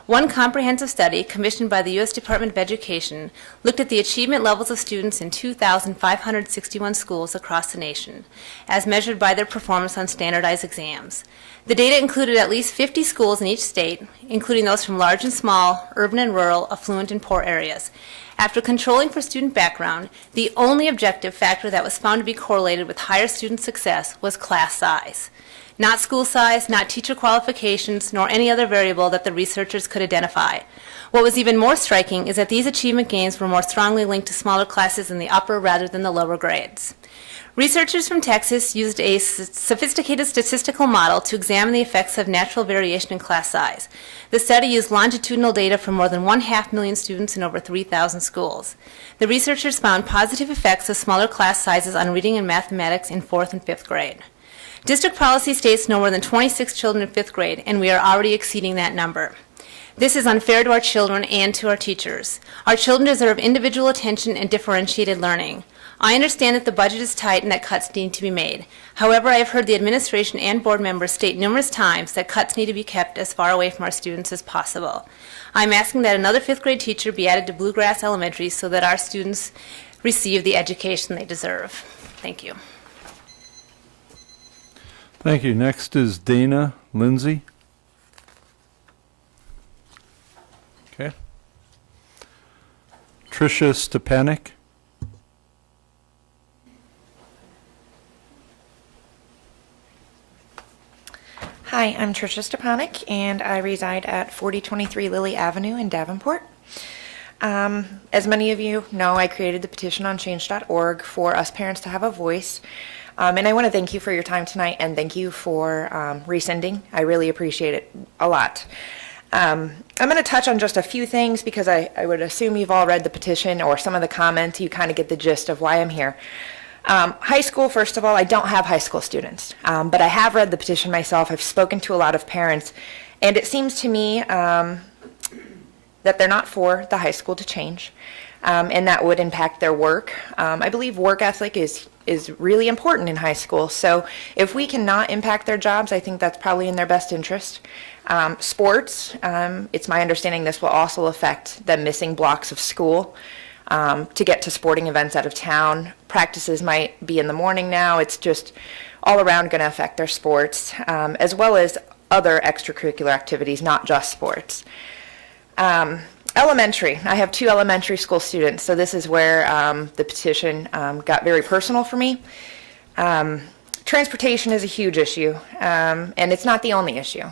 One comprehensive study, commissioned by the U.S. Department of Education, looked at the achievement levels of students in 2,561 schools across the nation, as measured by their performance on standardized exams. The data included at least 50 schools in each state, including those from large and small, urban and rural, affluent and poor areas. After controlling for student background, the only objective factor that was found to be correlated with higher student success was class size. Not school size, not teacher qualifications, nor any other variable that the researchers could identify. What was even more striking is that these achievement gains were more strongly linked to smaller classes in the upper rather than the lower grades. Researchers from Texas used a sophisticated statistical model to examine the effects of natural variation in class size. The study used longitudinal data from more than 500,000 students in over 3,000 schools. The researchers found positive effects of smaller class sizes on reading and mathematics in 4th and 5th grade. District policy states no more than 26 children in 5th grade, and we are already exceeding that number. This is unfair to our children and to our teachers. Our children deserve individual attention and differentiated learning. I understand that the budget is tight and that cuts need to be made. However, I have heard the administration and board members state numerous times that cuts need to be kept as far away from our students as possible. I'm asking that another 5th grade teacher be added to Bluegrass Elementary so that our students receive the education they deserve. Thank you. Thank you. Next is Dana Lindsay. Okay. Tricia Stepanek. Hi, I'm Tricia Stepanek, and I reside at 4023 Lily Avenue in Davenport. As many of you know, I created the petition on change.org for us parents to have a voice. And I want to thank you for your time tonight, and thank you for resending. I really appreciate it a lot. I'm going to touch on just a few things because I would assume you've all read the petition or some of the comments. You kind of get the gist of why I'm here. High school, first of all, I don't have high school students, but I have read the petition myself. I've spoken to a lot of parents, and it seems to me that they're not for the high school to change, and that would impact their work. I believe work ethic is really important in high school, so if we cannot impact their jobs, I think that's probably in their best interest. Sports, it's my understanding this will also affect them missing blocks of school to get to sporting events out of town. Practices might be in the morning now. It's just all around going to affect their sports, as well as other extracurricular activities, not just sports. Elementary, I have 2 elementary school students, so this is where the petition got very personal for me. Transportation is a huge issue, and it's not the only issue.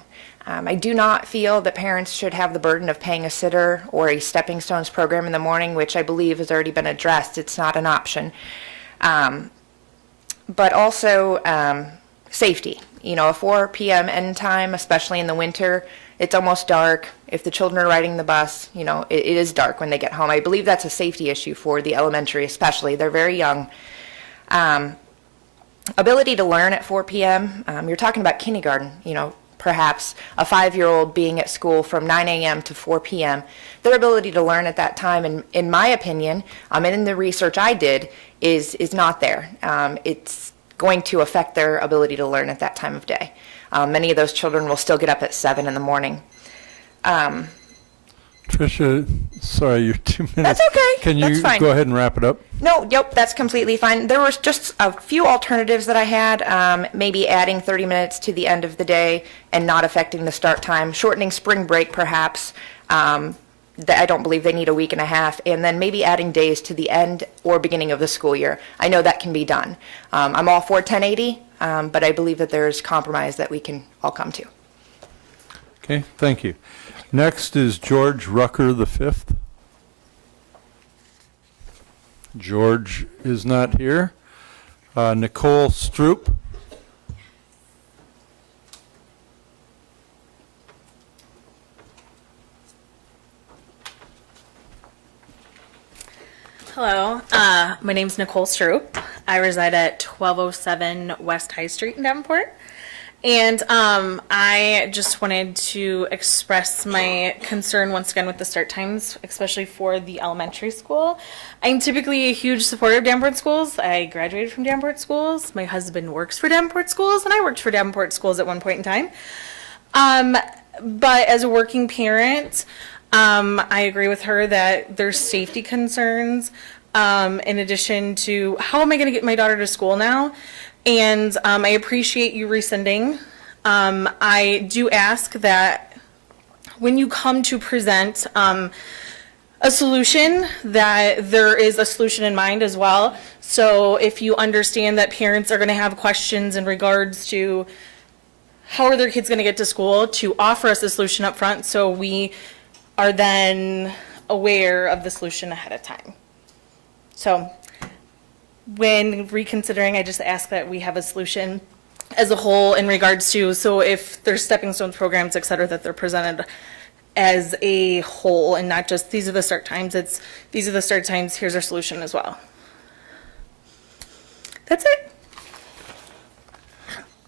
I do not feel that parents should have the burden of paying a sitter or a Stepping Stones program in the morning, which I believe has already been addressed. It's not an option. But also safety. You know, a 4 p.m. end time, especially in the winter, it's almost dark. If the children are riding the bus, you know, it is dark when they get home. I believe that's a safety issue for the elementary especially. They're very young. Ability to learn at 4 p.m., you're talking about kindergarten, you know, perhaps a 5-year-old being at school from 9 a.m. to 4 p.m., their ability to learn at that time, in my opinion, and in the research I did, is not there. It's going to affect their ability to learn at that time of day. Many of those children will still get up at 7 in the morning. Tricia, sorry, you're 2 minutes. That's okay. Can you That's fine. go ahead and wrap it up? No, yep, that's completely fine. There was just a few alternatives that I had, maybe adding 30 minutes to the end of the day and not affecting the start time, shortening spring break perhaps. I don't believe they need a week and a half, and then maybe adding days to the end or beginning of the school year. I know that can be done. I'm all for 1080, but I believe that there's compromise that we can all come to. Okay, thank you. Next is George Rucker the fifth. George is not here. Nicole Stroop. Hello, my name's Nicole Stroop. I reside at 1207 West High Street in Davenport. And I just wanted to express my concern once again with the start times, especially for the elementary school. I'm typically a huge supporter of Davenport schools. I graduated from Davenport schools. My husband works for Davenport schools, and I worked for Davenport schools at one point in time. But as a working parent, I agree with her that there's safety concerns in addition to how am I going to get my daughter to school now? And I appreciate you rescinding. I do ask that when you come to present a solution, that there is a solution in mind as well. So if you understand that parents are going to have questions in regards to how are their kids going to get to school, to offer us a solution up front so we are then aware of the solution ahead of time. So when reconsidering, I just ask that we have a solution as a whole in regards to, so if there's stepping stones programs, et cetera, that they're presented as a whole and not just these are the start times, it's these are the start times, here's our solution as well. That's it.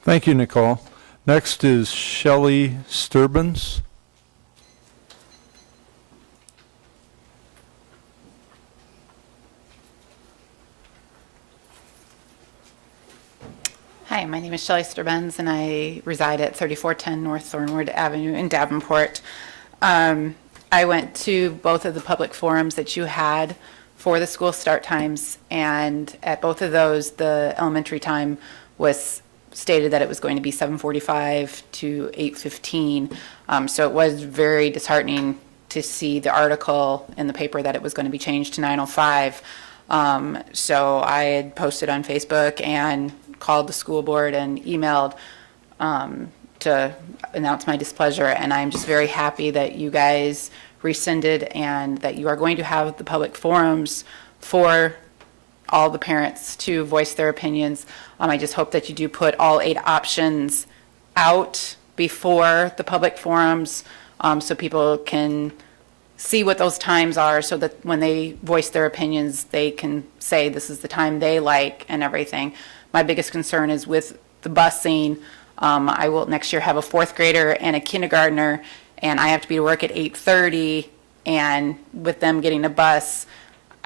Thank you, Nicole. Next is Shelley Sturbins. Hi, my name is Shelley Sturbins, and I reside at 3410 North Thornwood Avenue in Davenport. I went to both of the public forums that you had for the school start times, and at both of those, the elementary time was stated that it was going to be 7:45 to 8:15. So it was very disheartening to see the article in the paper that it was going to be changed to 9:05. So I had posted on Facebook and called the school board and emailed to announce my displeasure, and I'm just very happy that you guys rescinded and that you are going to have the public forums for all the parents to voice their opinions. I just hope that you do put all 8 options out before the public forums so people can see what those times are so that when they voice their opinions, they can say this is the time they like and everything. My biggest concern is with the busing. I will next year have a 4th grader and a kindergartner, and I have to be to work at 8:30, and with them getting a bus,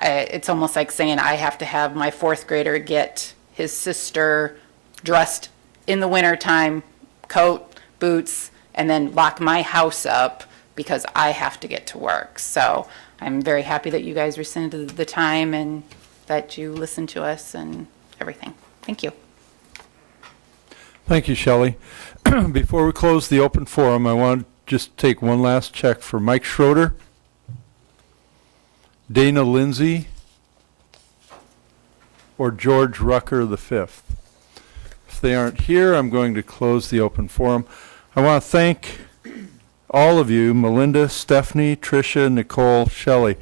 it's almost like saying I have to have my 4th grader get his sister dressed in the wintertime, coat, boots, and then lock my house up because I have to get to work. So I'm very happy that you guys rescinded the time and that you listened to us and everything. Thank you. Thank you, Shelley. Before we close the open forum, I want to just take one last check for Mike Schroeder, Dana Lindsay, or George Rucker the fifth. If they aren't here, I'm going to close the open forum. I want to thank all of you, Melinda, Stephanie, Tricia, Nicole, Shelley,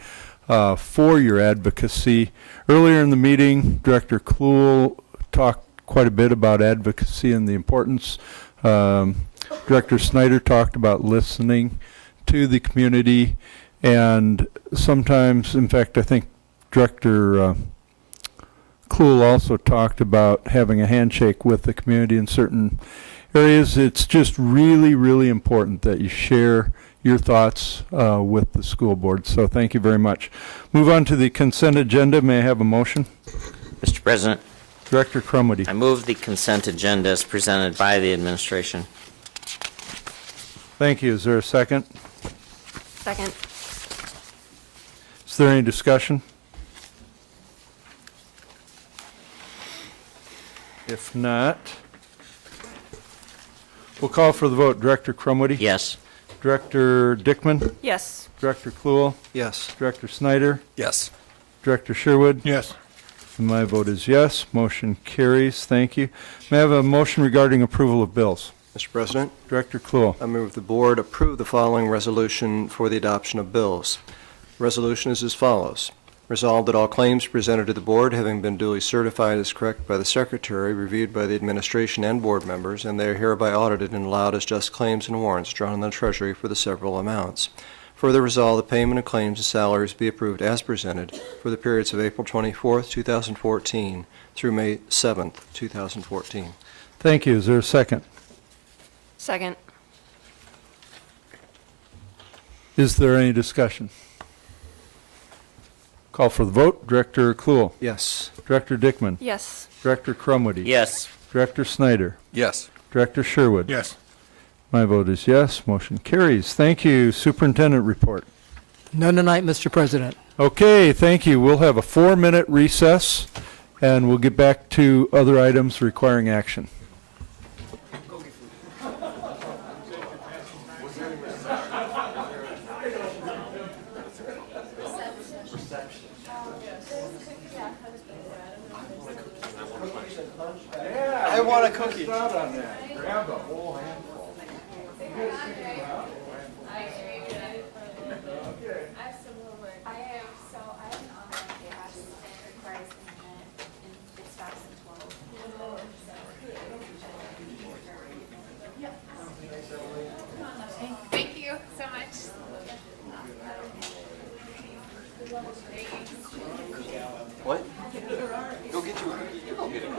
for your advocacy. Earlier in the meeting, Director Kluhl talked quite a bit about advocacy and the importance. Director Snyder talked about listening to the community, and sometimes, in fact, I think Director Kluhl also talked about having a handshake with the community in certain areas, it's just really, really important that you share your thoughts with the school board. So thank you very much. Move on to the consent agenda. May I have a motion? Mr. President, Director Crumwitty. I move the consent agenda as presented by the administration. Thank you. Is there a second? Second. Is there any discussion? If not, we'll call for the vote. Director Crumwitty? Yes. Director Dickman? Yes. Director Kluhl? Yes. Director Snyder? Yes. Director Sherwood? Yes. And my vote is yes. Motion carries. Thank you. May I have a motion regarding approval of bills? Mr. President, Director Kluhl. I move the board approve the following resolution for the adoption of bills. Resolution is as follows. Resolved that all claims presented to the board, having been duly certified as correct by the Secretary, reviewed by the administration and board members, and they are hereby audited and allowed as just claims and warrants drawn in the Treasury for the several amounts. Further resolve the payment of claims and salaries be approved as presented for the periods of April 24th, 2014 through May 7th, 2014. Thank you. Is there a second? Second. Is there any discussion? Call for the vote. Director Kluhl. Yes. Director Dickman. Yes. Director Crumwitty. Yes. Director Snyder. Yes. Director Sherwood. Yes. My vote is yes. Motion carries. Thank you. Superintendent report. None tonight, Mr. President. Okay, thank you. We'll have a 4-minute recess, and we'll get back to other items requiring action. I want a cookie. Grab the whole handful. Thank you so much. What? Go get you. You go get it.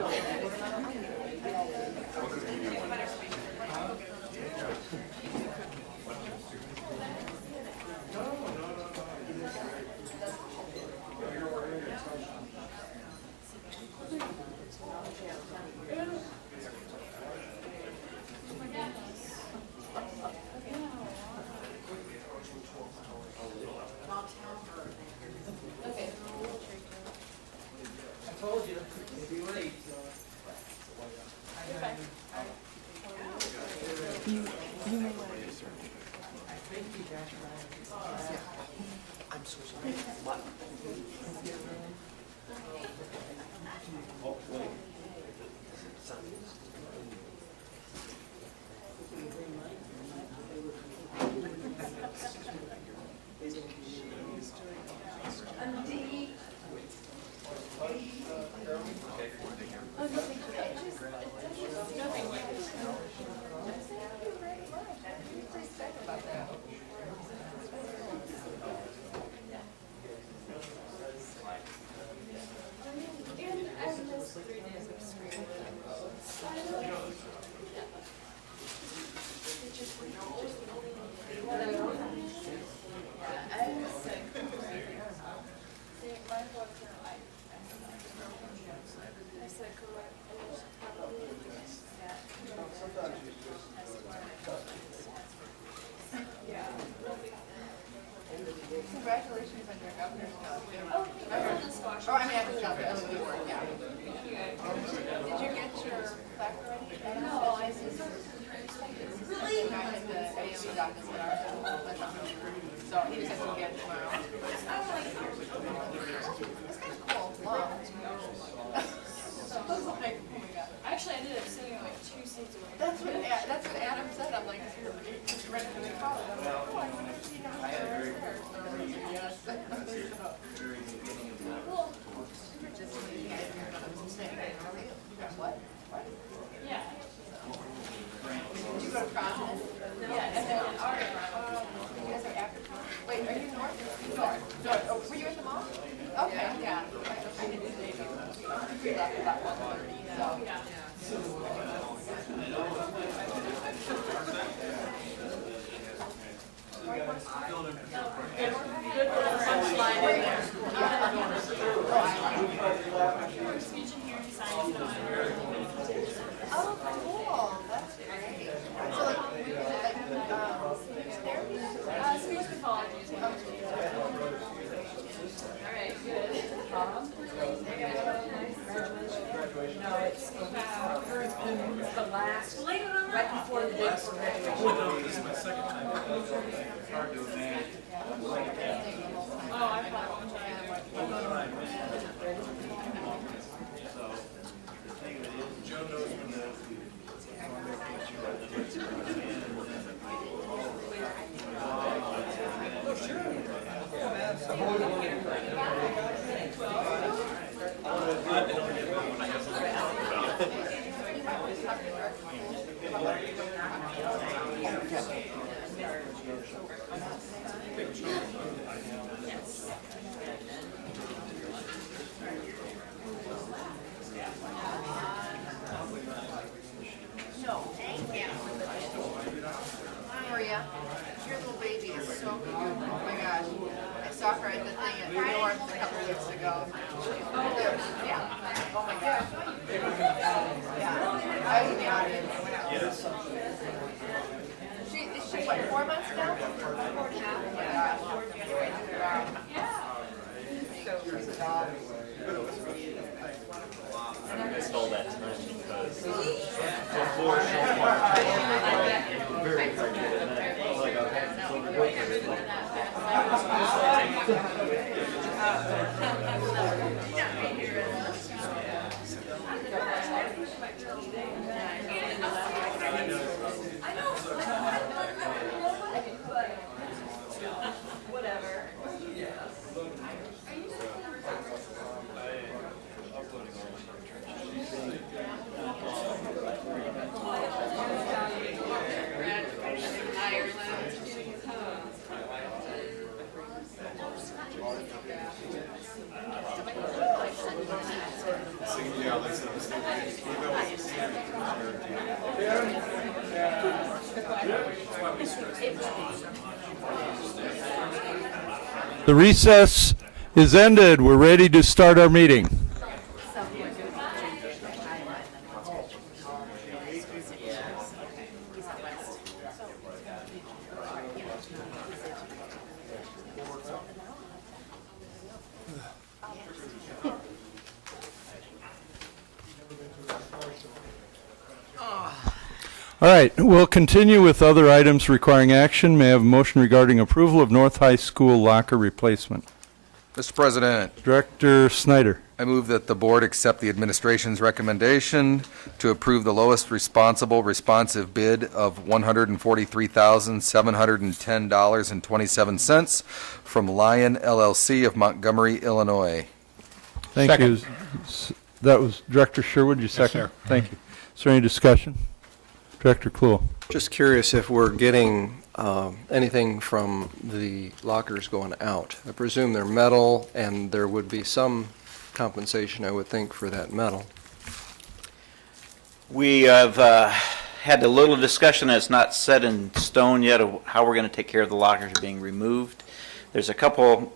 Congratulations on your governor's job. Oh, I mean, I have a job at LSU, yeah. Did you get your plaque already? No, I just. Really? I had the AME doctors at our school, so he just has to get it tomorrow. It's kind of cool, long. Actually, I ended up sitting like 2 seats away. That's what Adam said. I'm like, you're ready for the college. I'm like, oh, I want to see downstairs. Yes. Cool. Just you got what? What? Yeah. Did you go to prom? Yeah. And then, all right. You guys are after prom? Wait, are you north? North. Oh, were you at the mall? Okay, yeah. I did today. We left about 1:30, so. Yeah. Maria, your little baby is so cute. Oh my gosh. I saw her at the thing at North a couple weeks ago. Yeah. Oh my gosh. Yeah. I was in the audience. Is she what, 4 months now? 4.5. Yeah. So she's a dog. I stole that tonight because The recess is ended. We're ready to start our meeting. All right, we'll continue with other items requiring action. May I have a motion regarding approval of North High School locker replacement? Mr. President, Director Snyder. I move that the board accept the administration's recommendation to approve the lowest responsive bid of $143,710.27 from Lion LLC of Montgomery, Illinois. Thank you. That was Director Sherwood, you second? sir. Thank you. Is there any discussion? Director Kluhl. Just curious if we're getting anything from the lockers going out. I presume they're metal, and there would be some compensation, I would think, for that metal. We have had a little discussion, it's not set in stone yet, of how we're going to take care of the lockers being removed. There's a couple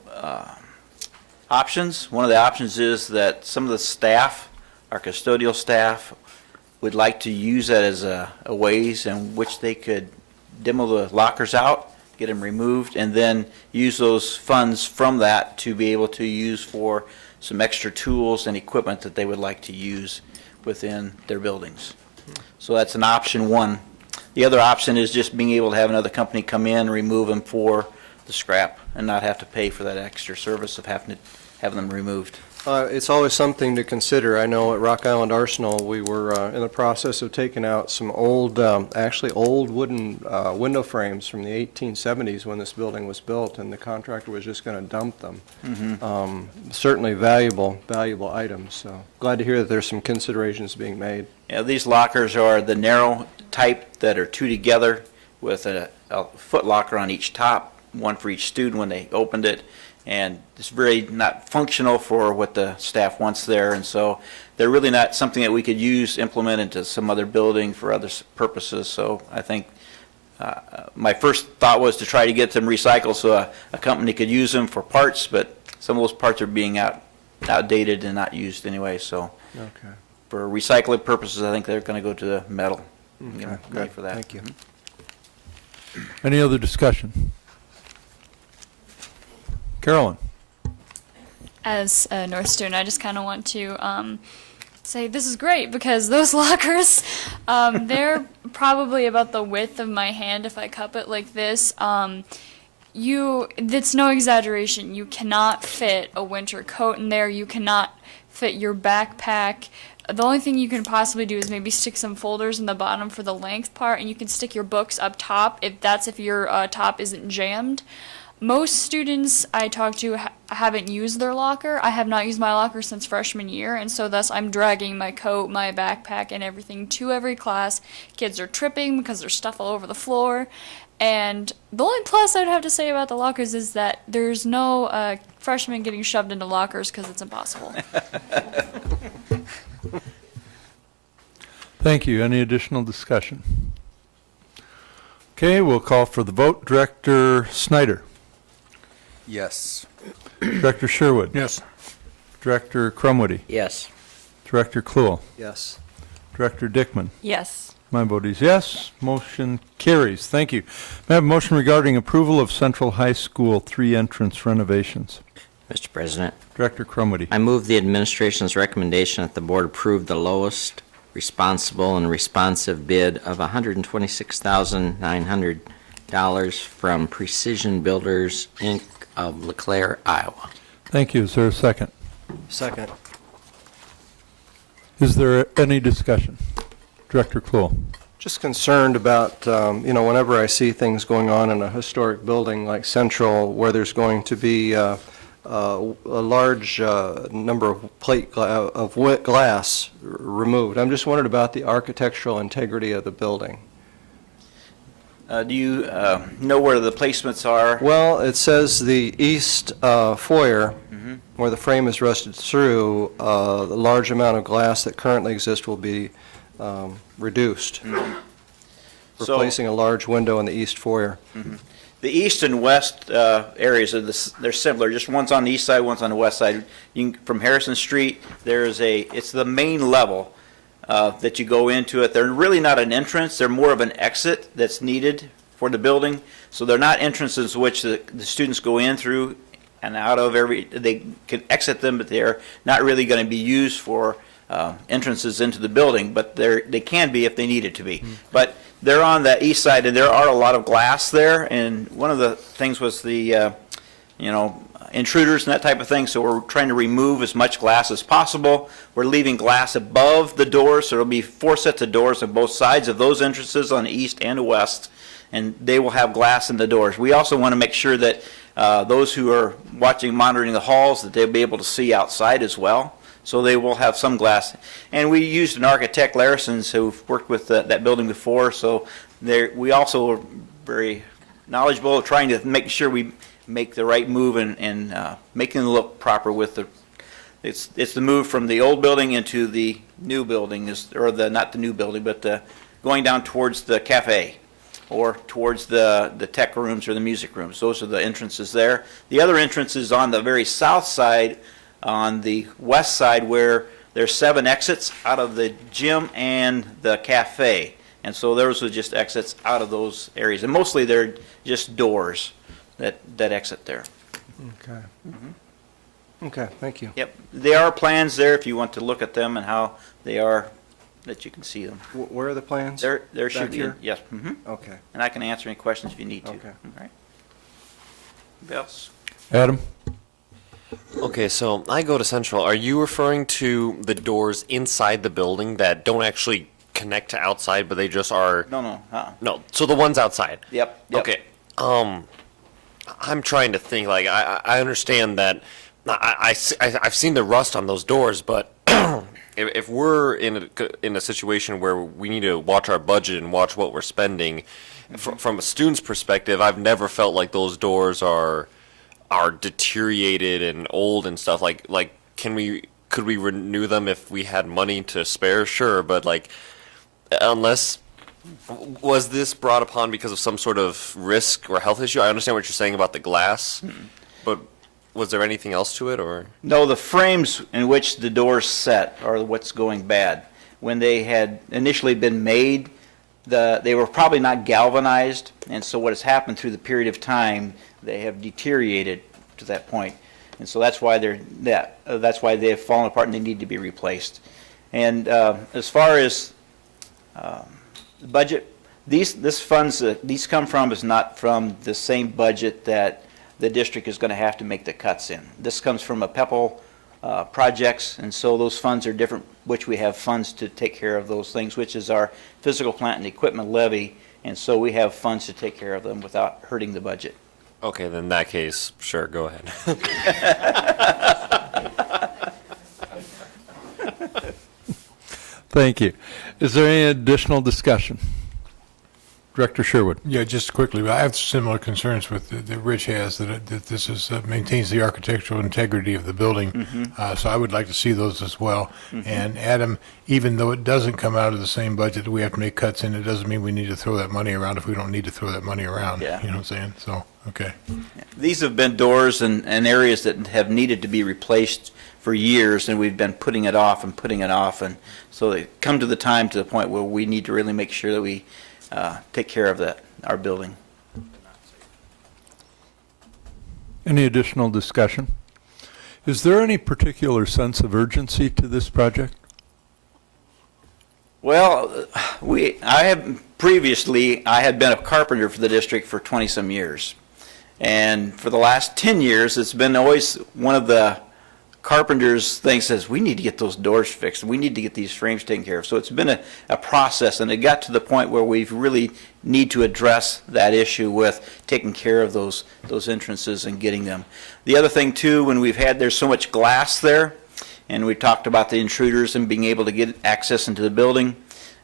options. One of the options is that some of the staff, our custodial staff, would like to use that as a ways in which they could demo the lockers out, get them removed, and then use those funds from that to be able to use for some extra tools and equipment that they would like to use within their buildings. So that's an option one. The other option is just being able to have another company come in and remove them for the scrap and not have to pay for that extra service of having them removed. It's always something to consider. I know at Rock Island Arsenal, we were in the process of taking out some old, actually old wooden window frames from the 1870s when this building was built, and the contractor was just going to dump them. Certainly valuable items, so glad to hear that there's some considerations being made. Yeah, these lockers are the narrow type that are two together with a foot locker on each top, one for each student when they opened it, and it's very not functional for what the staff wants there, and so they're really not something that we could implement into some other building for other purposes. So I think my first thought was to try to get them recycled so a company could use them for parts, but some of those parts are being outdated and not used anyway. So Okay. for recycling purposes, I think they're going to go to the metal. Okay, You know, good. for that. Thank you. Any other discussion? Carolyn? As a North student, I just kind of want to say this is great because those lockers, they're probably about the width of my hand if I cup it like this. It's no exaggeration. You cannot fit a winter coat in there. You cannot fit your backpack. The only thing you can possibly do is maybe stick some folders in the bottom for the length part, and you can stick your books up top if your top isn't jammed. Most students I talk to haven't used their locker. I have not used my locker since freshman year, and so thus I'm dragging my coat, my backpack, and everything to every class. Kids are tripping because there's stuff all over the floor. And the only plus I'd have to say about the lockers is that there's no freshmen getting shoved into lockers because it's impossible. Thank you. Any additional discussion? Okay, we'll call for the vote. Director Snyder? Yes. Director Sherwood? Yes. Director Crumwoody? Yes. Director Kluhl? Yes. Director Dickman? Yes. My vote is yes. Motion carries. Thank you. May I have a motion regarding approval of Central High School 3 entrance renovations? Mr. President, Director Crumwoody? I move the administration's recommendation that the board approve the lowest responsible and responsive bid of $126,900 from Precision Builders, Inc. of LeClaire, Iowa. Thank you. Is there a second? Second. Is there any discussion? Director Kluhl? Just concerned about, whenever I see things going on in a historic building like Central, where there's going to be a large number of wet glass removed. I'm just wondering about the architectural integrity of the building. Do you know where the placements are? Well, it says the east foyer, where the frame is rusted through, the large amount of glass that currently exists will be reduced, replacing a large window in the east foyer. The east and west areas they're similar. Just one's on the east side, one's on the west side. From Harrison Street, it's the main level that you go into it. They're really not an entrance. They're more of an exit that's needed for the building. So they're not entrances which the students go in through and out of. They can exit them, but they're not really going to be used for entrances into the building. But they can be if they needed to be. But they're on the east side, and there are a lot of glass there. And one of the things was the intruders and that type of thing, so we're trying to remove as much glass as possible. We're leaving glass above the doors, so there'll be 4 sets of doors on both sides of those entrances on the east and the west, and they will have glass in the doors. We also want to make sure that those who are monitoring the halls, that they'll be able to see outside as well, so they will have some glass. And we used an architect, Larison's, who've worked with that building before, so we also are very knowledgeable of trying to make sure we make the right move and making it look proper with it's the move from the old building into the new building, not the new building, but going down towards the cafe or towards the tech rooms or the music rooms. Those are the entrances there. The other entrance is on the very south side, on the west side, where there's 7 exits out of the gym and the cafe. And so those are just exits out of those areas. And mostly they're just doors that exit there. Okay. Okay, thank you. Yep. There are plans there if you want to look at them and how they are, that you can see them. Where are the plans? There Back should be. here? Yes. Okay. And I can answer any questions if you need to. Okay. All right. Anybody else? Adam? Okay, so I go to Central. Are you referring to the doors inside the building that don't actually connect to outside, but they just are? No. No. So the ones outside. Yep. Okay. I'm trying to think. Like I understand that. I've seen the rust on those doors, but if we're in a situation where we need to watch our budget and watch what we're spending, from a student's perspective, I've never felt like those doors are are deteriorated and old and stuff, like could we renew them if we had money to spare? Sure, but like, unless, was this brought upon because of some sort of risk or health issue? I understand what you're saying about the glass, but was there anything else to it, or? No, the frames in which the doors set are what's going bad. When they had initially been made, they were probably not galvanized, and so what has happened through the period of time, they have deteriorated to that point, and so that's why that's why they have fallen apart and they need to be replaced. And as far as the budget, this funds that these come from is not from the same budget that the district is going to have to make the cuts in. This comes from a PEPAL projects, and so those funds are different, which we have funds to take care of those things, which is our physical plant and equipment levy, and so we have funds to take care of them without hurting the budget. Okay, then in that case, sure, go ahead. Thank you. Is there any additional discussion? Director Sherwood. Yeah, just quickly, I have similar concerns with that Rich has, that this is maintains the architectural integrity of the building. So I would like to see those as well. And Adam, even though it doesn't come out of the same budget that we have to make cuts in, it doesn't mean we need to throw that money around if we don't need to throw that money around. Yeah. You know what I'm saying? So, okay. These have been doors and areas that have needed to be replaced for years, and we've been putting it off, and so they come to the point where we need to really make sure that we take care of our building. Any additional discussion? Is there any particular sense of urgency to this project? Well, I had been a carpenter for the district for 20-some years. And for the last 10 years, it's been always one of the carpenter's things says, we need to get those doors fixed. We need to get these frames taken care of. So it's been a process, and it got to the point where we really need to address that issue with taking care of those entrances and getting them. The other thing, too, when there's so much glass there, and we talked about the intruders and being able to get access into the building.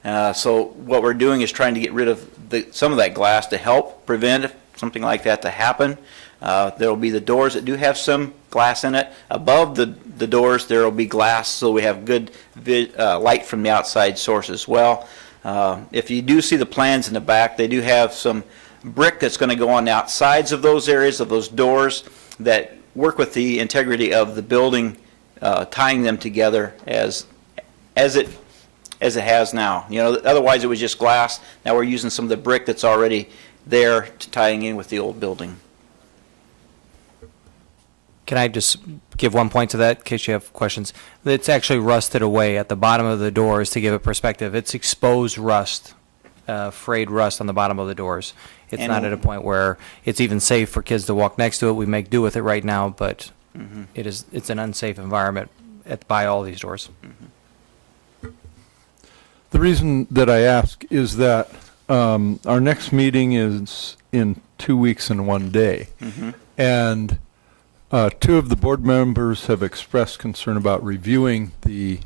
So what we're doing is trying to get rid of some of that glass to help prevent something like that to happen. There will be the doors that do have some glass in it. Above the doors, there will be glass, so we have good light from the outside source as well. If you do see the plans in the back, they do have some brick that's going to go on the outsides of those areas, of those doors, that work with the integrity of the building, tying them together as it has now. You know, otherwise it was just glass. Now we're using some of the brick that's already there tying in with the old building. Can I just give one point to that in case you have questions? It's actually rusted away at the bottom of the doors, to give it perspective. It's exposed rust, frayed rust on the bottom of the doors. It's not at a point where it's even safe for kids to walk next to it. We make do with it right now, but it's an unsafe environment by all these doors. The reason that I ask is that our next meeting is in 2 weeks and 1 day. And two of the board members have expressed concern about reviewing the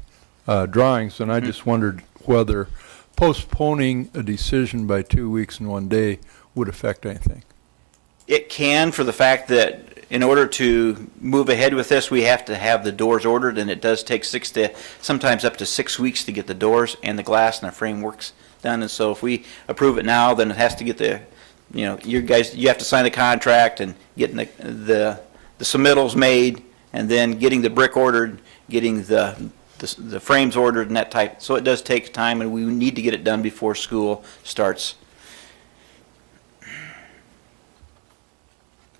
drawings, and I just wondered whether postponing a decision by 2 weeks and 1 day would affect anything. It can, for the fact that in order to move ahead with this, we have to have the doors ordered, and it does take sometimes up to 6 weeks to get the doors and the glass and the frameworks done. And so if we approve it now, then it has to get you have to sign the contract and getting the submittals made, and then getting the brick ordered, getting the frames ordered and that type. So it does take time, and we need to get it done before school starts.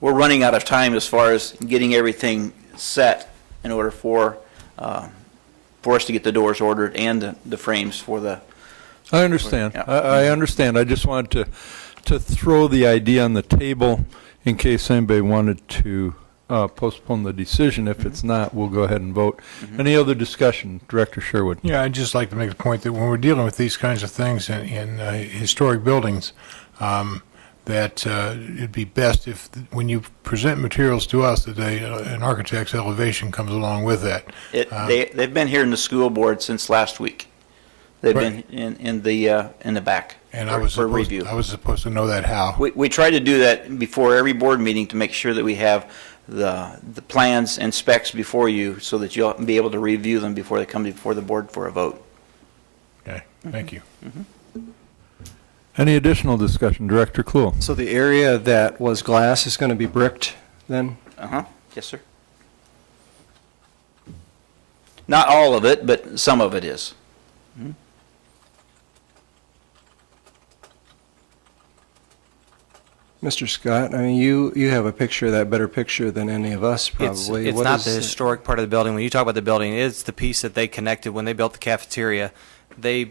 We're running out of time as far as getting everything set in order for us to get the doors ordered and the frames for the... I understand. Yeah. I understand. I just wanted to throw the idea on the table in case anybody wanted to postpone the decision. If it's not, we'll go ahead and vote. Any other discussion? Director Sherwood. Yeah, I'd just like to make the point that when we're dealing with these kinds of things in historic buildings, that it'd be best if, when you present materials to us, that an architect's elevation comes along with that. They've been here in the school board since last week. They've Right. been in the back And for review. I was supposed to know that how. We try to do that before every board meeting to make sure that we have the plans and specs before you so that you'll be able to review them before they come before the board for a vote. Okay, thank you. Any additional discussion? Director Cluel. So the area that was glass is going to be bricked then? Uh-huh, yes, sir. Not all of it, but some of it is. Mr. Scott, I mean, you have a picture of that, better picture than any of us probably. It's What not is the it? historic part of the building. When you talk about the building, it's the piece that they connected when they built the cafeteria. They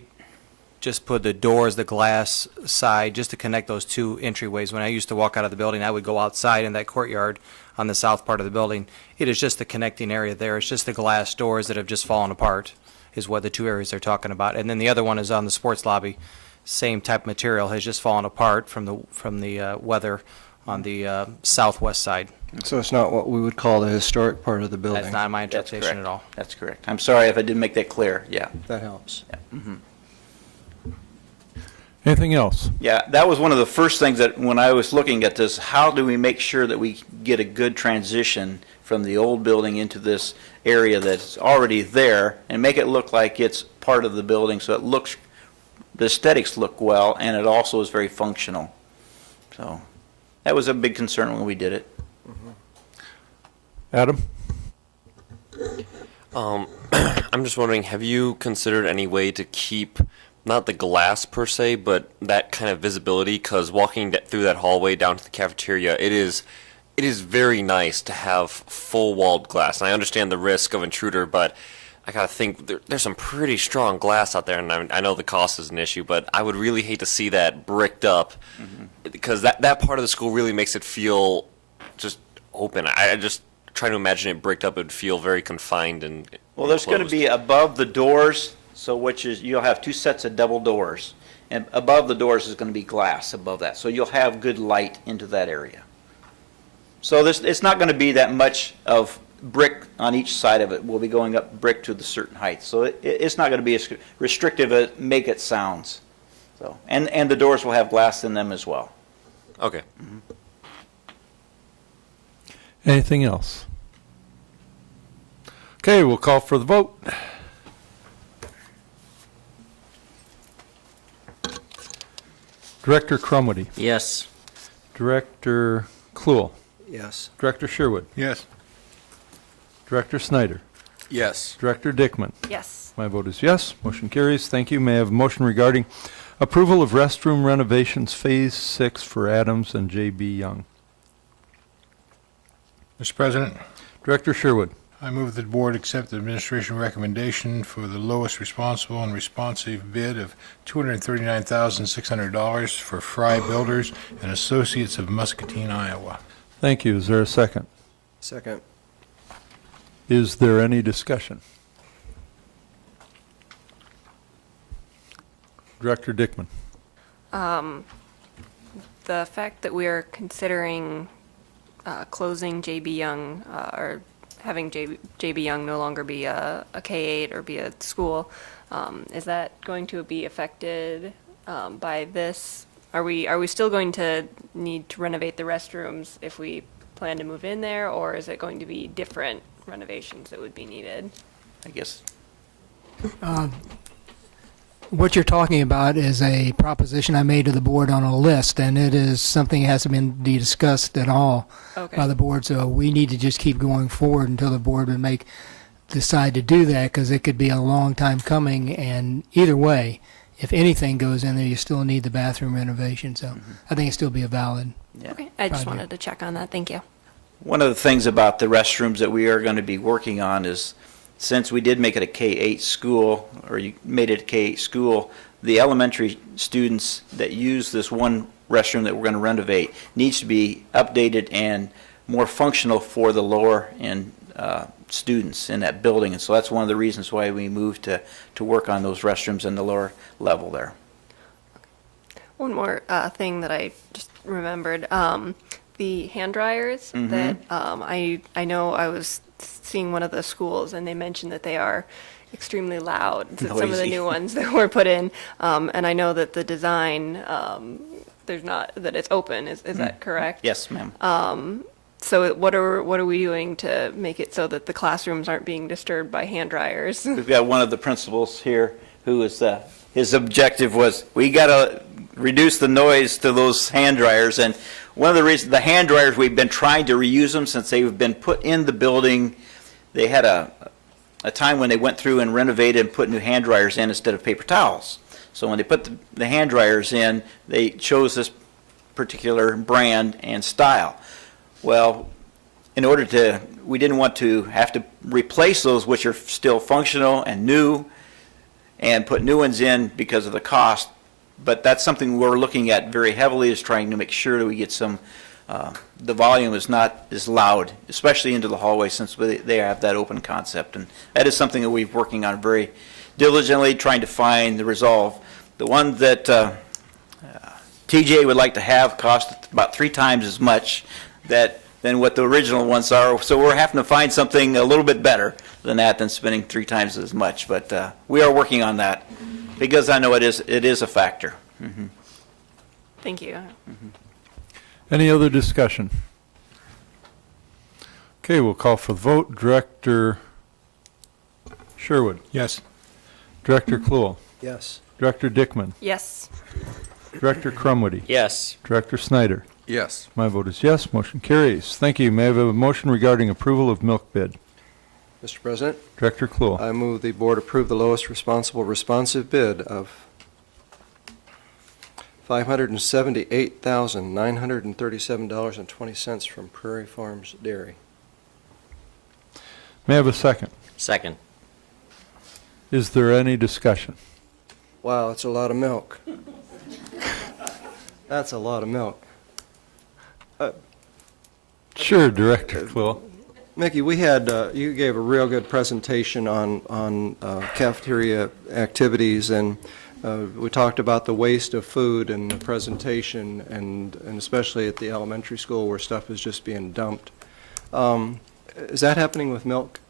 just put the doors, the glass side, just to connect those two entryways. When I used to walk out of the building, I would go outside in that courtyard on the south part of the building. It is just the connecting area there. It's just the glass doors that have just fallen apart, is what the two areas they're talking about. And then the other one is on the sports lobby. Same type of material has just fallen apart from the weather on the southwest side. So it's not what we would call the historic part of the building? That's not my interpretation correct. at all. That's correct. I'm sorry if I didn't make that clear, yeah. That helps. Anything else? Yeah, that was one of the first things that when I was looking at this, how do we make sure that we get a good transition from the old building into this area that's already there and make it look like it's part of the building so it looks, the aesthetics look well and it also is very functional. So that was a big concern when we did it. Adam? I'm just wondering, have you considered any way to keep not the glass per se, but that kind of visibility? Because walking through that hallway down to the cafeteria, it is very nice to have full-walled glass. And I understand the risk of intruder, but I gotta think there's some pretty strong glass out there, and I know the cost is an issue, but I would really hate to see that bricked up, because that part of the school really makes it feel just open. I just try to imagine it bricked up; it would feel very confined and Well, there's going to enclosed. be above the doors, so which is, you'll have two sets of double doors. And above the doors is going to be glass above that, so you'll have good light into that area. So it's not going to be that much of brick on each side of it. We'll be going up brick to the certain height. So it's not going to be as restrictive as make it sounds. So, and the doors will have glass in them as well. Okay. Anything else? Okay, we'll call for the vote. Director Crumwitty. Yes. Director Cluel. Yes. Director Sherwood. Yes. Director Snyder. Yes. Director Dickman. Yes. My vote is yes. Motion carries. Thank you. May I have a motion regarding approval of restroom renovations Phase 6 for Adams and J.B. Young? Mr. President, Director Sherwood. I move that the board accept the administration recommendation for the lowest responsible and responsive bid of $239,600 for Fry Builders and Associates of Muscatine, Iowa. Thank you. Is there a second? Second. Is there any discussion? Director Dickman. The fact that we are considering closing JB Young or having JB Young no longer be a K-8 or be a school, is that going to be affected by this? Are we still going to need to renovate the restrooms if we plan to move in there, or is it going to be different renovations that would be needed? I guess. What you're talking about is a proposition I made to the board on a list, and it is something that hasn't been discussed at all by the board. So we need to just keep going forward until the board would decide to do that, because it could be a long time coming. And either way, if anything goes in there, you still need the bathroom renovation. So I think it'd still be a valid. Yeah. Okay, I just project. wanted to check on that. Thank you. One of the things about the restrooms that we are going to be working on is, since we did make it a K-8 school, or you made it a K-8 school, the elementary students that use this one restroom that we're going to renovate needs to be updated and more functional for the lower end students in that building. And so that's one of the reasons why we moved to work on those restrooms in the lower level there. One more thing that I just remembered, the hand dryers that I know I was seeing one of the schools, and they mentioned that they are extremely loud, some of the Noisy. new ones that were put in, and I know that the design, there's not, that it's open, is that correct? Yes, ma'am. So what are we doing to make it so that the classrooms aren't being disturbed by hand dryers? We've got one of the principals here who is, his objective was, we got to reduce the noise to those hand dryers. And one of the reasons, the hand dryers, we've been trying to reuse them since they've been put in the building. They had a time when they went through and renovated and put new hand dryers in instead of paper towels. So when they put the hand dryers in, they chose this particular brand and style. Well, we didn't want to have to replace those which are still functional and new and put new ones in because of the cost. But that's something we're looking at very heavily, is trying to make sure that we get some, the volume is not as loud, especially into the hallway, since they have that open concept. And that is something that we're working on very diligently, trying to find the resolve. The one that TJ would like to have cost about 3 times as much than what the original ones are. So we're having to find something a little bit better than that, than spending 3 times as much. But we are working on that, because I know it is a factor. Mm-hmm. Thank you. Any other discussion? Okay, we'll call for the vote. Director Sherwood. Yes. Director Kluhl. Yes. Director Dickman. Yes. Director Crumwitty. Yes. Director Snyder. Yes. My vote is yes. Motion carries. Thank you. May I have a motion regarding approval of milk bid? Mr. President, Director Kluhl. I move the board approve the lowest responsive bid of $578,937.20 from Prairie Farms Dairy. May I have a second? Second. Is there any discussion? Wow, that's a lot of milk. That's a lot of milk. Sure, Director Kluhl. Mickey, we had, you gave a real good presentation on cafeteria activities, and we talked about the waste of food in the presentation, and especially at the elementary school where stuff is just being dumped. Is that happening with milk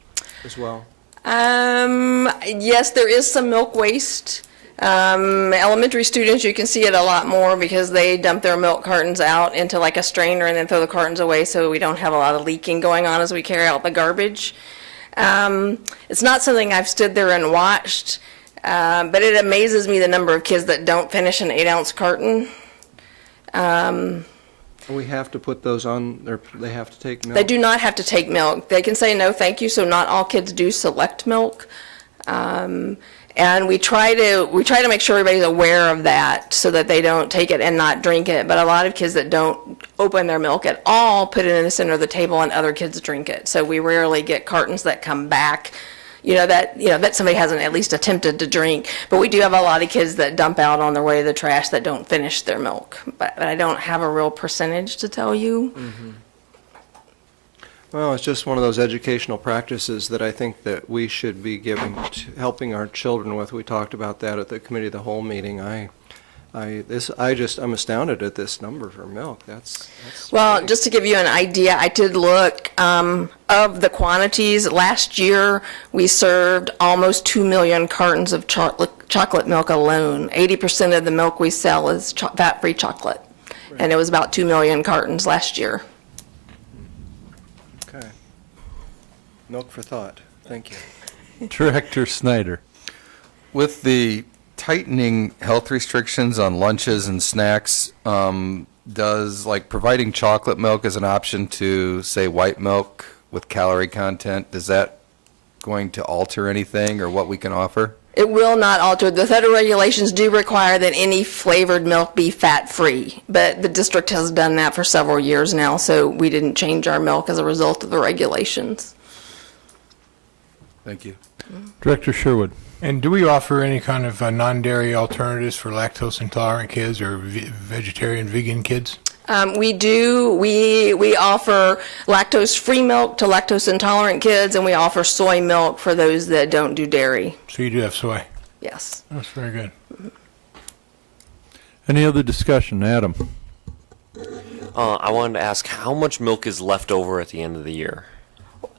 as well? Yes, there is some milk waste. Elementary students, you can see it a lot more because they dump their milk cartons out into like a strainer and then throw the cartons away, so we don't have a lot of leaking going on as we carry out the garbage. It's not something I've stood there and watched, but it amazes me the number of kids that don't finish an 8-ounce carton. We have to put those on, they have to take milk? They do not have to take milk. They can say no thank you, so not all kids do select milk. And we try to make sure everybody's aware of that so that they don't take it and not drink it. But a lot of kids that don't open their milk at all put it in the center of the table and other kids drink it. So we rarely get cartons that come back, that somebody hasn't at least attempted to drink. But we do have a lot of kids that dump out on their way to the trash that don't finish their milk. But I don't have a real percentage to tell you. Mm-hmm. Well, it's just one of those educational practices that I think that we should be helping our children with. We talked about that at the committee of the whole meeting. I'm astounded at this number for milk. That's well, just to give you an idea, I did look of the quantities. Last year, we served almost 2 million cartons of chocolate milk alone. 80% of the milk we sell is fat-free chocolate, and it was about 2 million cartons last year. okay. Milk for thought. Thank you. Director Snyder. With the tightening health restrictions on lunches and snacks, does providing chocolate milk as an option to, say, white milk with calorie content, is that going to alter anything or what we can offer? It will not alter. The federal regulations do require that any flavored milk be fat-free, but the district has done that for several years now, so we didn't change our milk as a result of the regulations. Thank you. Director Sherwood. And do we offer any kind of non-dairy alternatives for lactose intolerant kids or vegetarian, vegan kids? We do. We offer lactose-free milk to lactose-intolerant kids, and we offer soy milk for those that don't do dairy. So you do have soy? Yes. That's very good. Any other discussion? Adam. I wanted to ask how much milk is left over at the end of the year?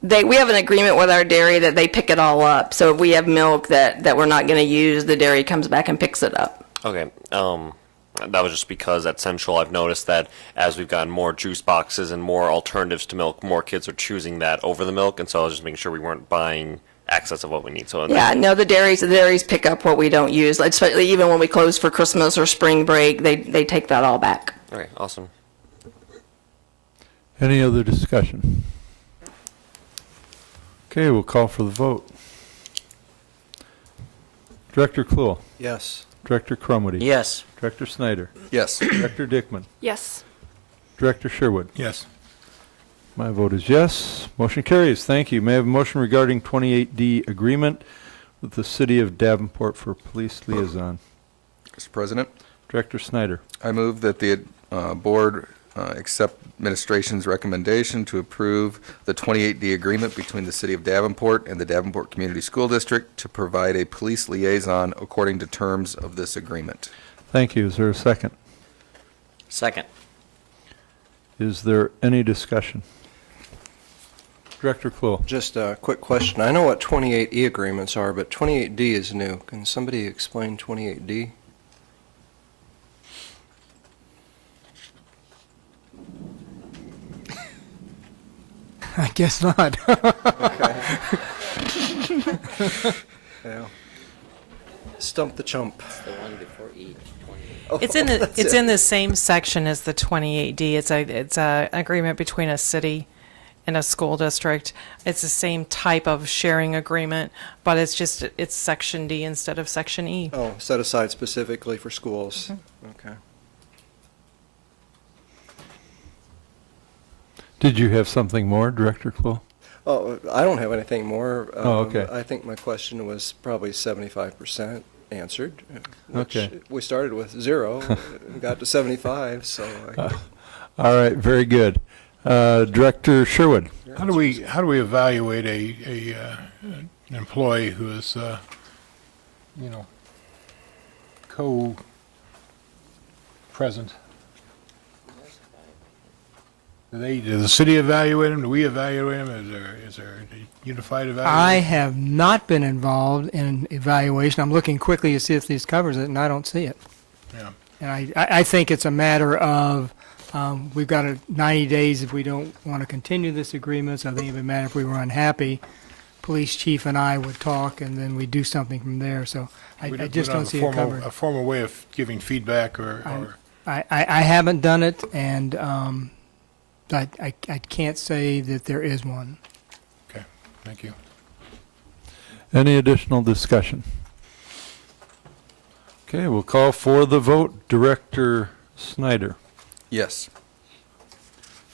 We have an agreement with our dairy that they pick it all up. So if we have milk that we're not going to use, the dairy comes back and picks it up. Okay. that was just because at Central I've noticed that as we've gotten more juice boxes and more alternatives to milk, more kids are choosing that over the milk, and so I was just making sure we weren't buying excess of what we need. So Yeah, no, the dairies pick up what we don't use, especially even when we close for Christmas or spring break, they take that all back. Okay, awesome. Any other discussion? Okay, we'll call for the vote. Director Kluhl. Yes. Director Crumwitty. Yes. Director Snyder. Yes. Director Dickman. Yes. Director Sherwood. Yes. My vote is yes. Motion carries. Thank you. May I have a motion regarding 28D agreement with the City of Davenport for police liaison? Mr. President, Director Snyder. I move that the board accept administration's recommendation to approve the 28D agreement between the City of Davenport and the Davenport Community School District to provide a police liaison according to terms of this agreement. Thank you. Is there a second? Second. Is there any discussion? Director Kluhl. Just a quick question. I know what 28E agreements are, but 28D is new. Can somebody explain 28D? I guess not. Yeah. Stump the chump. The one before E. It's in the same section as the 28D. It's a agreement between a city and a school district. It's the same type of sharing agreement, but it's section D instead of section E. Oh, set aside specifically for schools. Okay. Did you have something more, Director Kluhl? Oh, I don't have anything more. Oh, okay. I think my question was probably 75% answered. Which Okay. We started with 0 and got to 75, so. All right, very good. Director Sherwood. How do we evaluate an employee who is, co-present? Do the city evaluate them? Do we evaluate them? Is there a unified evaluation? I have not been involved in evaluation. I'm looking quickly to see if this covers it, and I don't see it. Yeah. And I think it's a matter of, we've got 90 days if we don't want to continue this agreement, so I think it would matter if we were unhappy. Police chief and I would talk, and then we'd do something from there, so I just don't see it covered. A formal way of giving feedback or I haven't done it, and I can't say that there is one. Okay, thank you. Any additional discussion? Okay, we'll call for the vote. Director Snyder. Yes.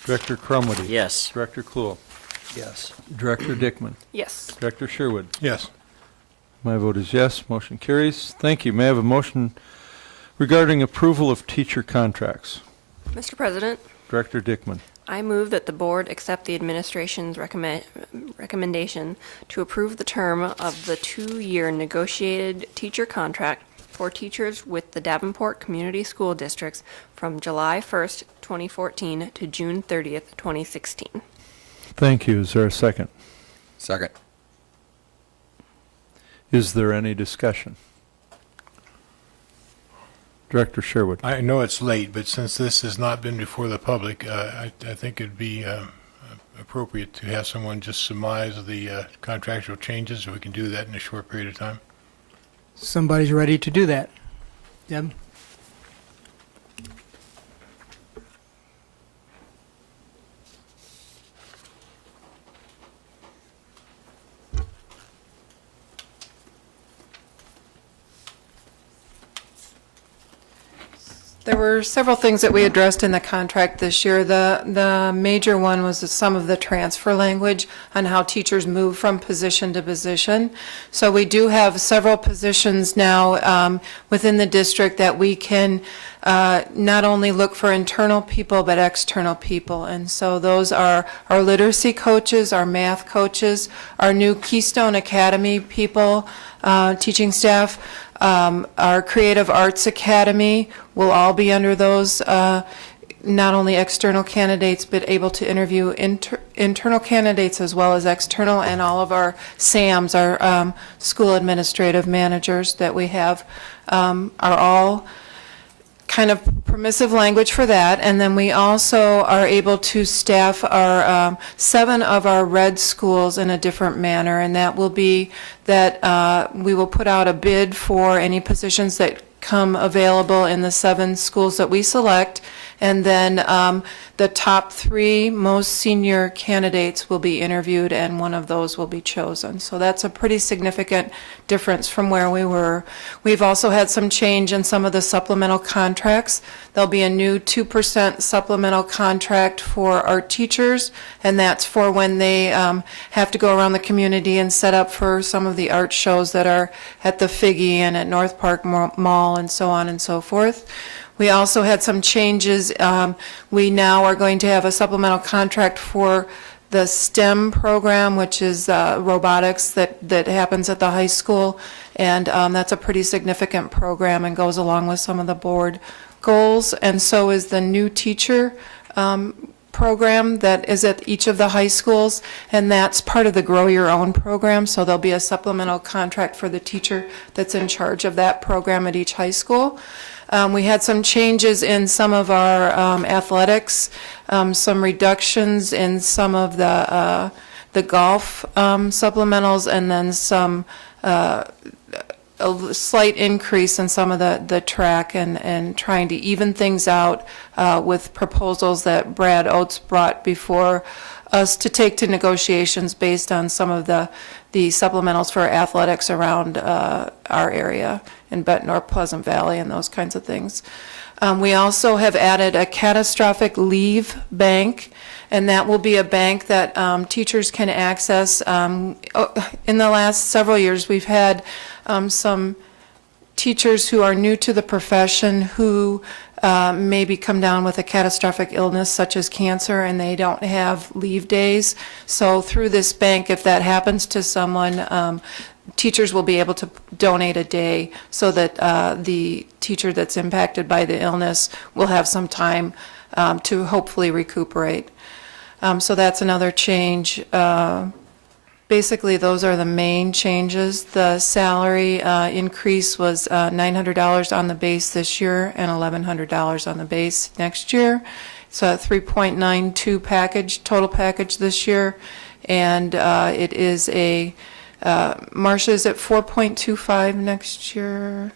Director Crumwitty. Yes. Director Kluhl. Yes. Director Dickman. Yes. Director Sherwood. Yes. My vote is yes. Motion carries. Thank you. May I have a motion regarding approval of teacher contracts? Mr. President, Director Dickman. I move that the board accept the administration's recommendation to approve the term of the 2-year negotiated teacher contract for teachers with the Davenport Community School Districts from July 1st, 2014 to June 30th, 2016. Thank you. Is there a second? Second. Is there any discussion? Director Sherwood. I know it's late, but since this has not been before the public, I think it'd be appropriate to have someone just surmise the contractual changes, if we can do that in a short period of time. Somebody's ready to do that. Deb? There were several things that we addressed in the contract this year. The major one was some of the transfer language on how teachers move from position to position. So we do have several positions now within the district that we can not only look for internal people, but external people. And so those are our literacy coaches, our math coaches, our new Keystone Academy people, teaching staff, our Creative Arts Academy will all be under those, not only external candidates, but able to interview internal candidates as well as external, and all of our SAMs, our school administrative managers that we have, are all kind of permissive language for that, and then we also are able to staff our 7 of our red schools in a different manner, and that will be that we will put out a bid for any positions that come available in the 7 schools that we select, and then the top 3 most senior candidates will be interviewed, and one of those will be chosen. So that's a pretty significant difference from where we were. We've also had some change in some of the supplemental contracts. There'll be a new 2% supplemental contract for our teachers, and that's for when they have to go around the community and set up for some of the art shows that are at the Figgy and at North Park Mall and so on and so forth. We also had some changes. We now are going to have a supplemental contract for the STEM program, which is robotics that happens at the high school, and that's a pretty significant program and goes along with some of the board goals. And so is the new teacher program that is at each of the high schools, and that's part of the Grow Your Own program. So there'll be a supplemental contract for the teacher that's in charge of that program at each high school. We had some changes in some of our athletics, some reductions in some of the golf supplementals, and then some a slight increase in some of the track, and trying to even things out with proposals that Brad Oates brought before us to take to negotiations based on some of the supplementals for athletics around our area in Benton or Pleasant Valley and those kinds of things. We also have added a catastrophic leave bank, and that will be a bank that teachers can access. In the last several years, we've had some teachers who are new to the profession who maybe come down with a catastrophic illness such as cancer, and they don't have leave days. So through this bank, if that happens to someone, teachers will be able to donate a day so that the teacher that's impacted by the illness will have some time to hopefully recuperate. So that's another change. Basically, those are the main changes. The salary increase was $900 on the base this year and $1,100 on the base next year. It's a 3.92 package, total package this year, and it is a Marcia, is it 4.25 next year?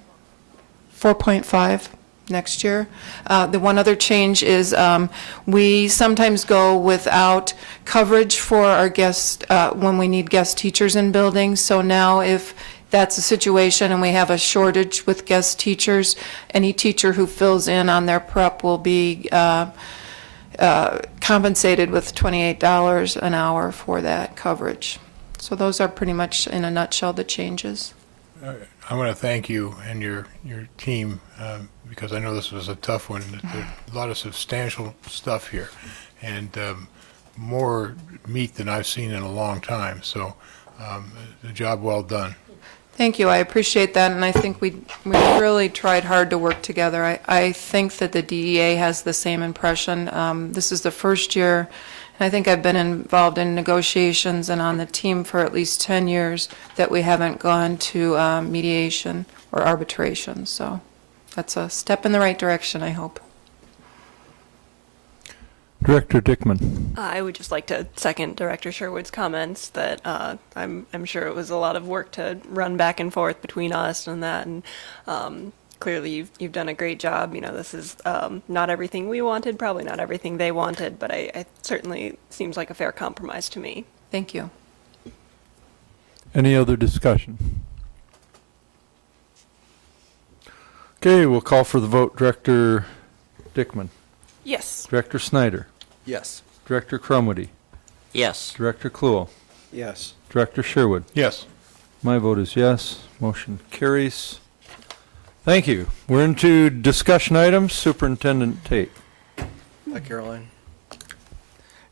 4.5 next year. The one other change is we sometimes go without coverage for our guests when we need guest teachers in buildings. So now if that's a situation and we have a shortage with guest teachers, any teacher who fills in on their prep will be compensated with $28 an hour for that coverage. So those are pretty much, in a nutshell, the changes. I want to thank you and your team because I know this was a tough one. There's a lot of substantial stuff here, and more meat than I've seen in a long time. So the job well done. Thank you. I appreciate that, and I think we really tried hard to work together. I think that the DEA has the same impression. This is the first year, and I think I've been involved in negotiations and on the team for at least 10 years that we haven't gone to mediation or arbitration. So that's a step in the right direction, I hope. Director Dickman. I would just like to second Director Sherwood's comments that I'm sure it was a lot of work to run back and forth between us and that, and clearly you've done a great job. You know, this is not everything we wanted, probably not everything they wanted, but I certainly seems like a fair compromise to me. Thank you. Any other discussion? Okay, we'll call for the vote. Director Dickman. Yes. Director Snyder. Yes. Director Crumwitty. Yes. Director Kluhl. Yes. Director Sherwood. Yes. My vote is yes. Motion carries. Thank you. We're into discussion items. Superintendent Tate. Hi, Caroline.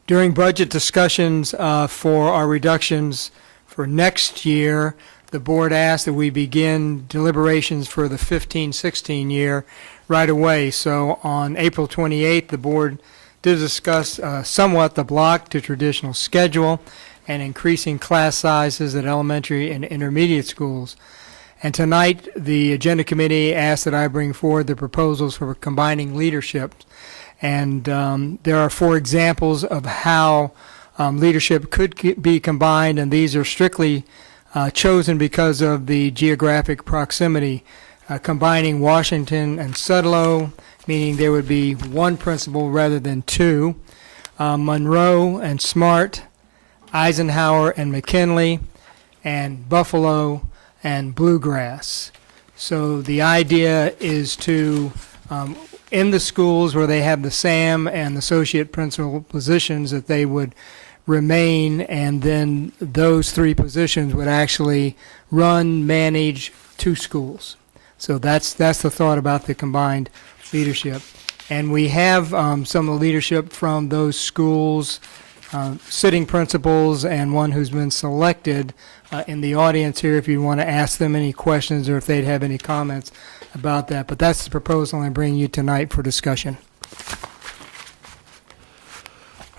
During budget discussions for our reductions for next year, the board asked that we begin deliberations for the 15-16 year right away. So on April 28th, the board did discuss somewhat the block to traditional schedule and increasing class sizes at elementary and intermediate schools. And tonight, the Agenda Committee asked that I bring forward the proposals for combining leadership. And there are 4 examples of how leadership could be combined, and these are strictly chosen because of the geographic proximity. Combining Washington and Sudlow, meaning there would be 1 principal rather than 2. Monroe and Smart, Eisenhower and McKinley, and Buffalo and Bluegrass. So the idea is to, in the schools where they have the SAM and associate principal positions, that they would remain, and then those 3 positions would actually manage 2 schools. So that's the thought about the combined leadership. And we have some of the leadership from those schools, sitting principals and one who's been selected in the audience here if you want to ask them any questions or if they'd have any comments about that. But that's the proposal I'm bringing you tonight for discussion.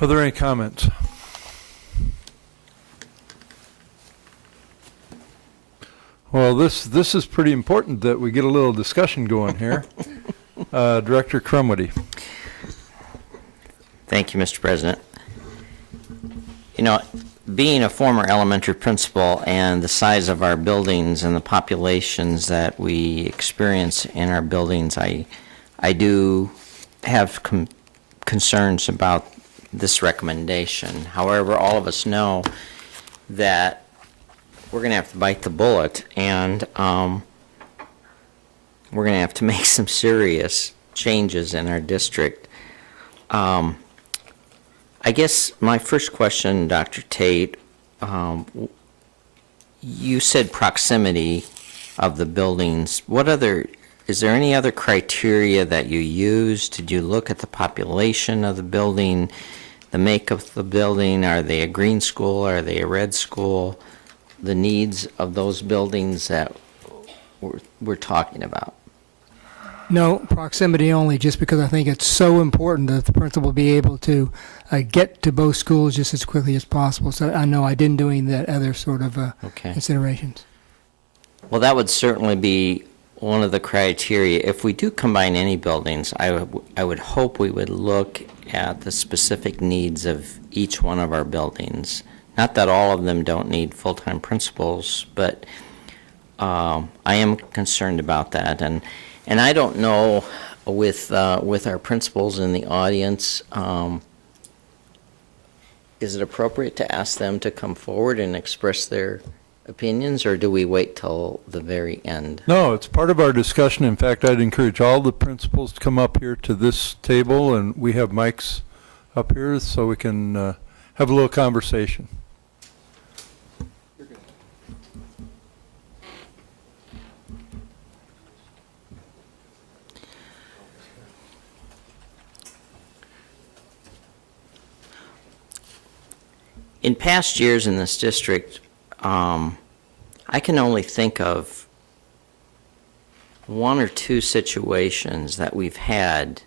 Are there any comments? Well, this is pretty important that we get a little discussion going here. Director Crumwitty. Thank you, Mr. President. You know, being a former elementary principal and the size of our buildings and the populations that we experience in our buildings, I do have concerns about this recommendation. However, all of us know that we're going to have to bite the bullet, and we're going to have to make some serious changes in our district. I guess my first question, Dr. Tate, you said proximity of the buildings. Is there any other criteria that you used? Did you look at the population of the building, the makeup of the building? Are they a green school? Are they a red school? The needs of those buildings that we're talking about? No, proximity only, just because I think it's so important that the principal be able to get to both schools just as quickly as possible. So I know I didn't do any of that other sort of considerations. Well, that would certainly be one of the criteria. If we do combine any buildings, I would hope we would look at the specific needs of each one of our buildings. Not that all of them don't need full-time principals, but I am concerned about that. And I don't know, with our principals in the audience, is it appropriate to ask them to come forward and express their opinions, or do we wait till the very end? No, it's part of our discussion. In fact, I'd encourage all the principals to come up here to this table, and we have mics up here so we can have a little conversation. In past years in this district, I can only think of 1 or 2 situations that we've had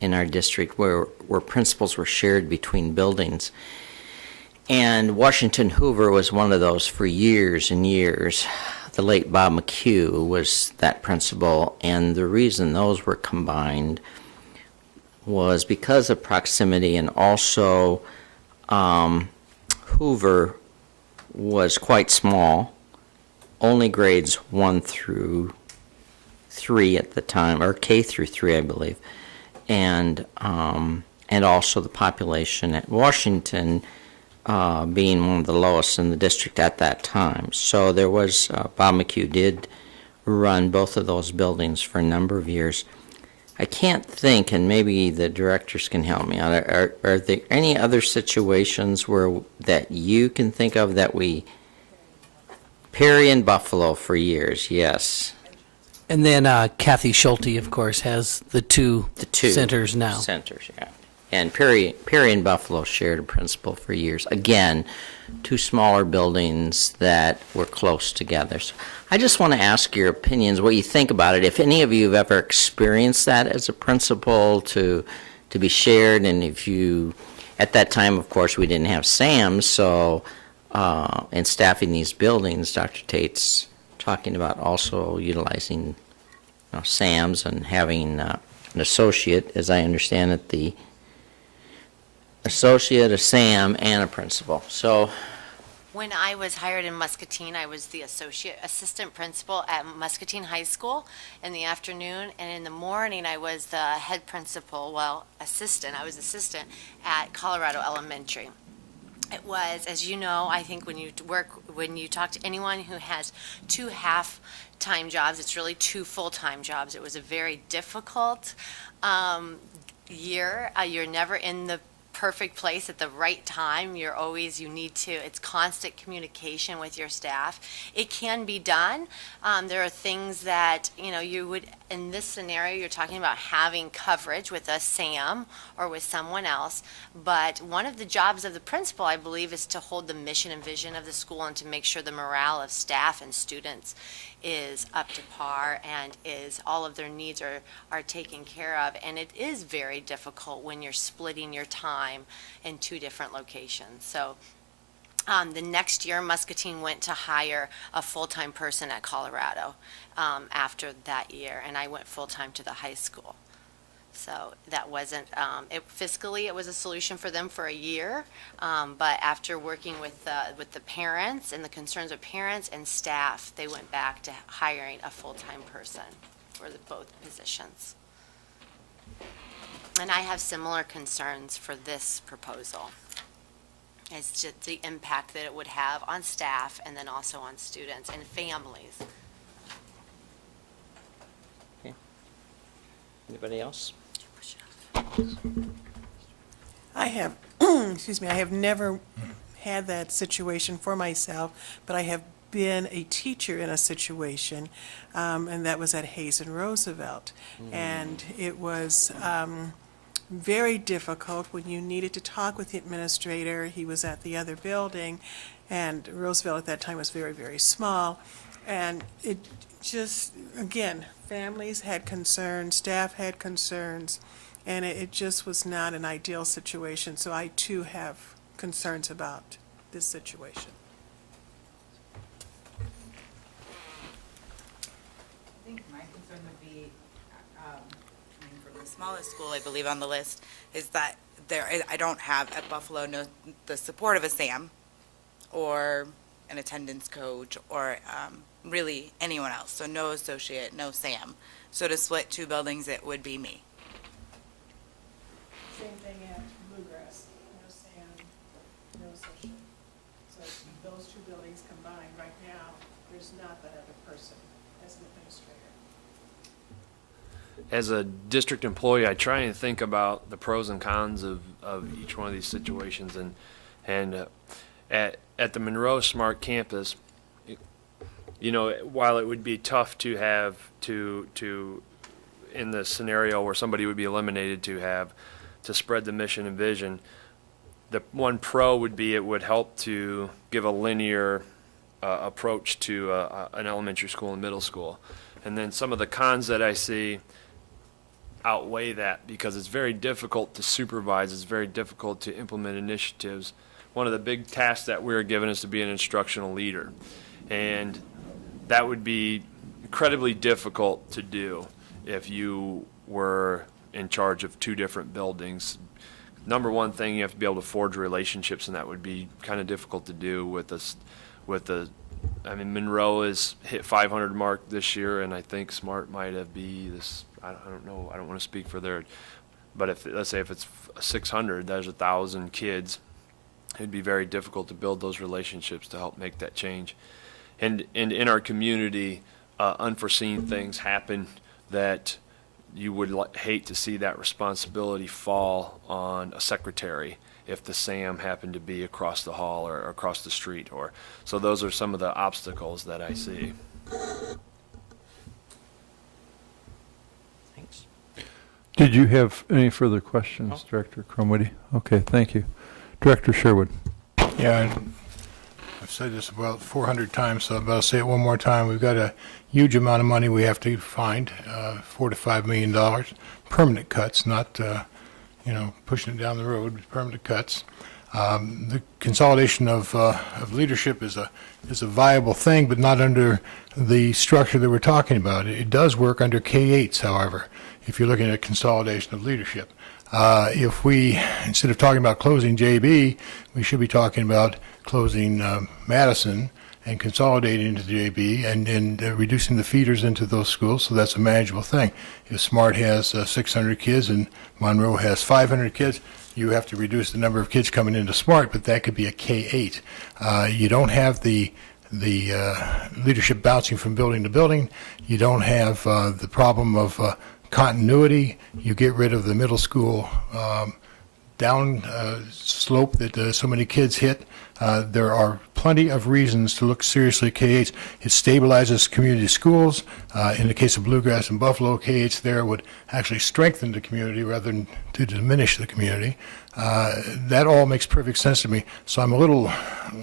in our district where principals were shared between buildings. And Washington Hoover was one of those for years and years. The late Bob McHugh was that principal, and the reason those were combined was because of proximity, and also Hoover was quite small, only grades 1 through 3 at the time, or K through 3, I believe, and also the population at Washington being one of the lowest in the district at that time. So there was, Bob McHugh did run both of those buildings for a number of years. I can't think, and maybe the directors can help me out, are there any other situations that you can think of that Perry and Buffalo for years, yes. And then Kathy Schulte, of course, has the two centers now. Centers, yeah. And Perry and Buffalo shared a principal for years. Again, 2 smaller buildings that were close together. So I just want to ask your opinions, what you think about it. If any of you have ever experienced that as a principal to be shared, and if you, at that time, of course, we didn't have SAM, so in staffing these buildings, Dr. Tate's talking about also utilizing SAMs and having an associate, as I understand it, the associate, a SAM, and a principal. So When I was hired in Muscatine, I was the assistant principal at Muscatine High School in the afternoon, and in the morning I was the head principal, I was assistant at Colorado Elementary. It was, as you know, I think when you talk to anyone who has 2 half-time jobs, it's really 2 full-time jobs. It was a very difficult year. You're never in the perfect place at the right time. It's constant communication with your staff. It can be done. There are things that, you would, in this scenario, you're talking about having coverage with a SAM or with someone else. But one of the jobs of the principal, I believe, is to hold the mission and vision of the school and to make sure the morale of staff and students is up to par and all of their needs are taken care of. And it is very difficult when you're splitting your time in 2 different locations. So the next year, Muscatine went to hire a full-time person at Colorado after that year, and I went full-time to the high school. So that wasn't, fiscally, it was a solution for them for a year, but after working with the parents and the concerns of parents and staff, they went back to hiring a full-time person for both positions. And I have similar concerns for this proposal. It's just the impact that it would have on staff and then also on students and families. Okay. Anybody else? I have, excuse me, I have never had that situation for myself, but I have been a teacher in a situation, and that was at Hayes and Roosevelt. And it was very difficult when you needed to talk with the administrator. He was at the other building, and Roosevelt at that time was very, very small. And it just, again, families had concerns, staff had concerns, and it just was not an ideal situation. So I, too, have concerns about this situation. I think my concern would be, for the smallest school, I believe, on the list, is that I don't have at Buffalo the support of a SAM or an attendance coach or really anyone else. So no associate, no SAM. So to split 2 buildings, it would be me. Same thing at Bluegrass, no SAM, no associate. So those 2 buildings combined, right now, there's not that other person as an administrator. As a district employee, I try and think about the pros and cons of each one of these situations. And at the Monroe Smart Campus, while it would be tough to have to in the scenario where somebody would be eliminated to spread the mission and vision, the one pro would be it would help to give a linear approach to an elementary school and middle school. And then some of the cons that I see outweigh that because it's very difficult to supervise, it's very difficult to implement initiatives. One of the big tasks that we're given is to be an instructional leader. And that would be incredibly difficult to do if you were in charge of 2 different buildings. Number one thing, you have to be able to forge relationships, and that would be kind of difficult to do Monroe has hit 500 mark this year, and I think Smart might have this. I don't know. I don't want to speak for their, but let's say if it's 600, there's 1,000 kids. It'd be very difficult to build those relationships to help make that change. And in our community, unforeseen things happen that you would hate to see that responsibility fall on a secretary if the SAM happened to be across the hall or across the street. So those are some of the obstacles that I see. Thanks. Did you have any further questions, Director Crumwitty? Okay, thank you. Director Sherwood. Yeah, I've said this about 400 times, so I'll say it one more time. We've got a huge amount of money we have to find, $4 to $5 million, permanent cuts, not pushing it down the road, permanent cuts. The consolidation of leadership is a viable thing, but not under the structure that we're talking about. It does work under K-8s, however, if you're looking at consolidation of leadership. If we, instead of talking about closing JB, we should be talking about closing Madison and consolidating into JB and reducing the feeders into those schools, so that's a manageable thing. If Smart has 600 kids and Monroe has 500 kids, you have to reduce the number of kids coming into Smart, but that could be a K-8. You don't have the leadership bouncing from building to building. You don't have the problem of continuity. You get rid of the middle school down slope that so many kids hit. There are plenty of reasons to look seriously at K-8s. It stabilizes community schools. In the case of Bluegrass and Buffalo, K-8s there would actually strengthen the community rather than to diminish the community. That all makes perfect sense to me. So I'm a little,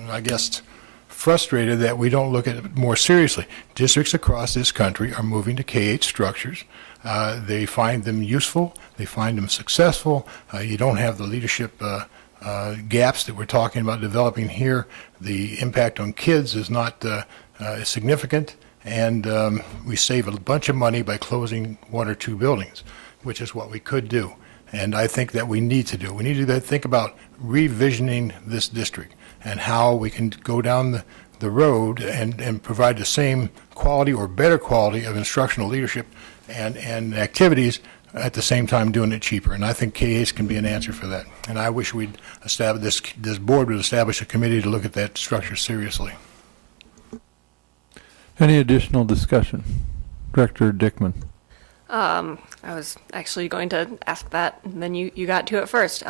I guess, frustrated that we don't look at it more seriously. Districts across this country are moving to K-8 structures. They find them useful. They find them successful. You don't have the leadership gaps that we're talking about developing here. The impact on kids is not significant, and we save a bunch of money by closing one or two buildings, which is what we could do. And I think that we need to do. We need to think about revisioning this district and how we can go down the road and provide the same quality or better quality of instructional leadership and activities at the same time doing it cheaper. And I think K-8s can be an answer for that. And I wish we'd establish, this board would establish a committee to look at that structure seriously. Any additional discussion? Director Dickman. I was actually going to ask that, and then you got to it first.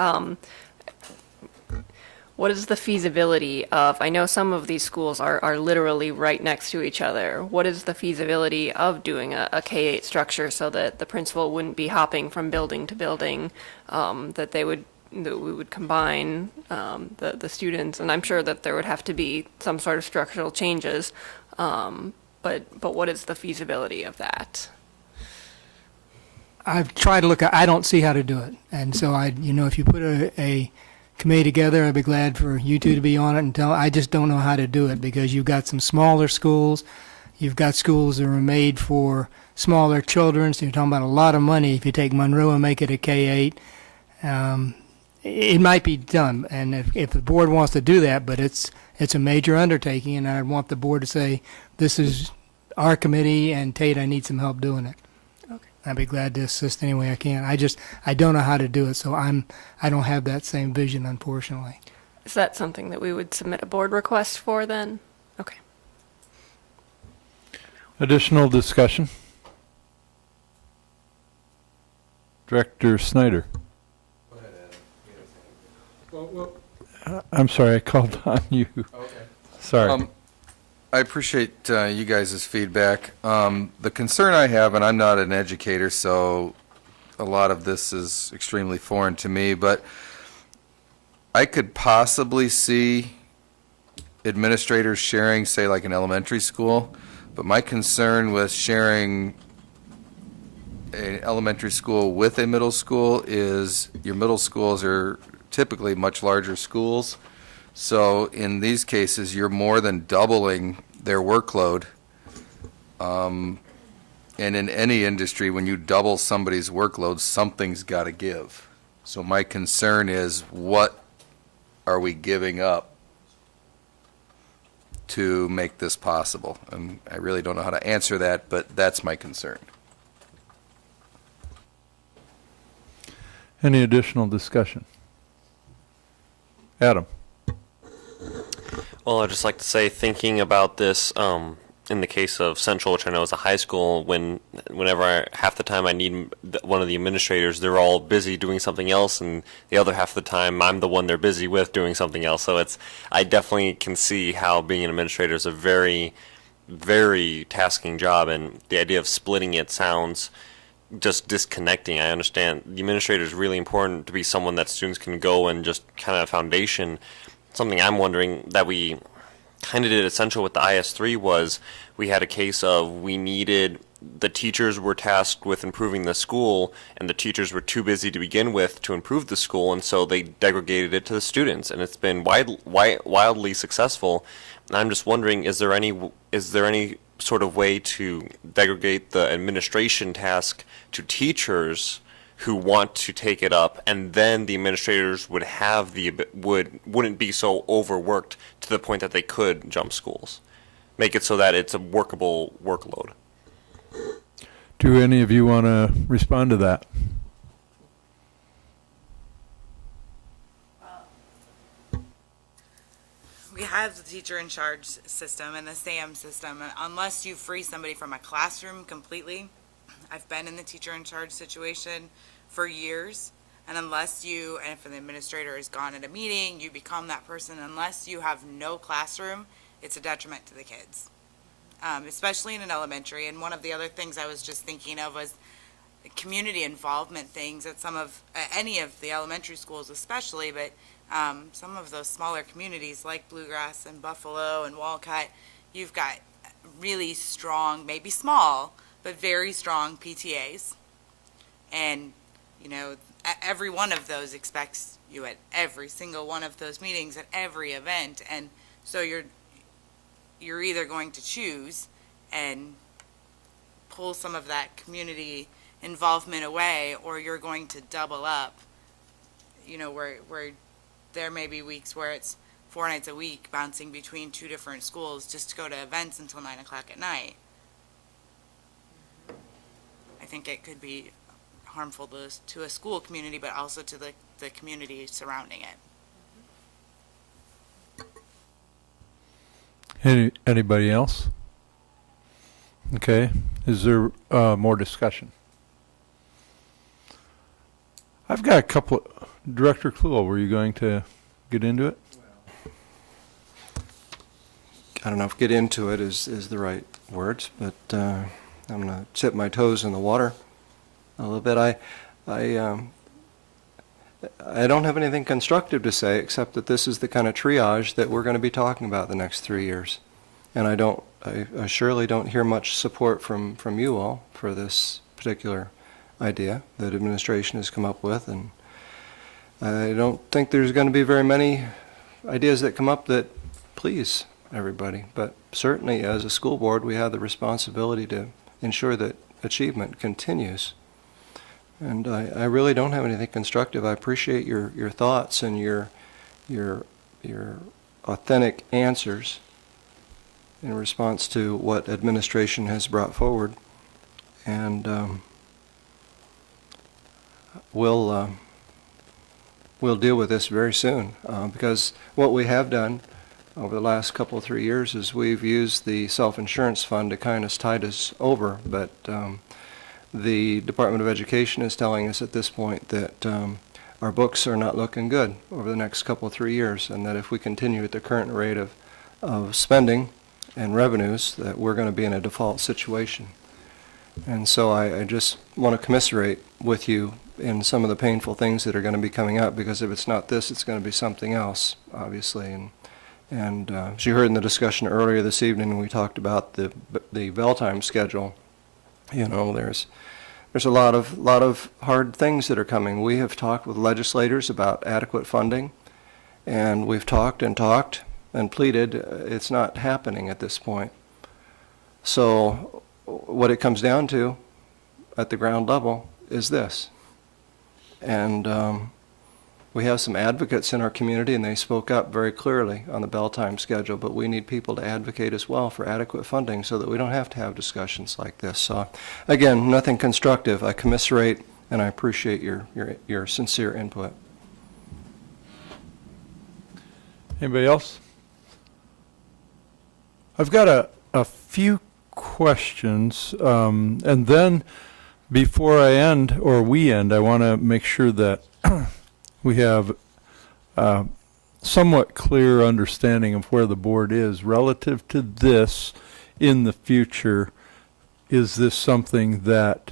What is the feasibility of, I know some of these schools are literally right next to each other. What is the feasibility of doing a K-8 structure so that the principal wouldn't be hopping from building to building, that we would combine the students? And I'm sure that there would have to be some sort of structural changes, but what is the feasibility of that? I've tried to look, I don't see how to do it. And so if you put a committee together, I'd be glad for you two to be on it and I just don't know how to do it because you've got some smaller schools. You've got schools that are made for smaller children, so you're talking about a lot of money if you take Monroe and make it a K-8. It might be done, and if the board wants to do that, but it's a major undertaking, and I want the board to say, this is our committee, and Tate, I need some help doing it. I'd be glad to assist any way I can. I don't know how to do it, so I don't have that same vision, unfortunately. Is that something that we would submit a board request for then? Okay. Additional discussion? Director Snyder. I'm sorry, I called on you. Okay. Sorry. I appreciate you guys' feedback. The concern I have, and I'm not an educator, so a lot of this is extremely foreign to me, but I could possibly see administrators sharing, say, like an elementary school, but my concern with sharing an elementary school with a middle school is your middle schools are typically much larger schools. So in these cases, you're more than doubling their workload. And in any industry, when you double somebody's workload, something's got to give. So my concern is, what are we giving up to make this possible? And I really don't know how to answer that, but that's my concern. Any additional discussion? Adam. Well, I'd just like to say, thinking about this, in the case of Central, which I know is a high school, whenever half the time I need one of the administrators, they're all busy doing something else, and the other half of the time I'm the one they're busy with doing something else. So I definitely can see how being an administrator is a very, very tasking job, and the idea of splitting it sounds just disconnecting. I understand the administrator is really important to be someone that students can go and just kind of foundation. Something I'm wondering that we kind of did at Central with the IS3 was we had a case of we needed the teachers were tasked with improving the school, and the teachers were too busy to begin with to improve the school, and so they degraded it to the students, and it's been wildly successful. And I'm just wondering, is there any sort of way to delegate the administration task to teachers who want to take it up, and then the administrators would have wouldn't be so overworked to the point that they could jump schools, make it so that it's a workable workload? Do any of you want to respond to that? We have the teacher in charge system and the SAM system. And unless you free somebody from a classroom completely, I've been in the teacher in charge situation for years. And unless you, and if an administrator is gone at a meeting, you become that person. Unless you have no classroom, it's a detriment to the kids, especially in an elementary. And one of the other things I was just thinking of was community involvement things at any of the elementary schools especially, but some of those smaller communities like Bluegrass and Buffalo and Walcott, you've got really strong, maybe small, but very strong PTAs. And, every one of those expects you at every single one of those meetings, at every event. And so you're either going to choose and pull some of that community involvement away, or you're going to double up, where there may be weeks where it's 4 nights a week bouncing between 2 different schools just to go to events until 9 o'clock at night. I think it could be harmful to a school community, but also to the community surrounding it. Anybody else? Okay. Is there more discussion? I've got a couple. Director Kluhl, were you going to get into it? I don't know if "get into it" is the right words, but I'm going to tip my toes in the water a little bit. I don't have anything constructive to say except that this is the kind of triage that we're going to be talking about the next 3 years. And I surely don't hear much support from you all for this particular idea that administration has come up with, and I don't think there's going to be very many ideas that come up that please everybody. But certainly as a school board, we have the responsibility to ensure that achievement continues. And I really don't have anything constructive. I appreciate your thoughts and your authentic answers in response to what administration has brought forward. And we'll deal with this very soon, because what we have done over the last couple of 3 years is we've used the self-insurance fund to kind of tide us over, but the Department of Education is telling us at this point that our books are not looking good over the next couple of 3 years, and that if we continue at the current rate of spending and revenues, that we're going to be in a default situation. And so I just want to commiserate with you in some of the painful things that are going to be coming up, because if it's not this, it's going to be something else, obviously. And as you heard in the discussion earlier this evening when we talked about the bell time schedule, there's a lot of hard things that are coming. We have talked with legislators about adequate funding, and we've talked and pleaded. It's not happening at this point. So what it comes down to at the ground level is this. And we have some advocates in our community, and they spoke up very clearly on the bell time schedule, but we need people to advocate as well for adequate funding so that we don't have to have discussions like this. So again, nothing constructive. I commiserate, and I appreciate your sincere input. Anybody else? I've got a few questions, and then before we end, I want to make sure that we have somewhat clear understanding of where the board is relative to this in the future. Is this something that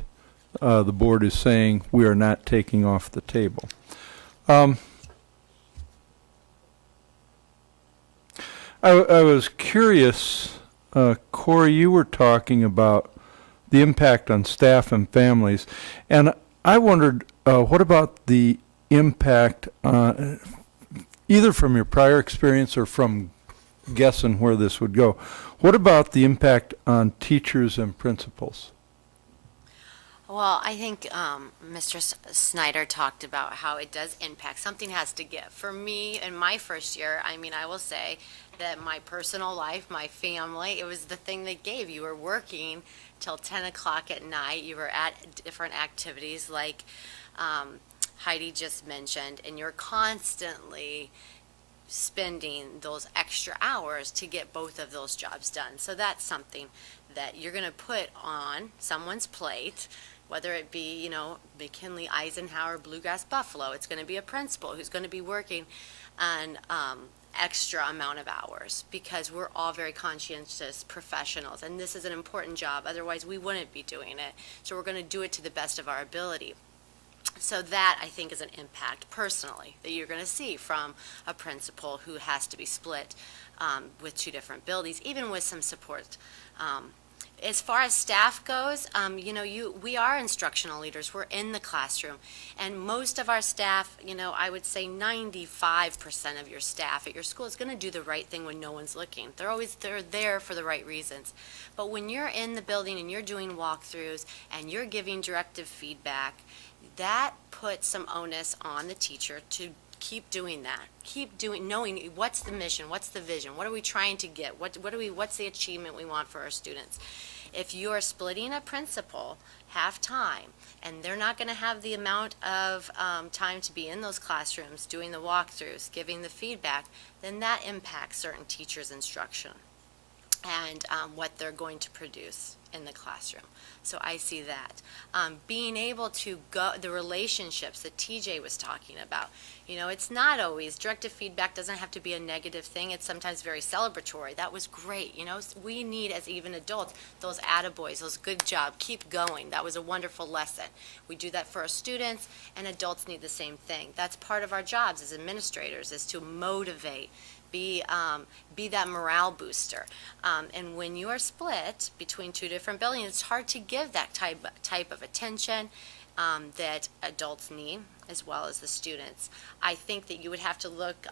the board is saying we are not taking off the table? I was curious, Corey, you were talking about the impact on staff and families. And I wondered, what about the impact, either from your prior experience or from guessing where this would go, what about the impact on teachers and principals? Well, I think Mr. Snyder talked about how it does impact. Something has to give. For me, in my first year, I mean, I will say that my personal life, my family, it was the thing that gave. You were working till 10 o'clock at night. You were at different activities like Heidi just mentioned, and you're constantly spending those extra hours to get both of those jobs done. So that's something that you're going to put on someone's plate, whether it be, you know, McKinley, Eisenhower, Bluegrass, Buffalo. It's going to be a principal who's going to be working an extra amount of hours, because we're all very conscientious professionals, and this is an important job. Otherwise, we wouldn't be doing it. So we're going to do it to the best of our ability. So that, I think, is an impact personally that you're going to see from a principal who has to be split with two different buildings, even with some support. As far as staff goes, you know, we are instructional leaders. We're in the classroom. And most of our staff, you know, I would say 95% of your staff at your school is going to do the right thing when no one's looking. They're there for the right reasons. But when you're in the building and you're doing walkthroughs and you're giving directive feedback, that puts some onus on the teacher to keep doing that. Keep doing, knowing what's the mission, what's the vision, what are we trying to get, what's the achievement we want for our students. If you're splitting a principal half-time and they're not going to have the amount of time to be in those classrooms, doing the walkthroughs, giving the feedback, then that impacts certain teachers' instruction and what they're going to produce in the classroom. So I see that. Being able to go, the relationships that TJ was talking about, you know, it's not always, directive feedback doesn't have to be a negative thing. It's sometimes very celebratory. That was great. You know, we need, as even adults, those attaboys, those good job, keep going. That was a wonderful lesson. We do that for our students, and adults need the same thing. That's part of our jobs as administrators, is to motivate, be that morale booster. And when you are split between two different buildings, it's hard to give that type of attention that adults need, as well as the students. I think that you would have to look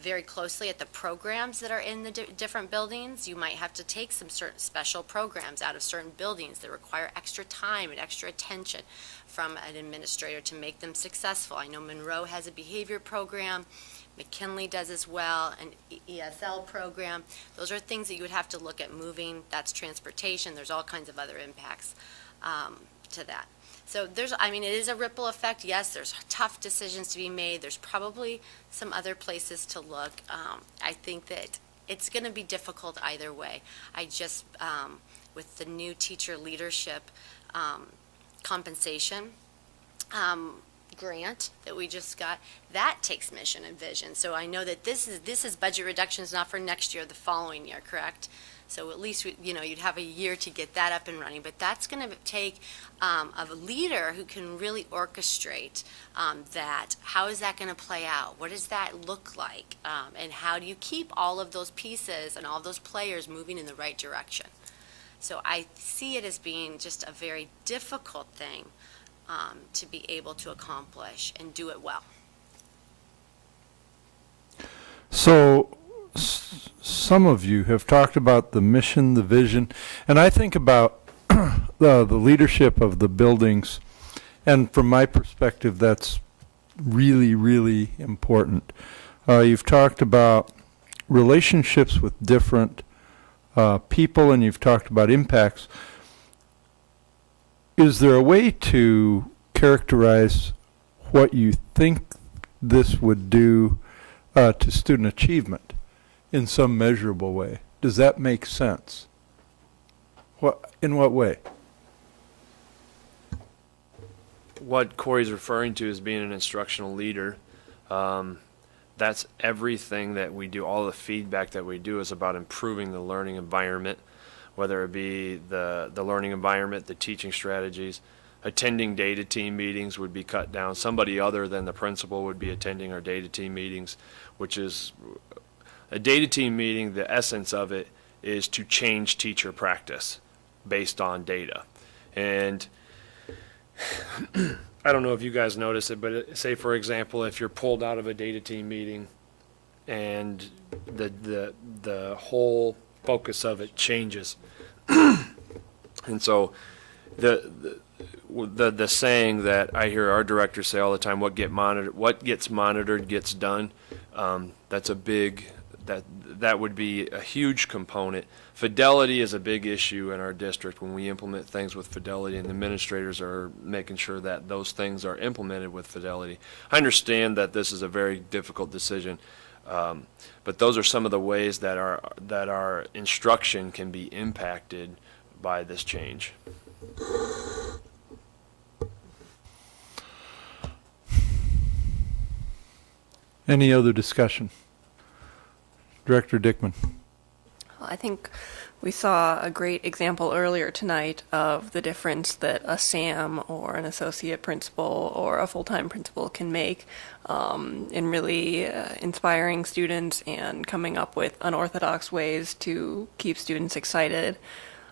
very closely at the programs that are in the different buildings. You might have to take some certain special programs out of certain buildings that require extra time and extra attention from an administrator to make them successful. I know Monroe has a behavior program. McKinley does as well, an ESL program. Those are things that you would have to look at moving. That's transportation. There's all kinds of other impacts to that. So there's, I mean, it is a ripple effect. Yes, there's tough decisions to be made. There's probably some other places to look. I think that it's going to be difficult either way. I just, with the new teacher leadership compensation, grant that we just got, that takes mission and vision. So I know that this is budget reductions not for next year, the following year, correct? So at least, you know, you'd have a year to get that up and running. But that's going to take a leader who can really orchestrate that. How is that going to play out? What does that look like? And how do you keep all of those pieces and all those players moving in the right direction? So I see it as being just a very difficult thing to be able to accomplish and do it well. So some of you have talked about the mission, the vision, and I think about the leadership of the buildings, and from my perspective, that's really, really important. You've talked about relationships with different people, and you've talked about impacts. Is there a way to characterize what you think this would do to student achievement in some measurable way? Does that make sense? In what way? What Corey's referring to as being an instructional leader, that's everything that we do. All the feedback that we do is about improving the learning environment, whether it be the learning environment, the teaching strategies. Attending data team meetings would be cut down. Somebody other than the principal would be attending our data team meetings, which is a data team meeting. The essence of it is to change teacher practice. based on data. And I don't know if you guys notice it, but say, for example, if you're pulled out of a data team meeting and the whole focus of it changes. And so the saying that I hear our directors say all the time, what gets monitored gets done. That's a big, that would be a huge component. Fidelity is a big issue in our district when we implement things with fidelity, and the administrators are making sure that those things are implemented with fidelity. I understand that this is a very difficult decision, but those are some of the ways that our instruction can be impacted by this change. Any other discussion? Director Dickman. I think we saw a great example earlier tonight of the difference that a SAM or an associate principal or a full-time principal can make in really inspiring students and coming up with unorthodox ways to keep students excited.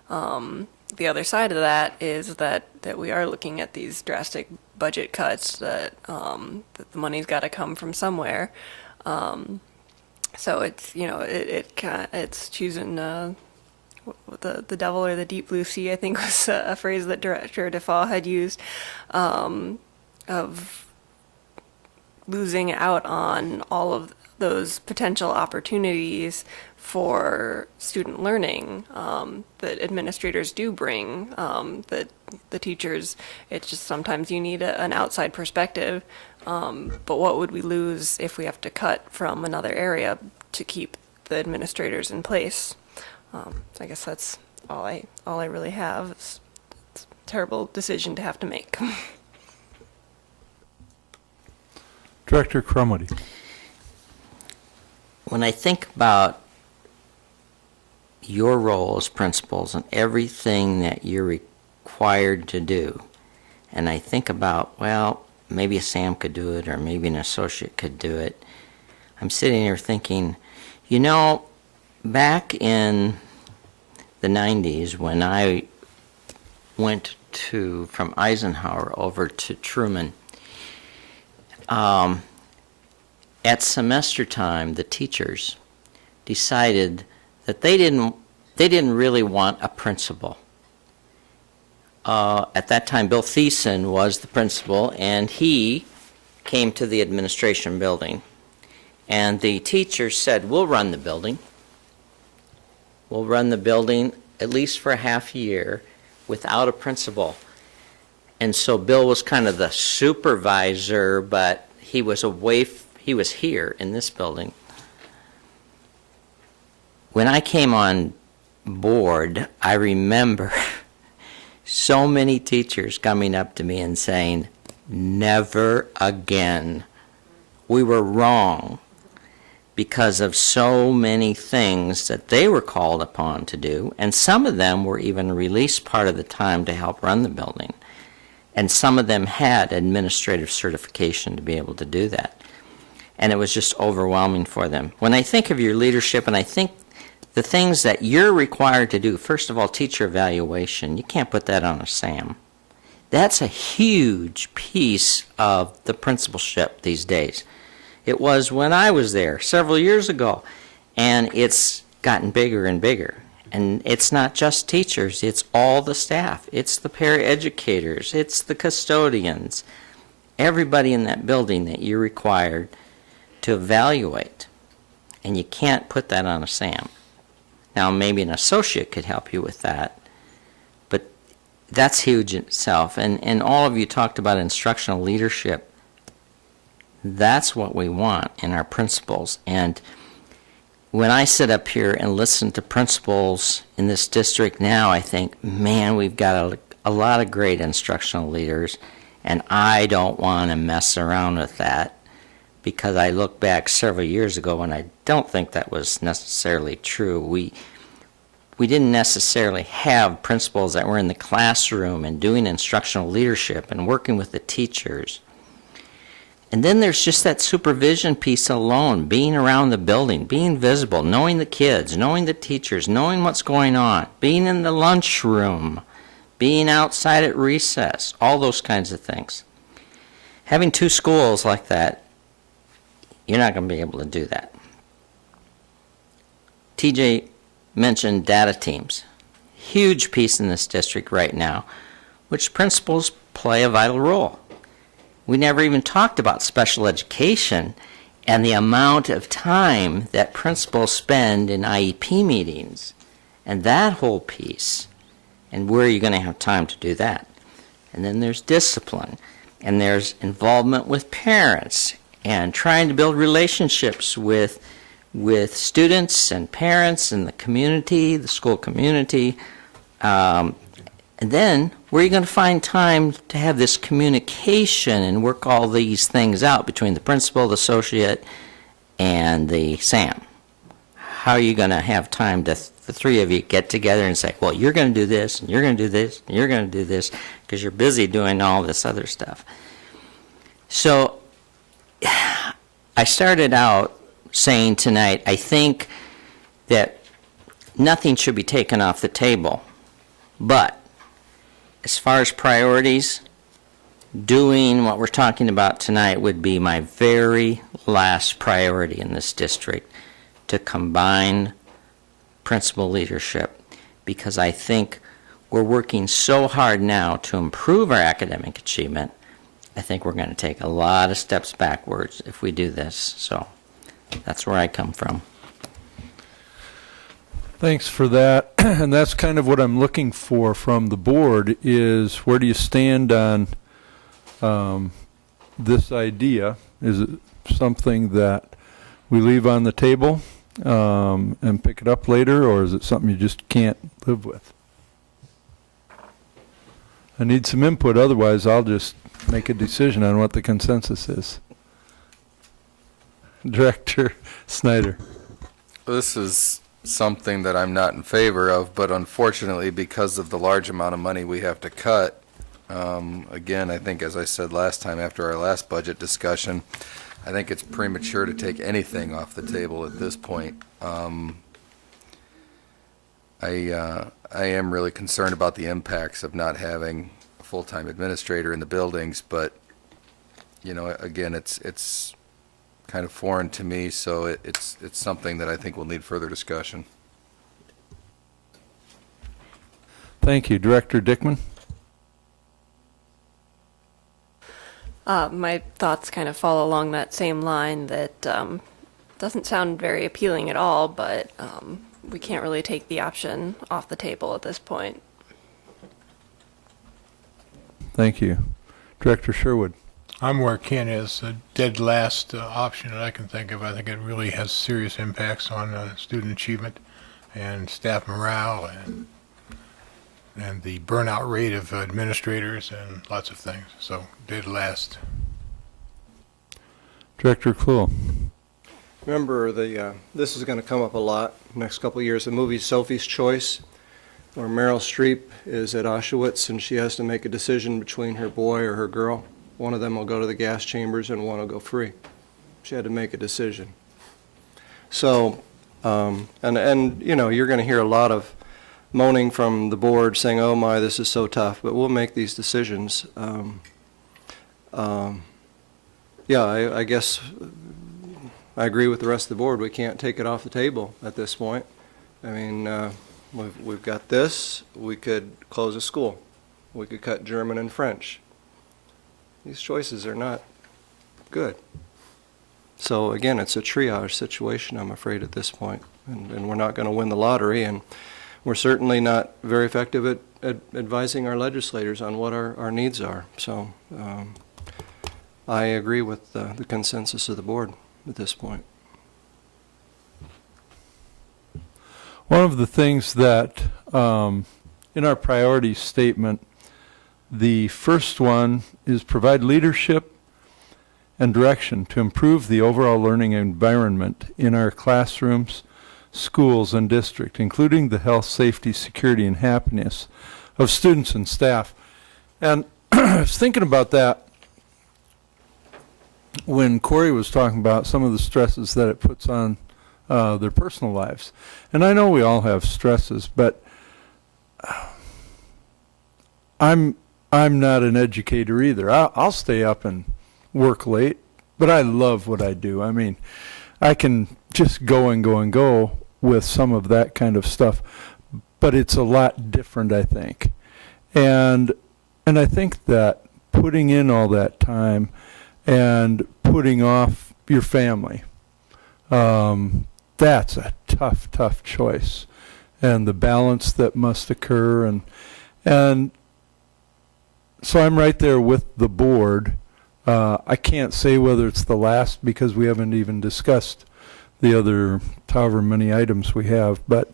The other side of that is that we are looking at these drastic budget cuts, that the money's got to come from somewhere. So it's, it's choosing the devil or the deep blue sea, I think was a phrase that Director Defoe had used, of losing out on all of those potential opportunities for student learning that administrators do bring, that the teachers, it's just sometimes you need an outside perspective. But what would we lose if we have to cut from another area to keep the administrators in place? So I guess that's all I really have. It's a terrible decision to have to make. Director Crumwoody. When I think about your role as principals and everything that you're required to do, and I think about, well, maybe a SAM could do it, or maybe an associate could do it, I'm sitting here thinking, back in the 90s when I went from Eisenhower over to Truman, at semester time, the teachers decided that they didn't really want a principal. At that time, Bill Thiessen was the principal, and he came to the administration building. And the teachers said, we'll run the building. We'll run the building at least for a half year without a principal. And so Bill was kind of the supervisor, but he was he was here in this building. When I came on board, I remember so many teachers coming up to me and saying, never again. We were wrong because of so many things that they were called upon to do, and some of them were even released part of the time to help run the building. And some of them had administrative certification to be able to do that. And it was just overwhelming for them. When I think of your leadership, and I think the things that you're required to do, first of all, teacher evaluation, you can't put that on a SAM. That's a huge piece of the principalship these days. It was when I was there several years ago, and it's gotten bigger and bigger. And it's not just teachers, it's all the staff. It's the paraeducators, it's the custodians, everybody in that building that you're required to evaluate. And you can't put that on a SAM. Now, maybe an associate could help you with that, but that's huge in itself. And all of you talked about instructional leadership. That's what we want in our principals. And when I sit up here and listen to principals in this district now, I think, man, we've got a lot of great instructional leaders, and I don't want to mess around with that, because I look back several years ago and I don't think that was necessarily true. We didn't necessarily have principals that were in the classroom and doing instructional leadership and working with the teachers. And then there's just that supervision piece alone, being around the building, being visible, knowing the kids, knowing the teachers, knowing what's going on, being in the lunchroom, being outside at recess, all those kinds of things. Having 2 schools like that, you're not going to be able to do that. TJ mentioned data teams. Huge piece in this district right now, which principals play a vital role. We never even talked about special education and the amount of time that principals spend in IEP meetings and that whole piece. And where are you going to have time to do that? And then there's discipline, and there's involvement with parents and trying to build relationships with students and parents and the community, the school community. And then, where are you going to find time to have this communication and work all these things out between the principal, the associate, and the SAM? How are you going to have time to, the 3 of you, get together and say, well, you're going to do this, and you're going to do this, and you're going to do this, because you're busy doing all this other stuff. So, I started out saying tonight, I think that nothing should be taken off the table, but as far as priorities, doing what we're talking about tonight would be my very last priority in this district, to combine principal leadership, because I think we're working so hard now to improve our academic achievement. I think we're going to take a lot of steps backwards if we do this. So that's where I come from. Thanks for that. And that's kind of what I'm looking for from the board is, where do you stand on this idea? Is it something that we leave on the table and pick it up later, or is it something you just can't live with? I need some input, otherwise I'll just make a decision on what the consensus is. Director Snyder. This is something that I'm not in favor of, but unfortunately, because of the large amount of money we have to cut, again, I think, as I said last time after our last budget discussion, I think it's premature to take anything off the table at this point. I am really concerned about the impacts of not having a full-time administrator in the buildings, but, you know, again, it's kind of foreign to me, so it's something that I think will need further discussion. Thank you. Director Dickman? My thoughts kind of fall along that same line, that doesn't sound very appealing at all, but we can't really take the option off the table at this point. Thank you. Director Sherwood? I'm where Ken is, the dead last option that I can think of. I think it really has serious impacts on student achievement and staff morale and the burnout rate of administrators and lots of things. So dead last. Director Kluhl? Remember, this is going to come up a lot next couple of years. The movie Sophie's Choice, where Meryl Streep is at Auschwitz and she has to make a decision between her boy or her girl. One of them will go to the gas chambers and one will go free. She had to make a decision. So, and you know, you're going to hear a lot of moaning from the board saying, oh my, this is so tough, but we'll make these decisions. Yeah, I guess I agree with the rest of the board. We can't take it off the table at this point. I mean, we've got this. We could close a school. We could cut German and French. These choices are not good. So again, it's a triage situation, I'm afraid, at this point. And we're not going to win the lottery, and we're certainly not very effective at advising our legislators on what our needs are. So I agree with the consensus of the board at this point. One of the things that in our priority statement, the first one is provide leadership and direction to improve the overall learning environment in our classrooms, schools, and district, including the health, safety, security, and happiness of students and staff. And I was thinking about that. when Corey was talking about some of the stresses that it puts on their personal lives. And I know we all have stresses, but I'm not an educator either. I'll stay up and work late, but I love what I do. I mean, I can just go and go and go with some of that kind of stuff, but it's a lot different, I think. And I think that putting in all that time and putting off your family, that's a tough choice. And the balance that must occur, and so I'm right there with the board. I can't say whether it's the last because we haven't even discussed the other however many items we have, but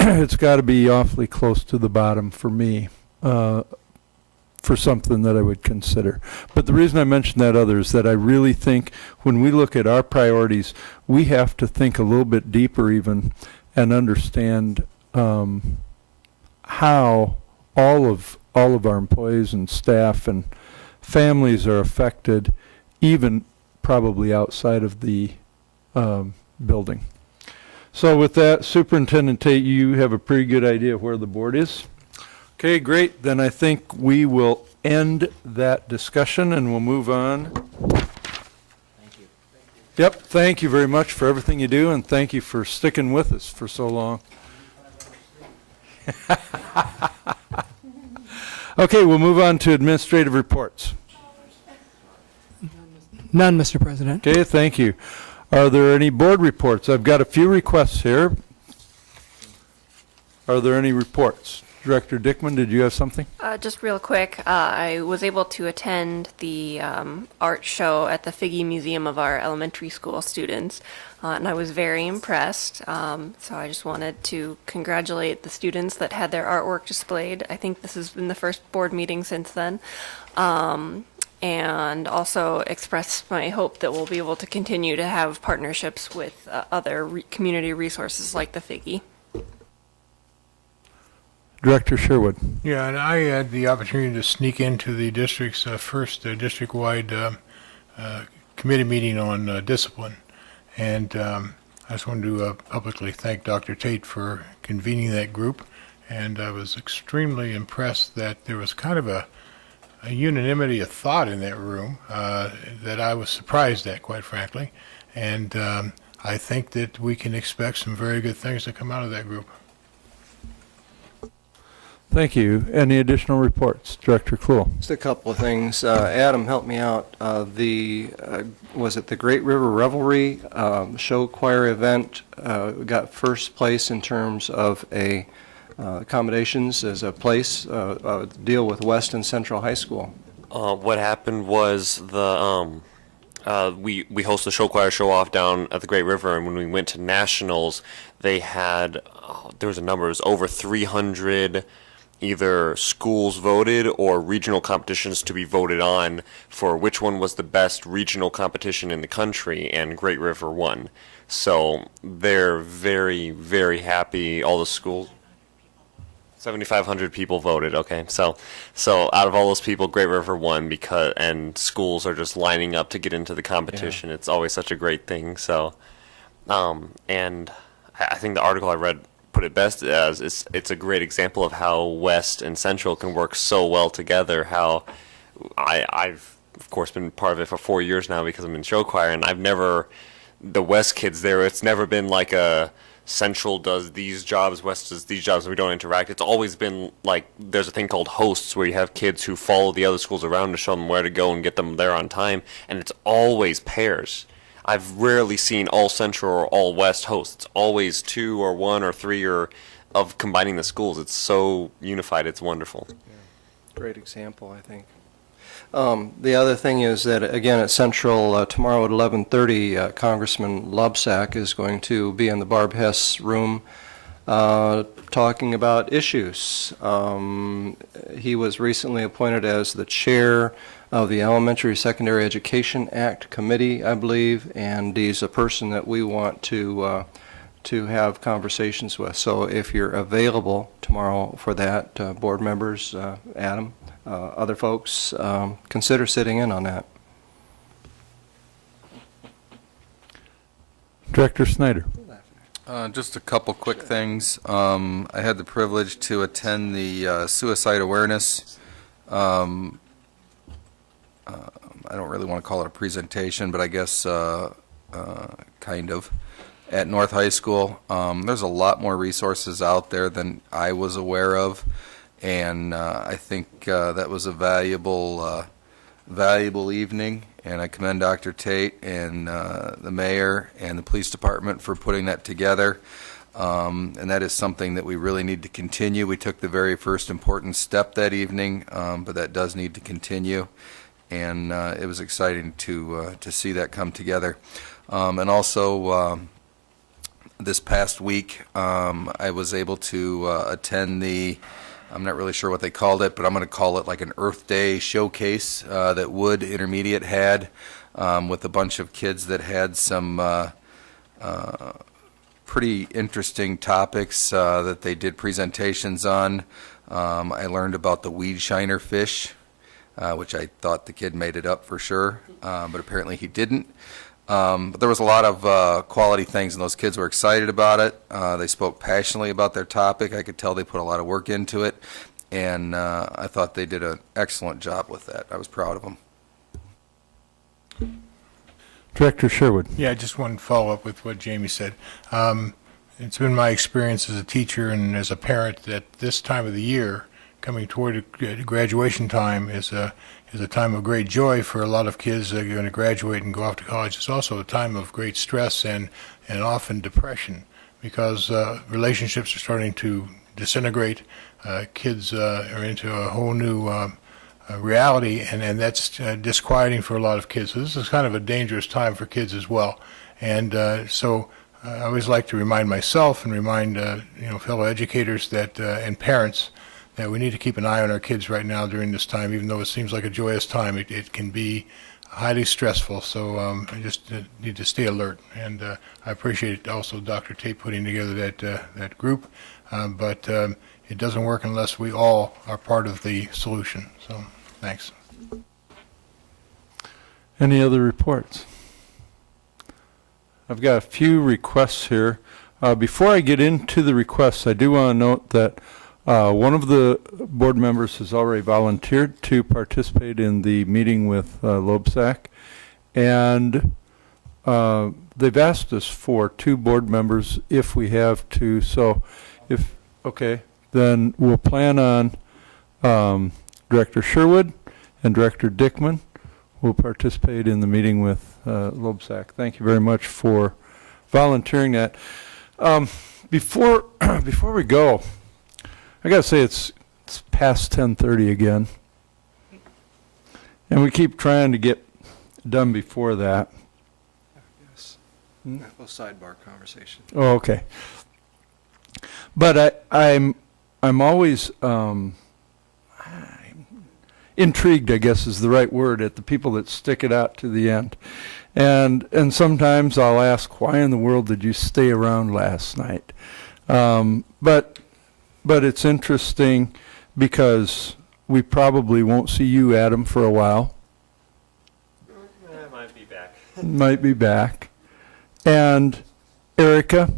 it's got to be awfully close to the bottom for me for something that I would consider. But the reason I mention that other is that I really think when we look at our priorities, we have to think a little bit deeper even and understand how all of our employees and staff and families are affected, even probably outside of the building. So with that, Superintendent Tate, you have a pretty good idea of where the board is. Okay, great. Then I think we will end that discussion and we'll move on. Thank you. Yep, thank you very much for everything you do, and thank you for sticking with us for so long. Okay, we'll move on to administrative reports. None, Mr. President. Okay, thank you. Are there any board reports? I've got a few requests here. Are there any reports? Director Dickman, did you have something? Just real quick, I was able to attend the art show at the Figge Museum of our elementary school students, and I was very impressed. So I just wanted to congratulate the students that had their artwork displayed. I think this has been the first board meeting since then. And also express my hope that we'll be able to continue to have partnerships with other community resources like the Figge. Director Sherwood. Yeah, and I had the opportunity to sneak into the district's first district-wide committee meeting on discipline. And I just wanted to publicly thank Dr. Tate for convening that group. And I was extremely impressed that there was kind of a unanimity of thought in that room that I was surprised at, quite frankly. And I think that we can expect some very good things to come out of that group. Thank you. Any additional reports? Director Kluhl. Just a couple of things. Adam, help me out. Was it the Great River Revelry show choir event got first place in terms of accommodations as a place deal with West and Central High School? What happened was we host the show choir show off down at the Great River, and when we went to nationals, they had there was a number. It was over 300 either schools voted or regional competitions to be voted on for which one was the best regional competition in the country, and Great River won. So they're very, very happy. All the schools. 7,500 people voted. Okay, so out of all those people, Great River won and schools are just lining up to get into the competition. Yeah. It's always such a great thing. So, and I think the article I read put it best as it's a great example of how West and Central can work so well together. How I've of course been part of it for 4 years now because I'm in show choir, and the West kids there. It's never been like a Central does these jobs, West does these jobs, and we don't interact. It's always been like there's a thing called hosts where you have kids who follow the other schools around to show them where to go and get them there on time, and it's always pairs. I've rarely seen all Central or all West hosts. It's always 2 or 1 or 3 of combining the schools. It's so unified. It's wonderful. Yeah. Great example, I think. The other thing is that, again, at Central tomorrow at 11:30, Congressman Lobsack is going to be in the Barb Hess room talking about issues. He was recently appointed as the chair of the Elementary Secondary Education Act Committee, I believe, and he's a person that we want to have conversations with. So if you're available tomorrow for that, board members, Adam, other folks, consider sitting in on that. Director Snyder. Just a couple quick things. I had the privilege to attend the suicide awareness. I don't really want to call it a presentation, but I guess kind of, at North High School. There's a lot more resources out there than I was aware of, and I think that was a valuable evening, and I commend Dr. Tate and the mayor and the police department for putting that together. And that is something that we really need to continue. We took the very first important step that evening, but that does need to continue. And it was exciting to see that come together. And also, this past week, I was able to attend I'm not really sure what they called it, but I'm going to call it like an Earth Day showcase that Wood Intermediate had with a bunch of kids that had some pretty interesting topics that they did presentations on. I learned about the weed shiner fish, which I thought the kid made it up for sure, but apparently he didn't. But there was a lot of quality things, and those kids were excited about it. They spoke passionately about their topic. I could tell they put a lot of work into it, and I thought they did an excellent job with that. I was proud of them. Director Sherwood. Yeah, just one follow-up with what Jamie said. It's been my experience as a teacher and as a parent that this time of the year, coming toward graduation time, is a time of great joy for a lot of kids that are going to graduate and go off to college. It's also a time of great stress and often depression, because relationships are starting to disintegrate. Kids are into a whole new reality, and that's disquieting for a lot of kids. So this is kind of a dangerous time for kids as well. And so I always like to remind myself and remind fellow educators that and parents that we need to keep an eye on our kids right now during this time. Even though it seems like a joyous time, it can be highly stressful. So I just need to stay alert. And I appreciate also Dr. Tate putting together that group. But it doesn't work unless we all are part of the solution. So thanks. Any other reports? I've got a few requests here. Before I get into the requests, I do want to note that one of the board members has already volunteered to participate in the meeting with Loebsack, and they've asked us for 2 board members if we have to. So if, okay, then we'll plan on Director Sherwood and Director Dickman will participate in the meeting with Loebsack. Thank you very much for volunteering that. Before we go, I got to say it's past 10:30 again, and we keep trying to get done before that. Yes. A little sidebar conversation. Oh, okay. But I'm always intrigued, I guess is the right word, at the people that stick it out to the end. And sometimes I'll ask, why in the world did you stay around last night? But it's interesting because we probably won't see you, Adam, for a while. Might be back. Might be back. And Erica,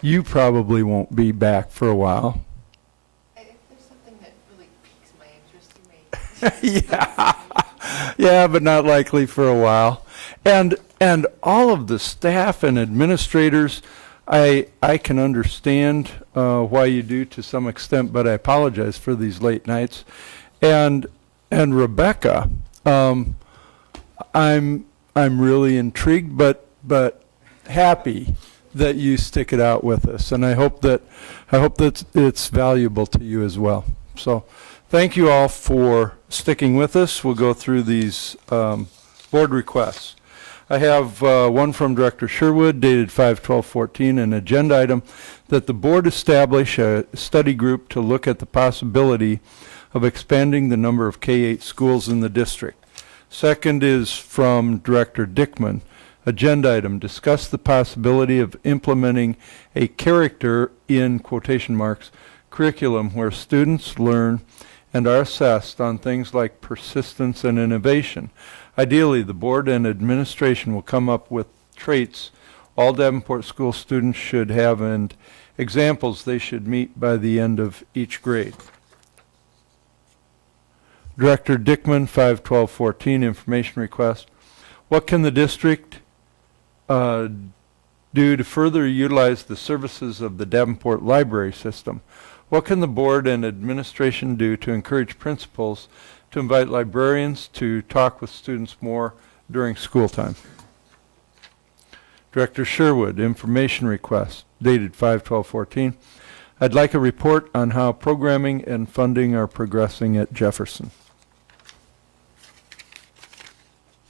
you probably won't be back for a while. If there's something that really piques my interest, you may. Yeah, but not likely for a while. And all of the staff and administrators, I can understand why you do to some extent, but I apologize for these late nights. And Rebecca, I'm really intrigued, but happy that you stick it out with us, and I hope that it's valuable to you as well. So, thank you all for sticking with us. We'll go through these board requests. I have one from Director Sherwood, dated 5/12/14, an agenda item that the board establish a study group to look at the possibility of expanding the number of K-8 schools in the district. Second is from Director Dickman. Agenda item, discuss the possibility of implementing a character, in quotation marks, curriculum where students learn and are assessed on things like persistence and innovation. Ideally, the board and administration will come up with traits all Davenport School students should have and examples they should meet by the end of each grade. Director Dickman, 5/12/14, information request. What can the district do to further utilize the services of the Davenport library system? What can the board and administration do to encourage principals to invite librarians to talk with students more during school time? Director Sherwood, information request, dated 5/12/14. I'd like a report on how programming and funding are progressing at Jefferson.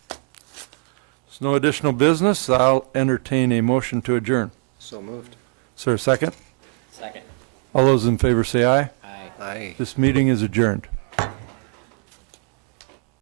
There's no additional business. I'll entertain a motion to adjourn. So moved. Is there a second? Second. All those in favor say aye. Aye. Aye. This meeting is adjourned.